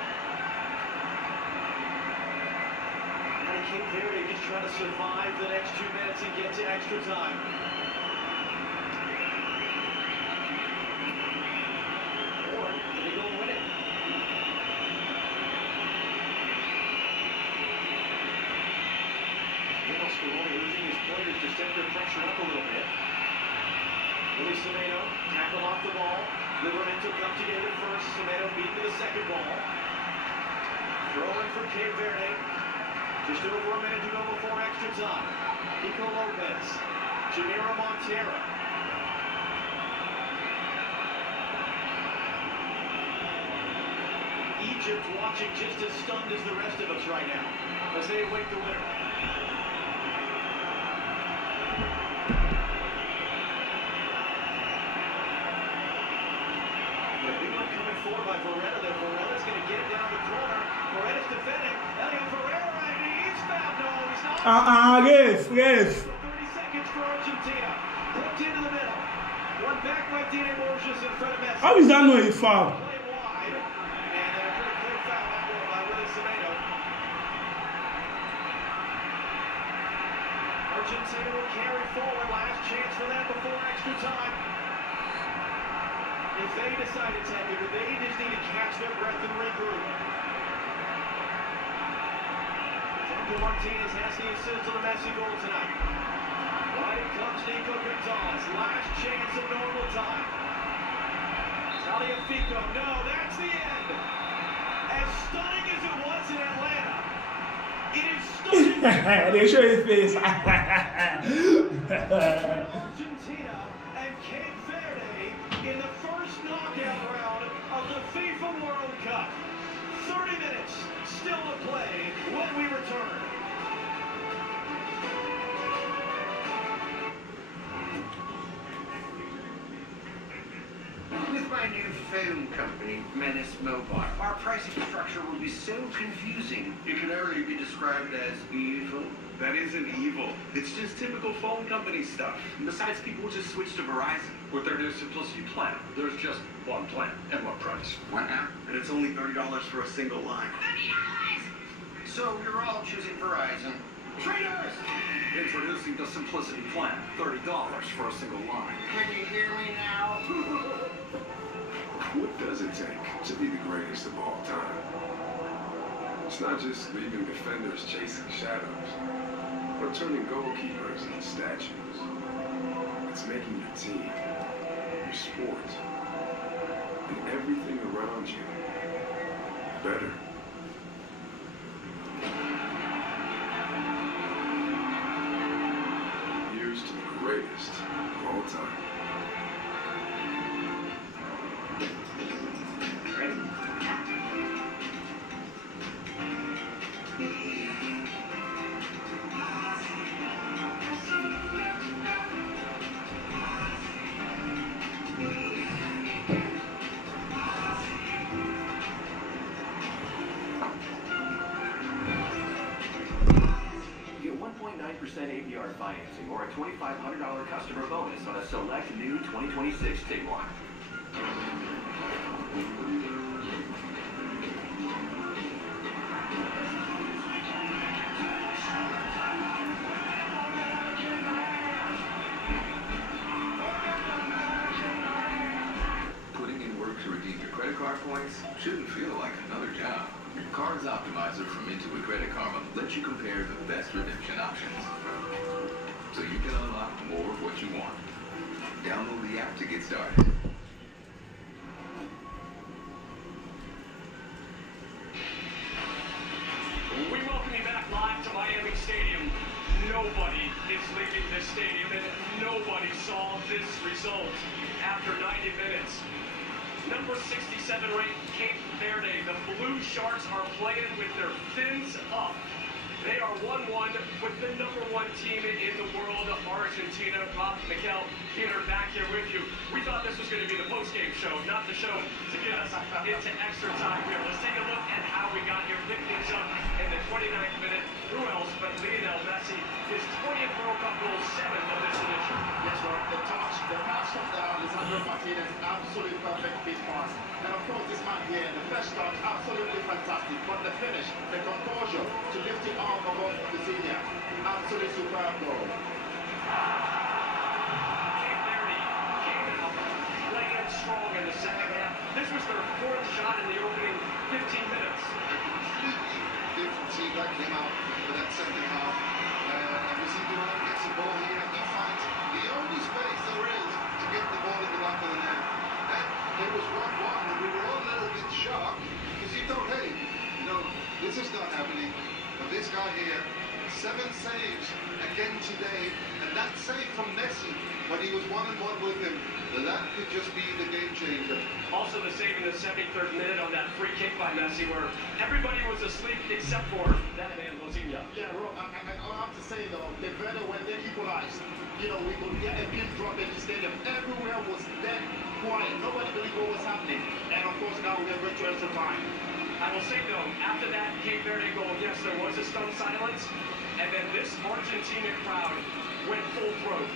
And Cape Verde just trying to survive the next 2 minutes and get to extra time. Or do they go and win it? Scaloni losing his players to step their pressure up a little bit. Willie Semedo tackled off the ball. Livramento come together first. Semedo beat to the second ball. Throw in for Cape Verde. Just over a minute to go before extra time. Pico Lopez. Gennaro Montero. Egypt watching just as stunned as the rest of us right now as they await the winner. Forward by Varela. Then Varela's going to get it down the corner. Varela's defending. Elio Ferreira, and he's fouled. No, he's not. Ref. 30 seconds for Argentina. Hooked into the middle. One back by Dina Borges in front of Messi. How is that not a foul? Play wide. And a pretty clear foul that one by Willie Semedo. Argentina will carry forward. Last chance for them before extra time. If they decide to take it, they just need to catch their breath and regroup. Diego Martinez has the assist on the Messi goal tonight. Right comes Nico Gonzalez. Last chance of normal time. Taliafico. No, that's the end. As stunning as it was in Atlanta, it is stunning. They show his face. Argentina and Cape Verde in the first knockout round of the FIFA World Cup. 30 minutes still to play when we return. With my new phone company, Menace Mobile, our pricing structure will be so confusing it can only be described as evil. That isn't evil. It's just typical phone company stuff. And besides, people just switch to Verizon with their new Simplicity plan. There's just one plan and one price. What now? And it's only $30 for a single line. So you're all choosing Verizon. Traitors! Introducing the Simplicity plan. $30 for a single line. Can you hear me now? What does it take to be the greatest of all time? It's not just leaving defenders chasing shadows, or turning goalkeepers into statues. It's making your team, your sport, and everything around you better. Here's to the greatest of all time. APR financing or a $2,500 customer bonus on a select new 2026 Tiguan. Putting in work to redeem your credit card points shouldn't feel like another job. Cards Optimizer from Intuit Credit Karma lets you compare the best redemption options, so you can unlock more of what you want. Download the app to get started. We welcome you back live to Miami Stadium. Nobody is leaving this stadium, and nobody saw this result after 90 minutes. Number 67 ranked Cape Verde. The Blue Sharks are playing with their fins up. They are 1-1 with the number one team in the world, Argentina. Bob, Mikel, Peter, back here with you. We thought this was going to be the post-game show, not the show to get us into extra time here. Let's take a look at how we got here. Pick things up in the 29th minute. Who else but Lionel Messi Martinez, absolutely perfect fit pass. And of course, this man here, the first touch, absolutely fantastic. But the finish, the composure to lift it arm above the senior, absolutely superb goal. Cape Verde came out playing strong in the second half. This was their fourth shot in the opening 15 minutes. A completely different team that came out for that second half. And we see Durant gets the ball here. He finds the only space there is to get the ball in the back of the net. And it was 1-1, and we were all a little bit shocked because you thought, hey, you know, this is not happening. But this guy here, 7 saves again today, and that save from Messi when he was 1-1 with him, that could just be the game changer. Also the save in the 73rd minute on that free kick by Messi where everybody was asleep except for that man, Lozinha. Yeah, Rob, I have to say though, the Verde, when they equalized, you know, we could get a pin drop in the stadium. Everywhere was dead quiet. Nobody believed what was happening. And of course now we are going to extra time. I will say though, after that Cape Verde goal, yes, there was a stunned silence. And then this Argentina crowd went full throat.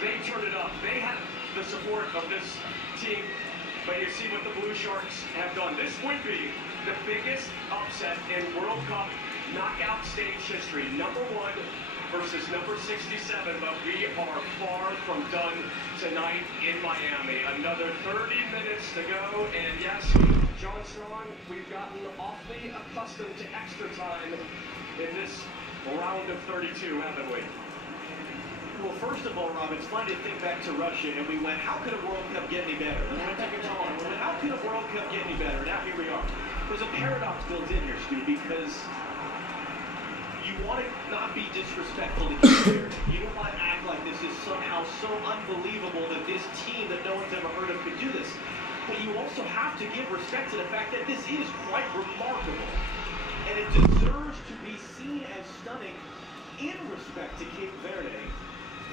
They turned it up. They had the support of this team. But you see what the Blue Sharks have done. This would be the biggest upset in World Cup knockout stage history. Number 1 versus number 67. But we are far from done tonight in Miami. Another 30 minutes to go. And yes, John Strong, we've gotten awfully accustomed to extra time in this round of 32, haven't we? Well, first of all, Rob, it's fun to think back to Russia, and we went, how could a World Cup get any better? Then we went to Qatar, and we went, how could a World Cup get any better? Now here we are. There's a paradox built in here, Stu, because you want to not be disrespectful to Cape Verde. You don't want to act like this is somehow so unbelievable that this team that no one's ever heard of could do this. But you also have to give respect to the fact that this is quite remarkable. And it deserves to be seen as stunning in respect to Cape Verde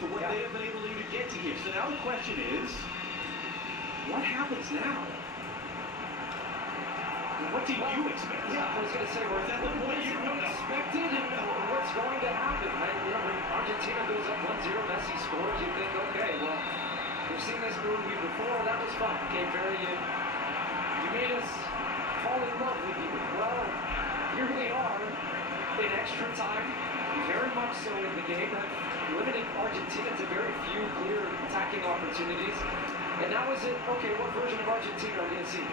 for what they have been able to do to get to here. So now the question is, what happens now? What do you expect? Yeah, I was going to say, or is that the point you expected and what's going to happen? You know, when Argentina goes up 1-0, Messi scores, you think, okay, well, we've seen this movie before, that was fun. Okay, you made us fall in love with you. Well, here we are in extra time, very much so in the game, limiting Argentina to very few clear attacking opportunities. And now is it, okay, what version of Argentina are we going to see?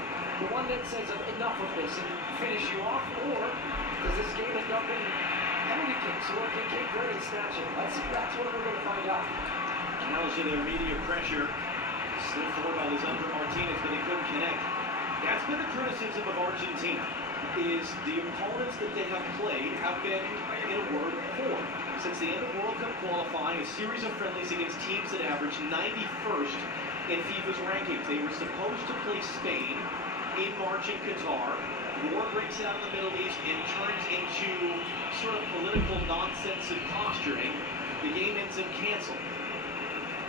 The one that says enough of this and finish you off, or does this game end up in penalty kicks, or can Cape Verde snatch it? That's what we're going to find out. Challenge to their immediate pressure. Slipped forward by Lisandro Martinez, but they couldn't connect. That's been the criticism of Argentina, is the opponents that they have played have been, in a word, poor. Since the end of World Cup qualifying, a series of friendlies against teams that averaged 91st in FIFA's rankings. They were supposed to play Spain in March in Qatar. War breaks out in the Middle East and turns into sort of political nonsense and posturing. The game ends up canceled.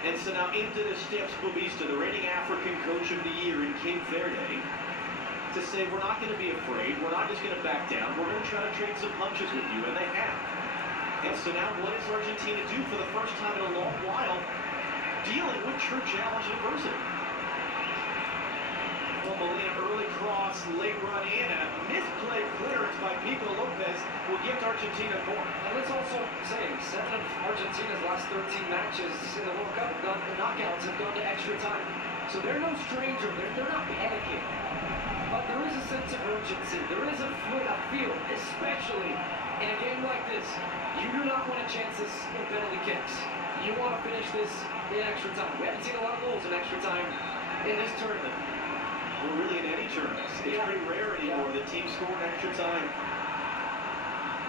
And so now into the steps Bobista, the reigning African Coach of the Year in Cape Verde, to say we're not going to be afraid, we're not just going to back down, we're going to try to trade some punches with you, and they have. And so now what does Argentina do for the first time in a long while, dealing with true challenge and adversity? Well, Molina, early cross, late run in, and a misplay clearance by Pico Lopez will gift Argentina a point. And let's also say, 7 of Argentina's last 13 matches in the World Cup have gone to knockouts, have gone to extra time. So they're no stranger, they're not panicking. But there is a sense of urgency, there is a feel, especially in a game like this. You do not want to chance this in penalty kicks. You want to finish this in extra time. We haven't seen a lot of goals in extra time in this tournament. Well, really in any tournament. It's pretty rare anymore that teams score in extra time.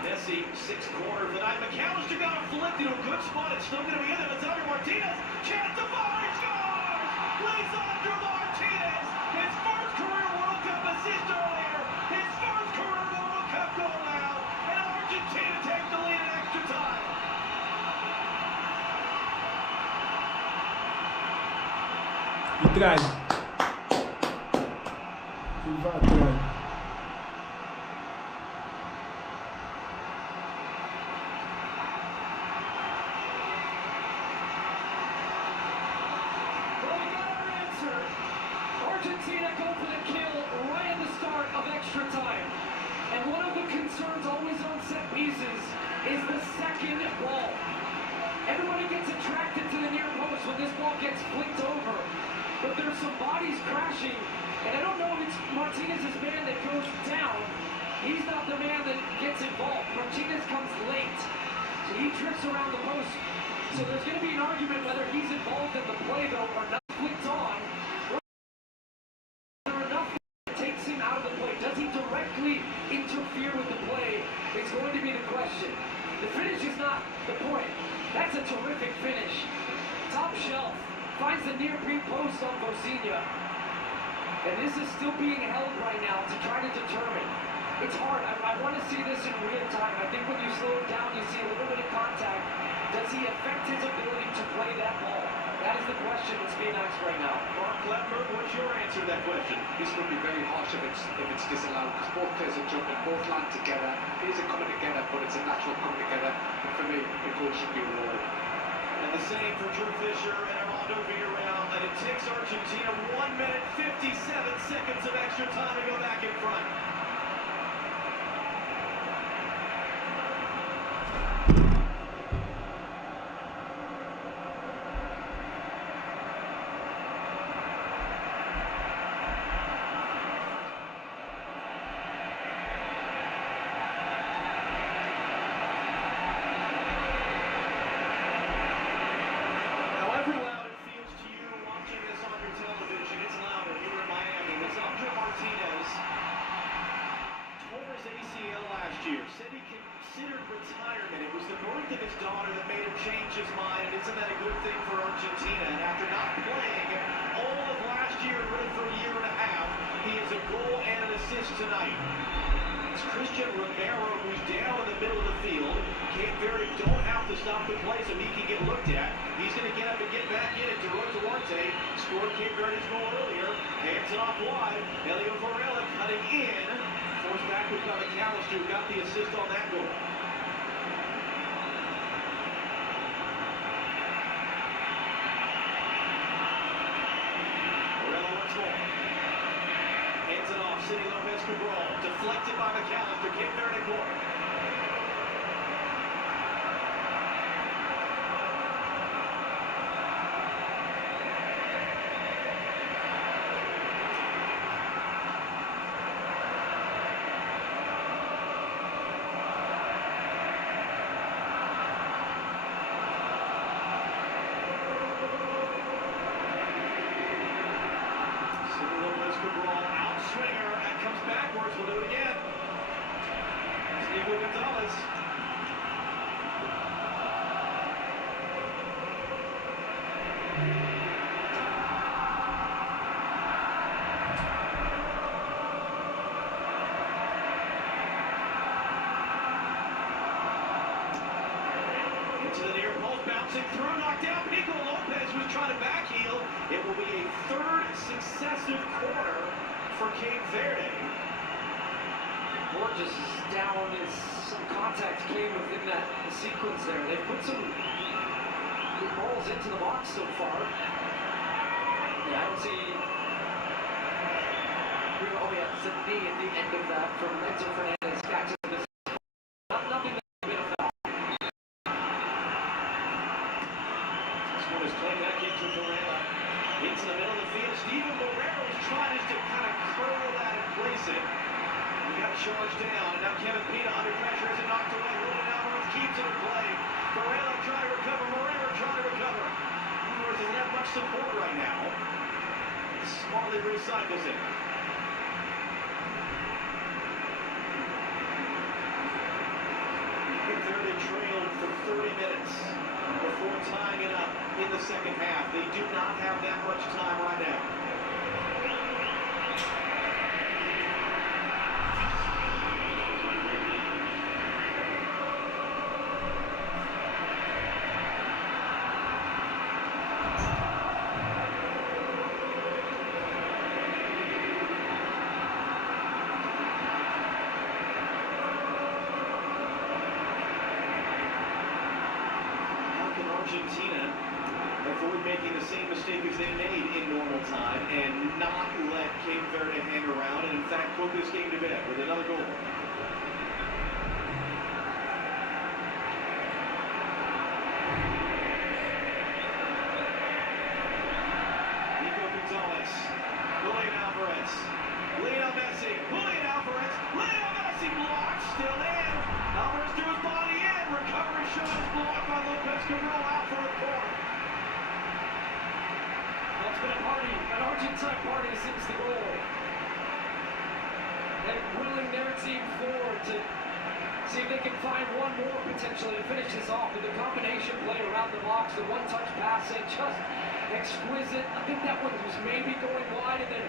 Messi, 6th corner of the night. McAllister got it flipped into a good spot. It's still going to be in there. Lisandro Martinez, chance to fire, he scores! Lisandro Martinez, his first career World Cup assist earlier, his first career World Cup goal now, and Argentina takes the lead in extra time. He tried. Silva tried. Well, we got our answer. Argentina go for the kill right at the start of extra time. And one of the concerns always on set pieces is the second ball. Everybody gets attracted to the near post when this ball gets flicked over. But there's some bodies crashing, and I don't know if it's Martinez's man that goes down. He's not the man that gets involved. Martinez comes late, so he drifts around the post. So there's going to be an argument whether he's involved in the play, though, or not flicked on. Or enough that takes him out of the play. Does he directly interfere with the play? It's going to be the question. The finish is not the point. That's a terrific finish. Top shelf. Finds the near post on Bosinia. And this is still being held right now to try to determine. It's hard. I want to see this in real time. I think when you slow it down, you see a little bit of contact. Does he affect his ability to play that ball? That is the question that's being asked right now. Mark Lepper, what's your answer to that question? This would be very harsh if it's disallowed, because both players are jumping, both land together. It isn't coming together, but it's a natural coming together. And for me, the goal should be awarded. And the same for Drew Fisher and Armando Villarreal. And it takes Argentina 1 minute 57 seconds of extra time to go back in front. Change his mind, and isn't that a good thing for Argentina? And after not playing all of last year and really for a year and a half, he has a goal and an assist tonight. It's Christian Romero who's down in the middle of the field. Cape Verde don't have to stop the play so he can get looked at. He's going to get up and get back in it. Duarte scored Cape Verde's goal earlier. Hands it off wide. Elio Varela cutting in. Forced backwards by McAllister, who got the assist on that goal. Hands it off, City Lopez Cabral, deflected by McAllister, Cape Verde corner. Swinger, and comes backwards, we'll do it again. Diego Gonzalez. Into the near post, bouncing through, knocked down. Pico Lopez was trying to backheel. It will be a third successive corner for Cape Verde. Borges is down as some contact came within that sequence there. They put some good balls into the box so far. Yeah, I don't see. Oh yeah, it's a knee at the end of that from Enzo Fernandez. Back to this. Nothing that's been a foul. This one is played back into Varela. Into the middle of the field. Steven Barrero is trying to kind of curl that and place it. He got charged down, and now Kevin Pina under pressure as it knocked away. Ruben Alvarez keeps it in play. Barrera trying to recover. Moreno trying to recover. Alvarez doesn't have much support right now. Smartly recycles it. Verde trailed for 30 minutes before tying it up in the second half. They do not have that much time right now. Argentina avoid making the same mistake as they made in normal time and not let Cape Verde hang around and, in fact, put this game to bed with another goal. Julian Alvarez, Lionel Messi, Julian Alvarez, Lionel Messi blocked, still in. Alvarez threw his body in, recovery shot is blocked by Lopez Cabral out for a corner. Well, it's been a party, an Argentine party since the goal. They're willing their team forward to see if they can find one more potentially to finish this off with the combination play around the box, the one-touch passing, just exquisite. I think that one was maybe going wide, and then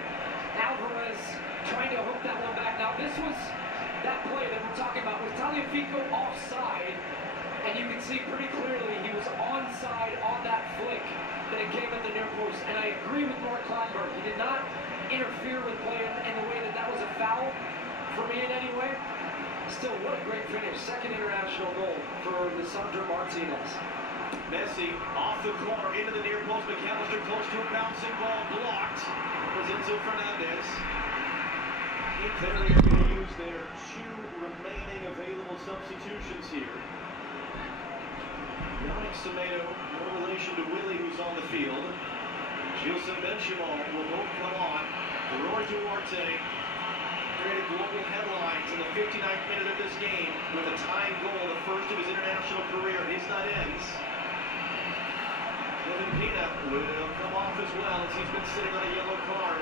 Alvarez trying to hook that one back. Now, this was that play that we're talking about. Was Tagliafico offside? And you can see pretty clearly he was onside on that flick that it came at the near post. And I agree with Mark Kleinberg. He did not interfere with play in the way that was a foul for me in any way. Still, what a great finish. Second international goal for Lisandro Martinez. Messi off the corner into the near post. McAllister close to a bouncing ball, blocked. Was Enzo Fernandez. Cape Verde are going to use their two remaining available substitutions here. Yannick Semedo, no relation to Willie, who's on the field. Gilson Benchimol will both come on. Roy Duarte created global headlines in the 59th minute of this game with a tying goal, the first of his international career. His night ends. Kevin Pina will come off as well as he's been sitting on a yellow card.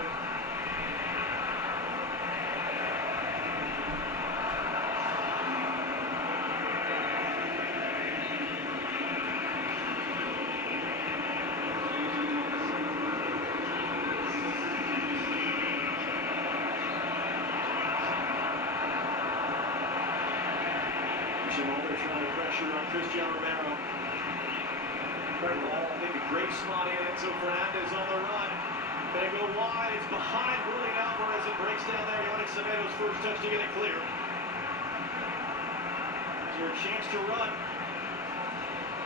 They're trying to pressure on Cristiano Romero. I think a great spot in. Enzo Fernandez on the run. They go wide. It's behind Julian Alvarez and breaks down there. Yannick Semedo's first touch to get it clear. Is there a chance to run?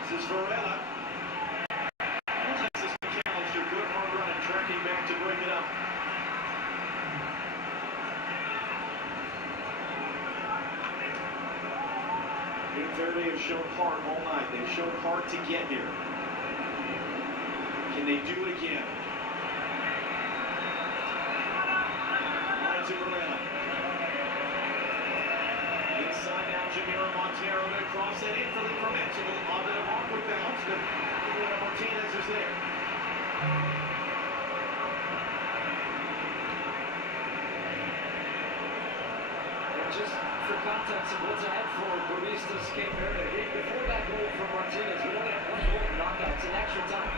This is Varela. This is McAllister. Good hard run and tracking back to break it up. Cape Verde have shown heart all night. They've shown heart to get here. Can they do it again? Right to Varela. Inside now, Jamiro Montero going to cross that in for the Ferments. A little bit of awkward bounce, but Martinez is there. Just for context of what's ahead for Baristas Cape Verde, before that goal from Martinez, we only had one goal in knockouts in extra time.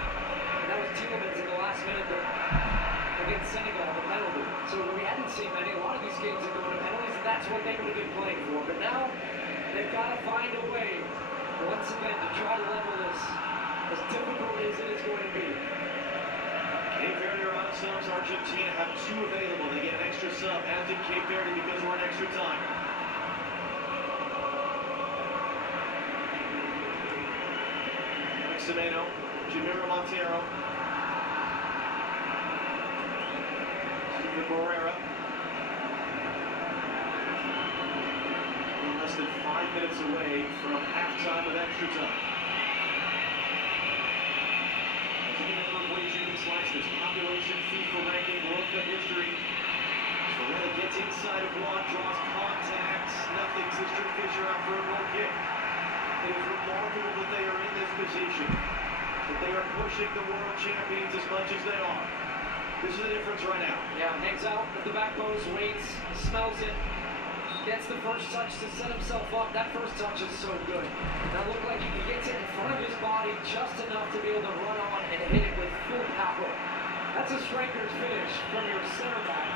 And that was Tielemans in the last minute against Senegal, the penalty. So we hadn't seen many. A lot of these games are going to penalties, and that's what they would have been playing for. But now they've got to find a way, once again, to try to level this, as difficult as it is going to be. Cape Verde are on subs. Argentina have two available. They get an extra sub, as did Cape Verde, because we're in extra time. Semedo, Jamiro Montero, Steven Barrera. We're less than 5 minutes away from halftime of extra time. Slice this population FIFA ranking World Cup history. Varela gets inside of one, draws contacts. Nothing. Sister Fisher out for a goal kick. It is remarkable that they are in this position, that they are pushing the world champions as much as they are. This is the difference right now. Yeah, hangs out at the back post, waits, smells it, gets the first touch to set himself up. That first touch is so good. That looked like he gets it in front of his body just enough to be able to run on and hit it with full power. That's a striker's finish from your center back.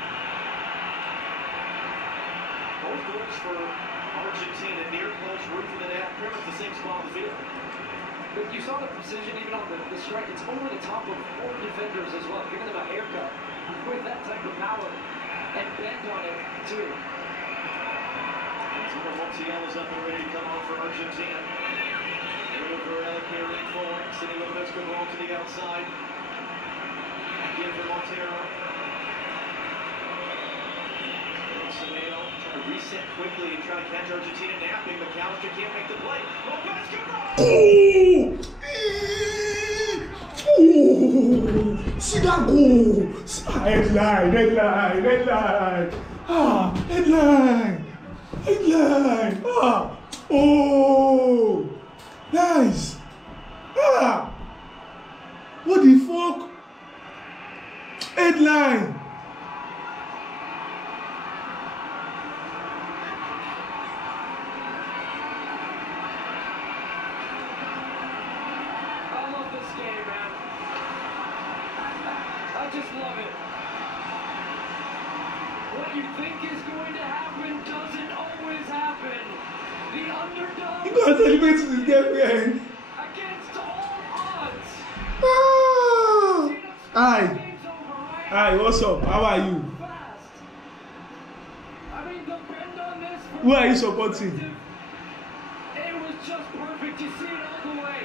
Both goals for Argentina, near post, roof of the net, pretty much the same spot on the field. But you saw the precision even on the strike. It's over the top of 4 defenders as well, giving them a haircut with that type of power and bend on it too. Montiel is up and ready to come on for Argentina. Varela carrying forward, sitting with Lopez Cabral. ball to the outside. Again for Montero. Semedo trying to reset quickly and try to catch Argentina napping. McAllister can't make the play. Lopez can See that goal! Headline! Headline! Oh! Nice! What the fuck? Headline! Just love it. What you think is going to happen doesn't always happen. The underdog. You gotta celebrate this game, man. Against all odds. Hi. Hi, what's up? How are you? I mean, the bend on this. Who are you supporting? It was just perfect. You see it all the way.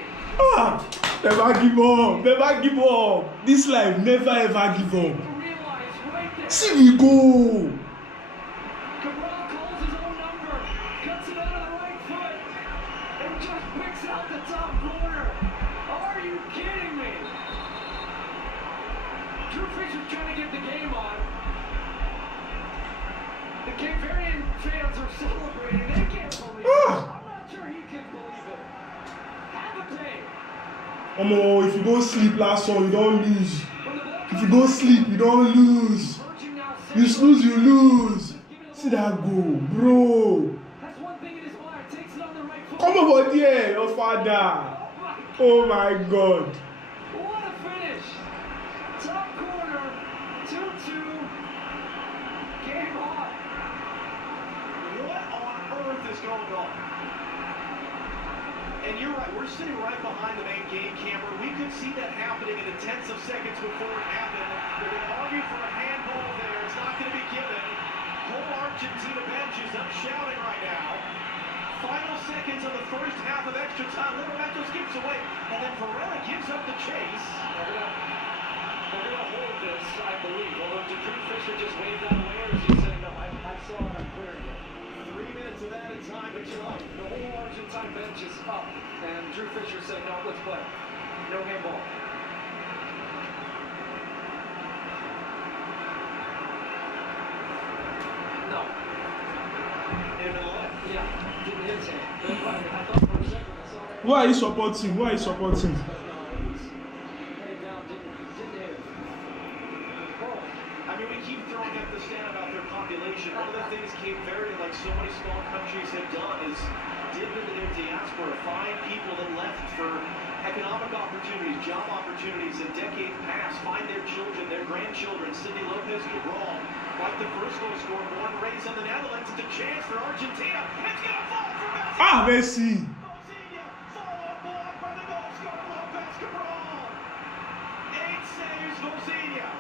Never give up. This life, never ever give up. See me go. Cabral calls his own number, cuts it out of the right foot, and just picks out the top corner. Are you kidding me? Drew Fisher's trying to get the game on. The Cape Verdean fans are celebrating. They can't believe it. I'm not sure he can believe it. Have a day. If you go sleep last one, you don't lose. If you go sleep, you don't lose. You snooze, you lose. See that goal, bro. Come over there, your father. Oh my God. What a finish. Top corner, 2-2. Game on. What on earth is going on? And you're right, we're sitting right behind the main game camera. We could see that happening in the tenths of seconds before it happened. They're going to argue for a handball there. It's not going to be given. Whole Argentina bench is up shouting right now. Final seconds of the first half of extra time. Livramento skips away, and then Varela gives up the chase. They're going to hold this, I believe. Although Drew Fisher just waved that away, or is he saying, no, I saw it, I'm clearing it. 3 minutes of added time to kill up. The whole Argentine bench is up, and Drew Fisher said, no, let's play. No handball. No. Yeah, didn't hit his hand. I thought for a second I saw that. Who are you supporting? I mean, we keep throwing up the stand about their population. One of the things Cape Verde, like so many small countries, have done is dip into their diaspora, find people that left for economic opportunities, job opportunities in decades past, find their children, their grandchildren. Cindy Lopez Cabral, like the first goal scorer, born and raised in the Netherlands. It's a chance for Argentina. It's going to fall for Messi. Messi. Follow-up block by the goal scorer, Lopez Cabral. 8 saves, Bolsinha.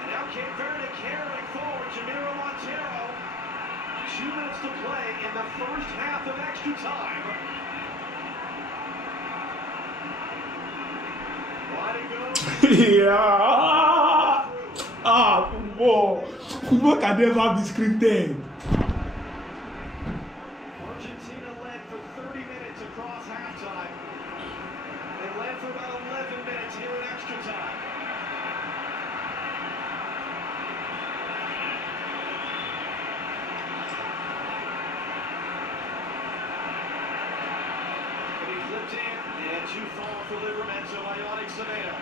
And now Cape Verde carrying forward, Jamiro Montero. 2 minutes to play in the first half of extra time. Yeah. Football can never be scripted. Argentina led for 30 minutes across halftime. They led for about 11 minutes here in extra time. And he flipped in, and 2 fall for Livramento by Semedo.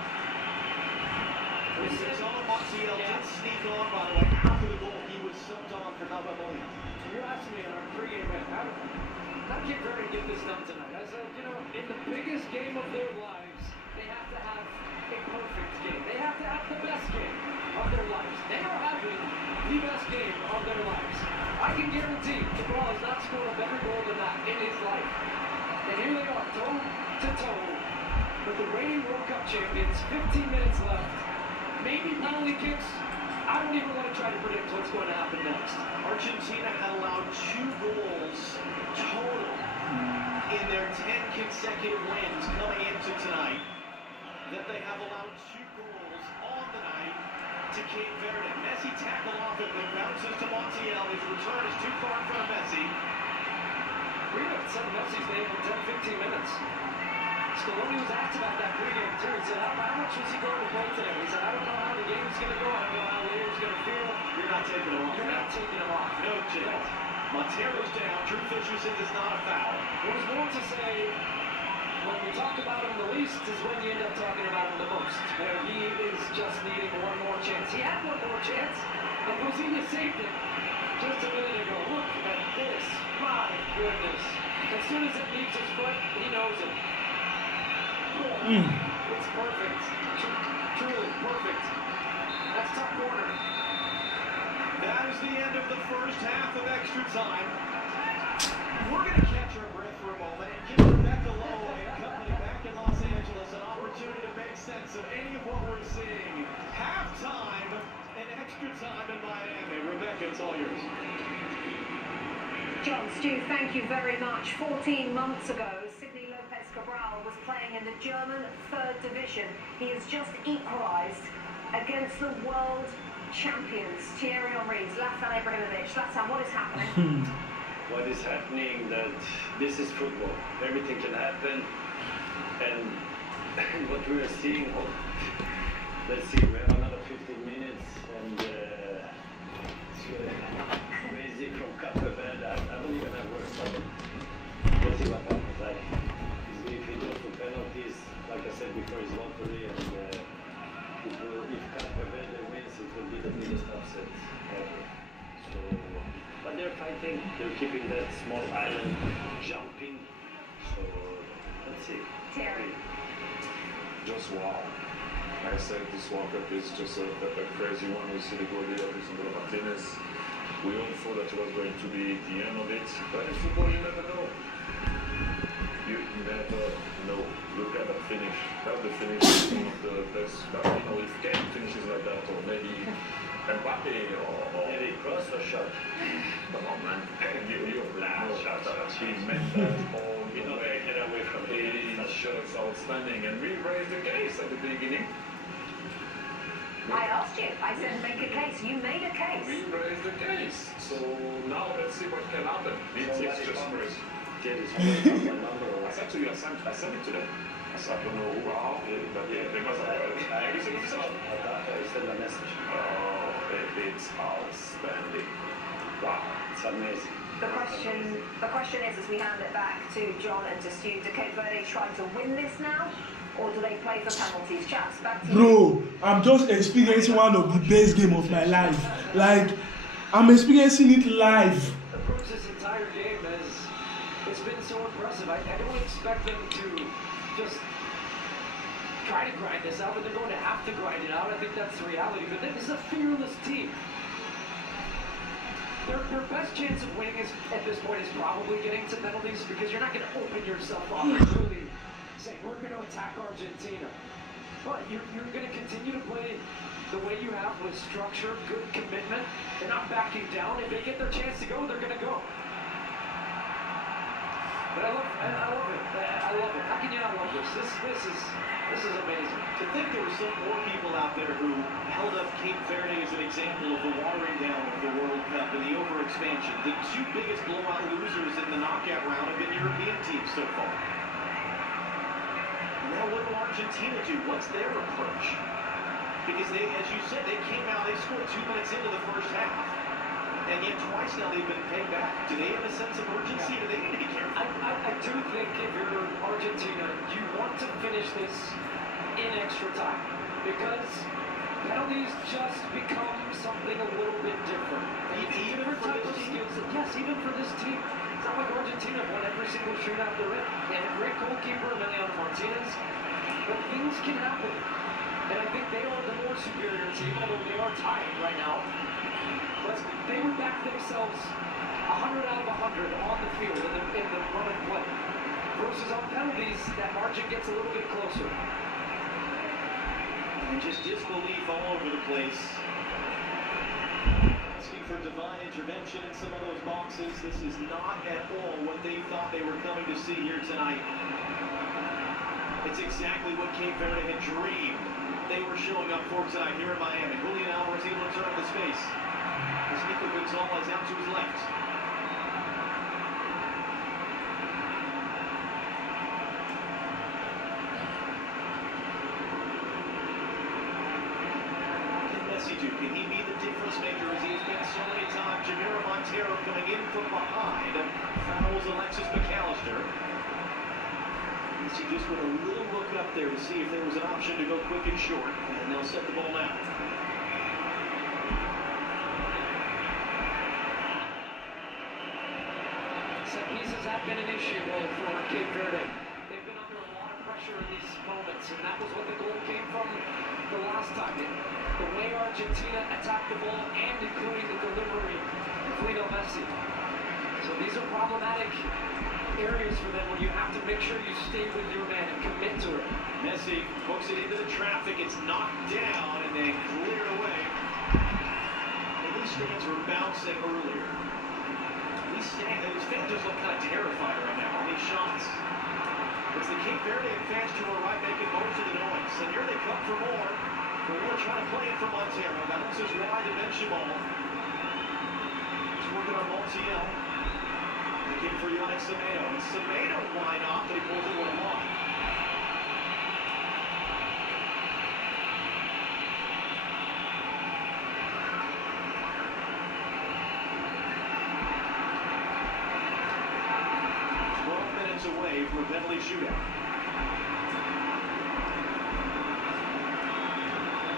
Montiel did sneak on, by the way, after the goal. He was subbed on for Nava Molina. You're asking me in our pregame win, how Cape Verde get this done tonight? I said, you know, in the biggest game of their lives, they have to have a perfect game. They have to have the best game of their lives. They are having the best game of their lives. I can guarantee Cabral has not scored a better goal than that in his life. And here they are, toe to toe, with the reigning World Cup champions. 15 minutes left. Maybe penalty kicks. I don't even want to try to predict what's going to happen next. Argentina had allowed 2 goals total in their 10 consecutive wins coming into tonight. that they have allowed 2 goals on the night to Cape Verde. Messi tackled off it, but bounces to Montiel. His return is too far for Messi. We haven't said Messi's name in 10-15 minutes. Scaloni was asked about that pregame too. He said, how much was he going to play today? He said, I don't know how the game's going to go. I don't know how the game's going to feel. You're not taking him off. You're not taking him off. No chance. Montero's down. Drew Fisher said it's not a foul. It was more to say, when we talk about him the least is when you end up talking about him the most. Where he is just needing one more chance. He had one more chance, and Rosina saved it just a minute ago. Look at this. My goodness. As soon as it leaves his foot, he knows it. It's perfect. Truly perfect. That's top corner. That is the end of the first half of extra time. We're going to catch our breath for a moment and give Rebecca Lowe and company back in Los Angeles an opportunity to make sense of any of what we're seeing. Halftime and extra time in Miami. Rebecca, it's all yours. John, Stu, thank you very much. 14 months ago, Sidney Lopez-Cabral was playing in the German 3rd Division. He has just equalised against the world champions, Thierry Henry, Zlatan Ibrahimovic. Zlatan, what is happening? What is happening that this is football. Everything can happen. And what we are seeing, let's see, we have another 15 minutes and Basic from Cape Verde. I don't even have words for it. We'll see what happens. Like, if he goes to penalties, like I said before, it's lottery, and if Cape Verde wins, it will be the biggest upset ever. So, but they're fighting, they're keeping that small island jumping. So, let's see. Terry. Just wow. I said this World Cup is just a crazy one. We see the goal here of Lisandro Martinez. We all thought that it was going to be the end of it, but in football you never know. You never know. Look at that finish. That's the finish is one of the best. But you know, if Kane finishes like that, or maybe Mbappe, or Maybe cross or shot. come on, man. You're shot. He meant that all the way. Get away from it. His shots outstanding, and we raised the case at the beginning. I asked you. I said make a case. You made a case. We raised the case. So now let's see what can happen. It's just crazy. I said to you, I sent it to them. I said, I don't know who are, but yeah, because I received the message. I sent a message. Oh, it's outstanding. Wow, it's amazing. The question is, as we hand it back to John and to Stu, do Cape Verde try to win this now? Or do they play for penalties? Chaps, back to you. Bro, I'm just experiencing one of the best games of my life. Like, I'm experiencing it live. The Bruins this entire game it's been so impressive. I don't expect them to just try to grind this out, but they're going to have to grind it out. I think that's the reality. But this is a fearless team. Their best chance of winning at this point is probably getting to penalties, because you're not going to open yourself up and truly say, we're going to attack Argentina. But you're going to continue to play the way you have, with structure, good commitment. They're not backing down. If they get their chance to go, they're going to go. But I love it. I love it. How can you not love this? This is amazing. To think there were some more people out there who held up Cape Verde as an example of the watering down of the World Cup and the overexpansion. The 2 biggest blowout losers in the knockout round have been European teams so far. Now what will Argentina do? What's their approach? Because they, as you said, they came out, they scored 2 minutes into the first half. And yet twice now they've been paid back. Do they have a sense of urgency? Do they need to be careful? I do think if you're Argentina, you want to finish this in extra time, because penalties just become something a little bit different. Even for this team? Yes, even for this team. It's not like Argentina won every single shootout they're in. They have a great goalkeeper, Emiliano Martinez, but things can happen. And I think they are the more superior team, although they are tied right now. But they would back themselves 100 out of 100 on the field in the run of play. Versus on penalties, that margin gets a little bit closer. And just disbelief all over the place. Asking for divine intervention in some of those boxes. This is not at all what they thought they were coming to see here tonight. It's exactly what Cape Verde had dreamed they were showing up for tonight here in Miami. Julian Alvarez able to turn up the space. As Nico Gonzalez out to his left. Can he be the difference maker as he has been so many times? Jamiro Montero coming in from behind. Fouls Alexis McAllister. He just went a little look up there to see if there was an option to go quick and short. And they'll set the ball now. Set pieces have been an issue though for Cape Verde. They've been under a lot of pressure in these moments, and that was what the goal came from the last time. The way Argentina attacked the ball and including the delivery of Lionel Messi. So these are problematic areas for them where you have to make sure you stay with your man and commit to it. Messi hooks it into the traffic, it's knocked down and then cleared away. And these fans were bouncing earlier. These fans just look kind of terrified right now on these shots. It's the Cape Verdean fans to our right making most of the noise. And here they come for more. We're trying to play it for Montero. Bounces wide to Benchimol. He's working on Montiel. Looking for Yannick Semedo. And Semedo, why not? But he pulls it with a line. Away from a penalty shootout.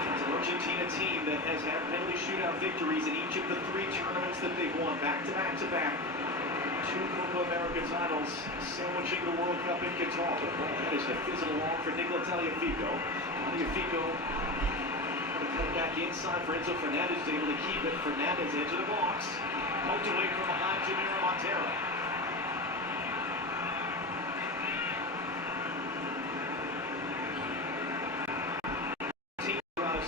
It's an Argentina team that has had penalty shootout victories in each of the 3 tournaments that they've won, back to back to back. 2 Copa America titles, sandwiching the World Cup in Qatar. That is to fizzle along for Nicola Tagliafico. Tagliafico cut back inside for Enzo Fernandez, able to keep it. Fernandez into the box. Poked away from behind Jamiro Montero.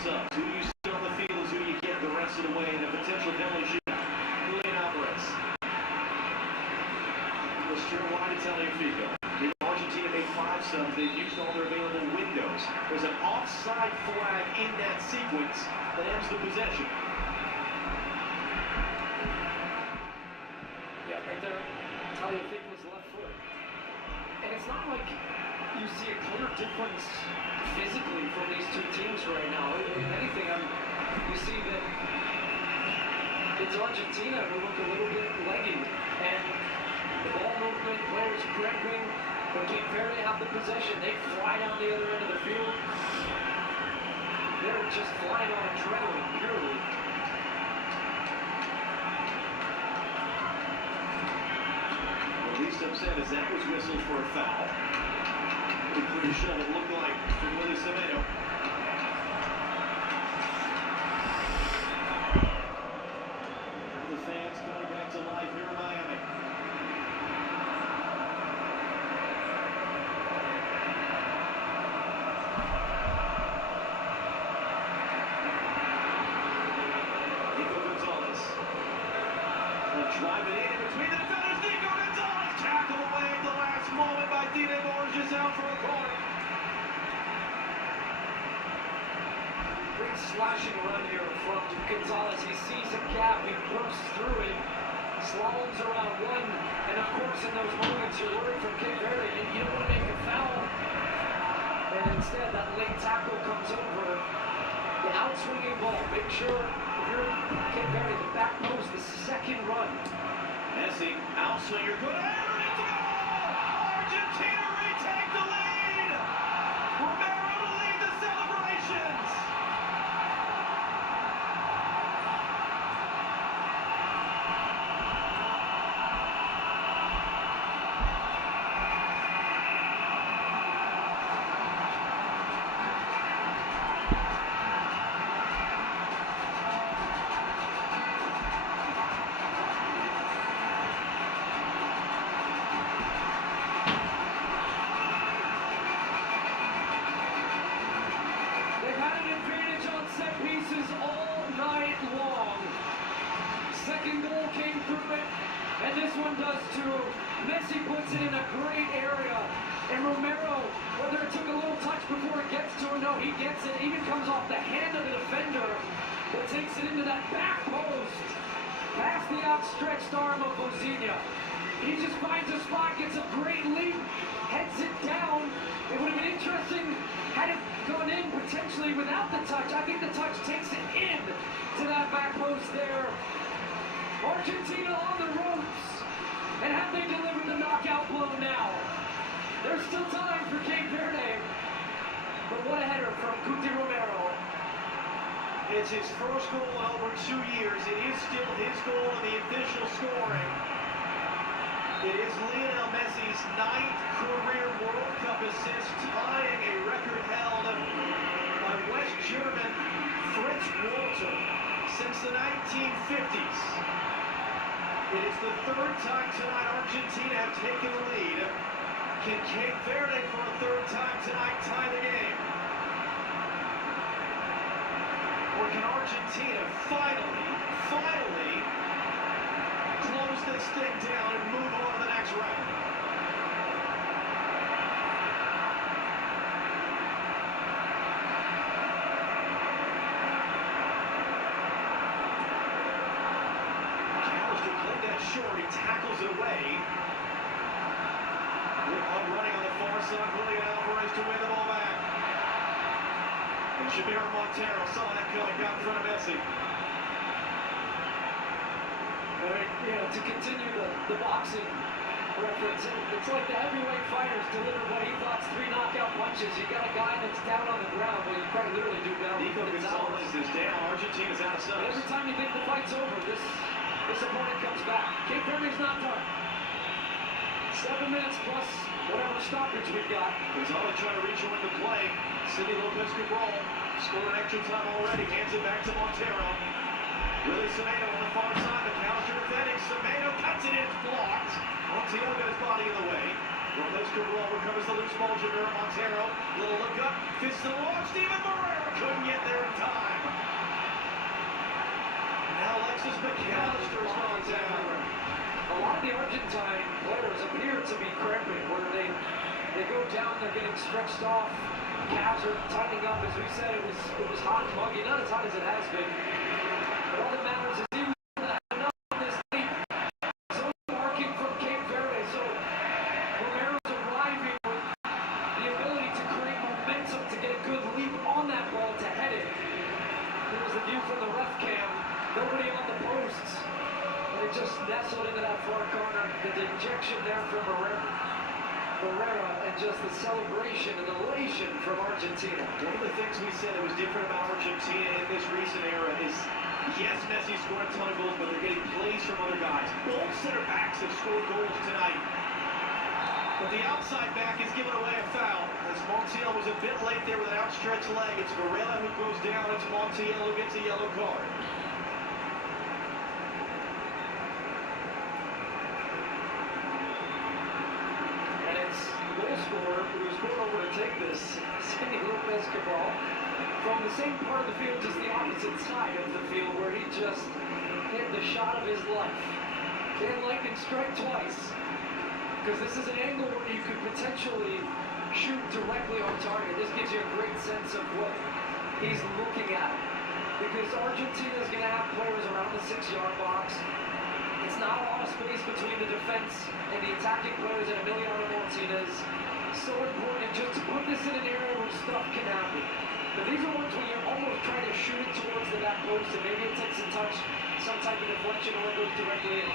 Subs. Who you see on the field is who you get the rest of the way in a potential penalty shootout. Julian Alvarez. He was turned wide to Tagliafico. Argentina made 5 subs. They've used all their available windows. There's an offside flag in that sequence that ends the possession. Yeah, right there. Tagliafico's left foot. And it's not like you see a clear difference physically from these 2 teams right now. If anything, you see that it's Argentina who look a little bit leggy, and the ball movement, players cramping. When Cape Verde have the possession, they fly down the other end of the field. They're just flying on adrenaline purely. Well, least upset as that was whistled for a foul. Pretty clear shot, it looked like, from Willie Semedo. The fans coming back to life here in Miami. Nico Gonzalez. Will drive it in between the defenders. Nico Gonzalez tackled away at the last moment by Dine Borges out for a corner. Great slashing run here from Gonzalez. He sees a gap, he bursts through it, slaloms around one, and of course in those moments you're worried from Cape Verde, you don't want to make a foul. And instead that late tackle comes over. The outswinging ball, make sure if you're Cape Verde, the back post, the second run. Messi, outswinger, good. Argentina retake the lead! Romero to lead the celebrations! And this one does too. Messi puts it in a great area. And Romero, whether it took a little Oh no, he gets it. Even comes off the hand of the defender, but takes it into that back post. Past the outstretched arm of Bozinia. He just finds a spot, gets a great leap, heads it down. It would have been interesting had it gone in potentially without the touch. I think the touch takes it in to that back post there. Argentina on the ropes. And have they delivered the knockout blow now? There's still time for Cape Verde. But what a header from Cuti Romero. It's his first goal in over 2 years. It is still his goal in the official scoring. It is Lionel Messi's 9th career World Cup assist, tying a record held by West German Fritz Walter since the 1950s. It is the 3rd time tonight Argentina have taken the lead. Can Cape Verde for a 3rd time tonight tie the game? Or can Argentina finally close this thing down and move on to the next round? McAllister played that short, he tackles it away. Running on the far side, Julian Alvarez to win the ball back. And Shamir Montero saw that coming, got in front of Messi. To continue the boxing reference, it's like the heavyweight fighters deliver what he thought's 3 knockout punches. You got a guy that's down on the ground, but you quite literally do down. Nico Gonzalez is down. Argentina's out of subs. Every time you think the fight's over, this opponent comes back. Cape Verde's not done. 7 minutes plus whatever stoppage we've got. Gonzalez trying to rejoin the play. Cindy Lopez Cabral scored an extra time already. Hands it back to Montero. Willie Semedo on the far side. McAllister defending. Semedo cuts it in. It's blocked. Montero got his body in the way. Lopez Cabral recovers the loose ball. Jamiro Montero. Little look up. Fist to the wall. Steven Barrera couldn't get there in time. Now Alexis McAllister's gone down. A lot of the Argentine players appear to be cramping, where they go down, they're getting stretched off, calves are tightening up. As we said, it was hot and muggy, not as hot as it has been. But all that matters is even enough in this league. So marking from Cape Verde, so Romero's arriving with the ability to create momentum to get a good leap on that ball to head it. Here's the view from the ref cam, nobody on the posts. They just nestled into that far corner. The dejection there from Barrera, and just the celebration and elation from Argentina. One of the things we said that was different about Argentina in this recent era is, yes, Messi scored a ton of goals, but they're getting plays from other guys. Both center backs have scored goals tonight. But the outside back is giving away a foul. As Montiel was a bit late there with an outstretched leg. It's Varela who goes down. It's Montiel who gets a yellow card. Goal scorer who was going over to take this, Cindy Lopez Cabral, from the same part of the field, just the opposite side of the field, where he just hit the shot of his life. Can lightning strike twice? Because this is an angle where you could potentially shoot directly on target. This gives you a great sense of what he's looking at. Because Argentina is going to have players around the 6-yard box. It's not a lot of space between the defense and the attacking players and Emiliano Martinez. So important just to put this in an area where stuff can happen. But these are ones where you're almost trying to shoot it towards the back post, and maybe it takes a touch, some type of deflection, or it goes directly in.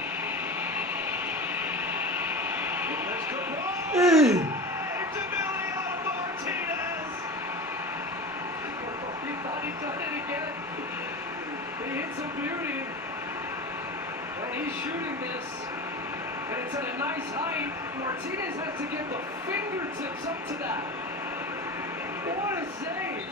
Hey! It's Emiliano Martinez! He thought he'd done it again. He hits a beauty. And he's shooting this, and it's at a nice height. Martinez has to get the fingertips up to that. What a save!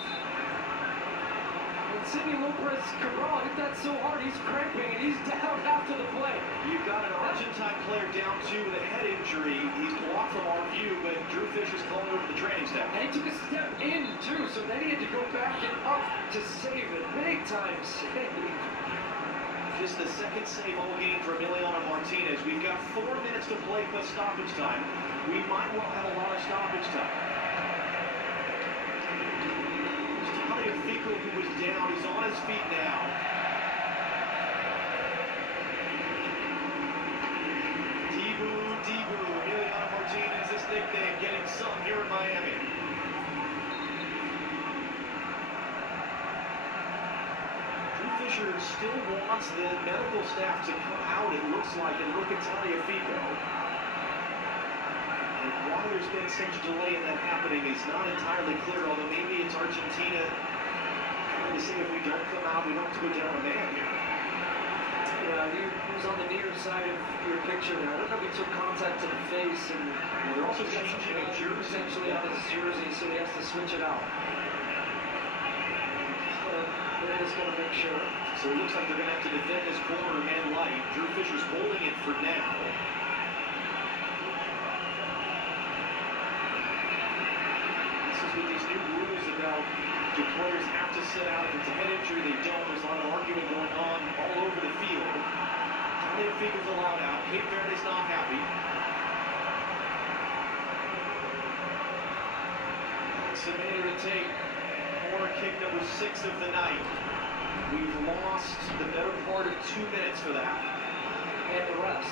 And Cindy Lopez Cabral hit that so hard, he's cramping, and he's down after the play. You've got an Argentine player down too with a head injury. He's blocked from our view, but Drew Fisher's calling over the training staff. And he took a step in, too, so then he had to go back and up to save it. Big time save. Just the second save all game for Emiliano Martinez. We've got 4 minutes to play plus stoppage time. We might well have a lot of stoppage time. Rico, who was down, is on his feet now. Dibu, Emiliano Martinez, this nickname, getting some here in Miami. Drew Fisher still wants the medical staff to come out, it looks like, and look at Tagliafico. And why there's been such a delay in that happening is not entirely clear, although maybe it's Argentina trying to say if we don't come out, we don't have to go down a man here. Yeah, he was on the near side of your picture there. I don't know if he took contact to the face, and they're also changing a jersey essentially on his jersey, so he has to switch it out. They're just going to make sure. So it looks like they're going to have to defend this corner man light. Drew Fisher's holding it for now. This is with these new rules about do players have to sit out. If it's a head injury, they don't. There's a lot of arguing going on all over the field. Tagliafico's allowed out. Cape Verde's not happy. Semedo to take corner kick number 6 of the night. We've lost the better part of 2 minutes for that. And the rest.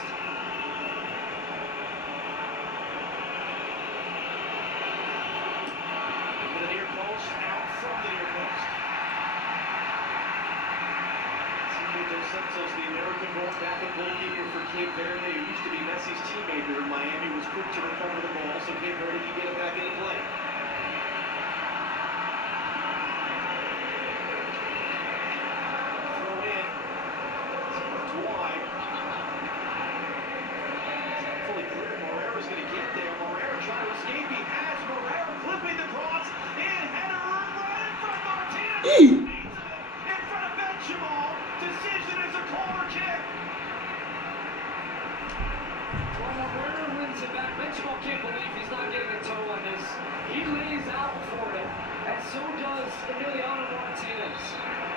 Into the near post, out from the near post. Dos Santos, the American backup goalkeeper for Cape Verde, who used to be Messi's teammate here in Miami, was quick to recover the ball, so Cape Verde can get it back into play. Throw in. It's wide. Fully clear. Morera's going to get there. Morera trying to escape. He has. Morera flipping the cross. In header right in front of Martinez. In front of Benjamin. Decision is a corner kick. Well, Morera wins it back. Benjamin can't believe he's not getting a toe on this. He lays out for it, and so does Emiliano Martinez.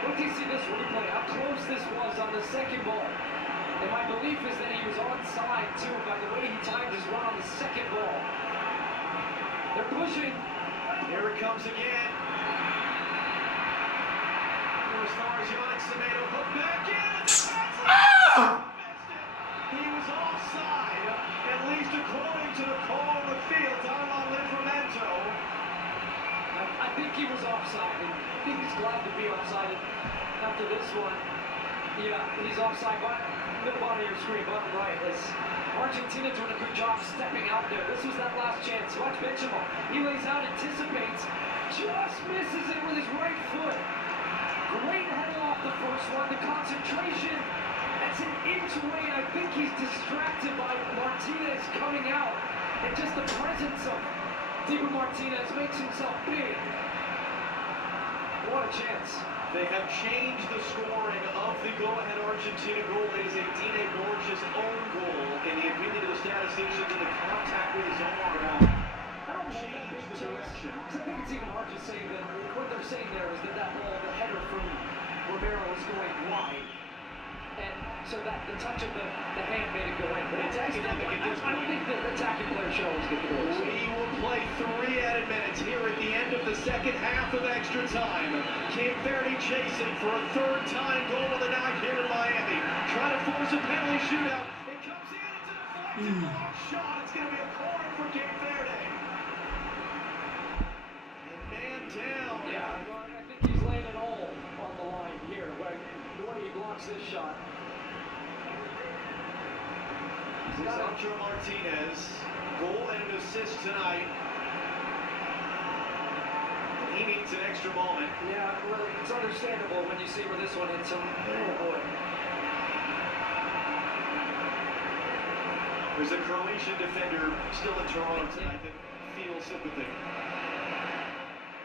Look, you see this replay, how close this was on the second ball. And my belief is that he was onside, too, by the way he timed his run on the second ball. They're pushing. Here it comes again. As far as Yannick Semedo, put back in. He was offside, at least according to the call on the field down on Livramento. I think he was offside. I think he's glad to be offside after this one. Yeah, he's offside. Middle bottom of your screen, bottom right. Is Argentina doing a good job stepping out there. This was that last chance. Watch Benjamin. He lays out, anticipates, just misses it with his right foot. Great header off the first one. The concentration, that's an inch away, and I think he's distracted by Martinez coming out. And just the presence of Dibu Martinez makes himself big. What a chance. They have changed the scoring of the go-ahead Argentina goal. It is a Dine Borges' own goal, in the opinion of the statisticians, in the contact with his arm. I don't change the direction. I think it's even hard to say that what they're saying there is that that ball, the header from Romero, is going wide. And so that the touch of the hand made it go in. But it's academic at this point. I don't think the attacking player should always get the goals. We will play 3 added minutes here at the end of the second half of extra time. Cape Verde chasing for a 3rd time goal of the night here in Miami. Trying to force a penalty shootout. It comes in, it's a deflected long shot. It's going to be a corner for Cape Verde. And man down. Yeah, well, I think he's laying it all on the line here. The way he blocks this shot. Lisandro Martinez, goal and an assist tonight. He needs an extra moment. Yeah, well, it's understandable when you see where this one hits him. Oh boy. There's a Croatian defender still in Toronto tonight that feels sympathy.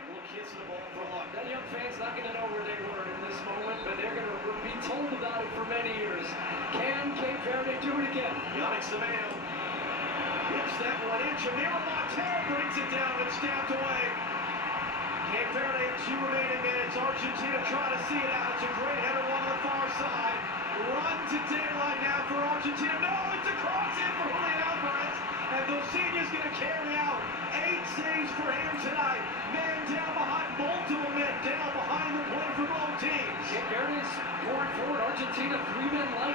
Little kiss in the ball for luck. That young fan's not going to know where they were in this moment, but they're going to be told about it for many years. Can Cape Verde do it again? Yannick Semedo whips that one in. Jamiro Montero brings it down and stabbed away. Cape Verde in 2 remaining minutes. Argentina trying to see it out. It's a great header on the far side. Run to daylight now for Argentina. No, it's a cross in for Julian Alvarez. And Vosinia's going to carry out 8 saves for him tonight. Man down behind, multiple men down behind the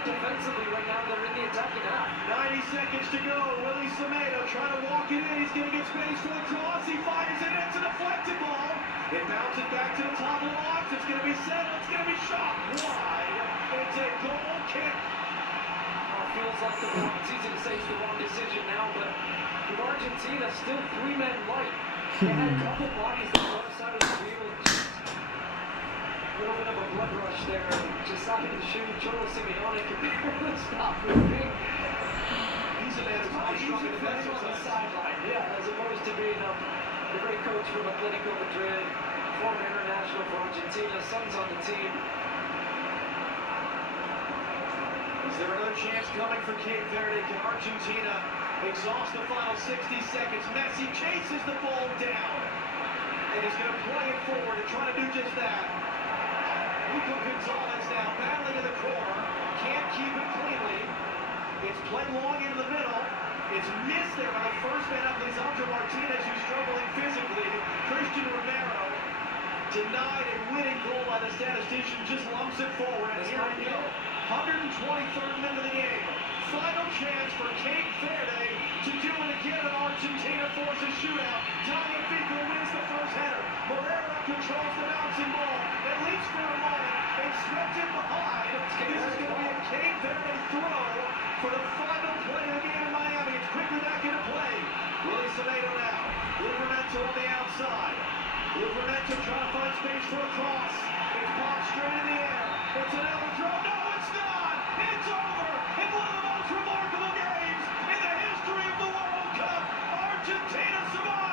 defensively right now. They're in the attacking half. 90 seconds to go. Willie Semedo trying to walk it in. He's going to get space for the cross. He fires it. It's a deflected ball. It bounces back to the top of the box. It's going to be settled. It's going to be shot wide. It's a goal kick. Feels like it's easy to say it's the wrong decision now, but with Argentina still 3 men light, they had a couple bodies on the left side of the field. Just a little bit of a blood rush there, and decided to shoot. Cholo Simeone can barely stop moving. He's a man who's always strong in defense on the sideline, yeah, as opposed to being the great coach from Atletico Madrid, former international for Argentina, son's on the team. Is there another chance coming for Cape Verde? Can Argentina exhaust the final 60 seconds? Messi chases the ball down. And he's going to play it forward and try to do just that. Nico Gonzalez now battling in the corner. Can't keep it cleanly. It's played long into the middle. It's missed there by the first man up, Lisandro Martinez, who's struggling physically. Christian Romero denied a winning goal by the statistician, just lumps it forward. And here we go. 123rd minute of the game. Final chance for Cape Verde to do it again, and Argentina forces shootout. Tagliafico wins the first header. Moreira controls the bouncing ball. At least for a moment, it's swept in behind. This is going to be a Cape Verde throw for the final play of the game in Miami. It's quickly back into play. Willie Semedo now. Livramento on the outside. Livramento trying to find space for a cross. It's popped straight in the air. It's an overthrow. No, it's not. It's over. In one of the most remarkable games in the history of the World Cup, Argentina survives.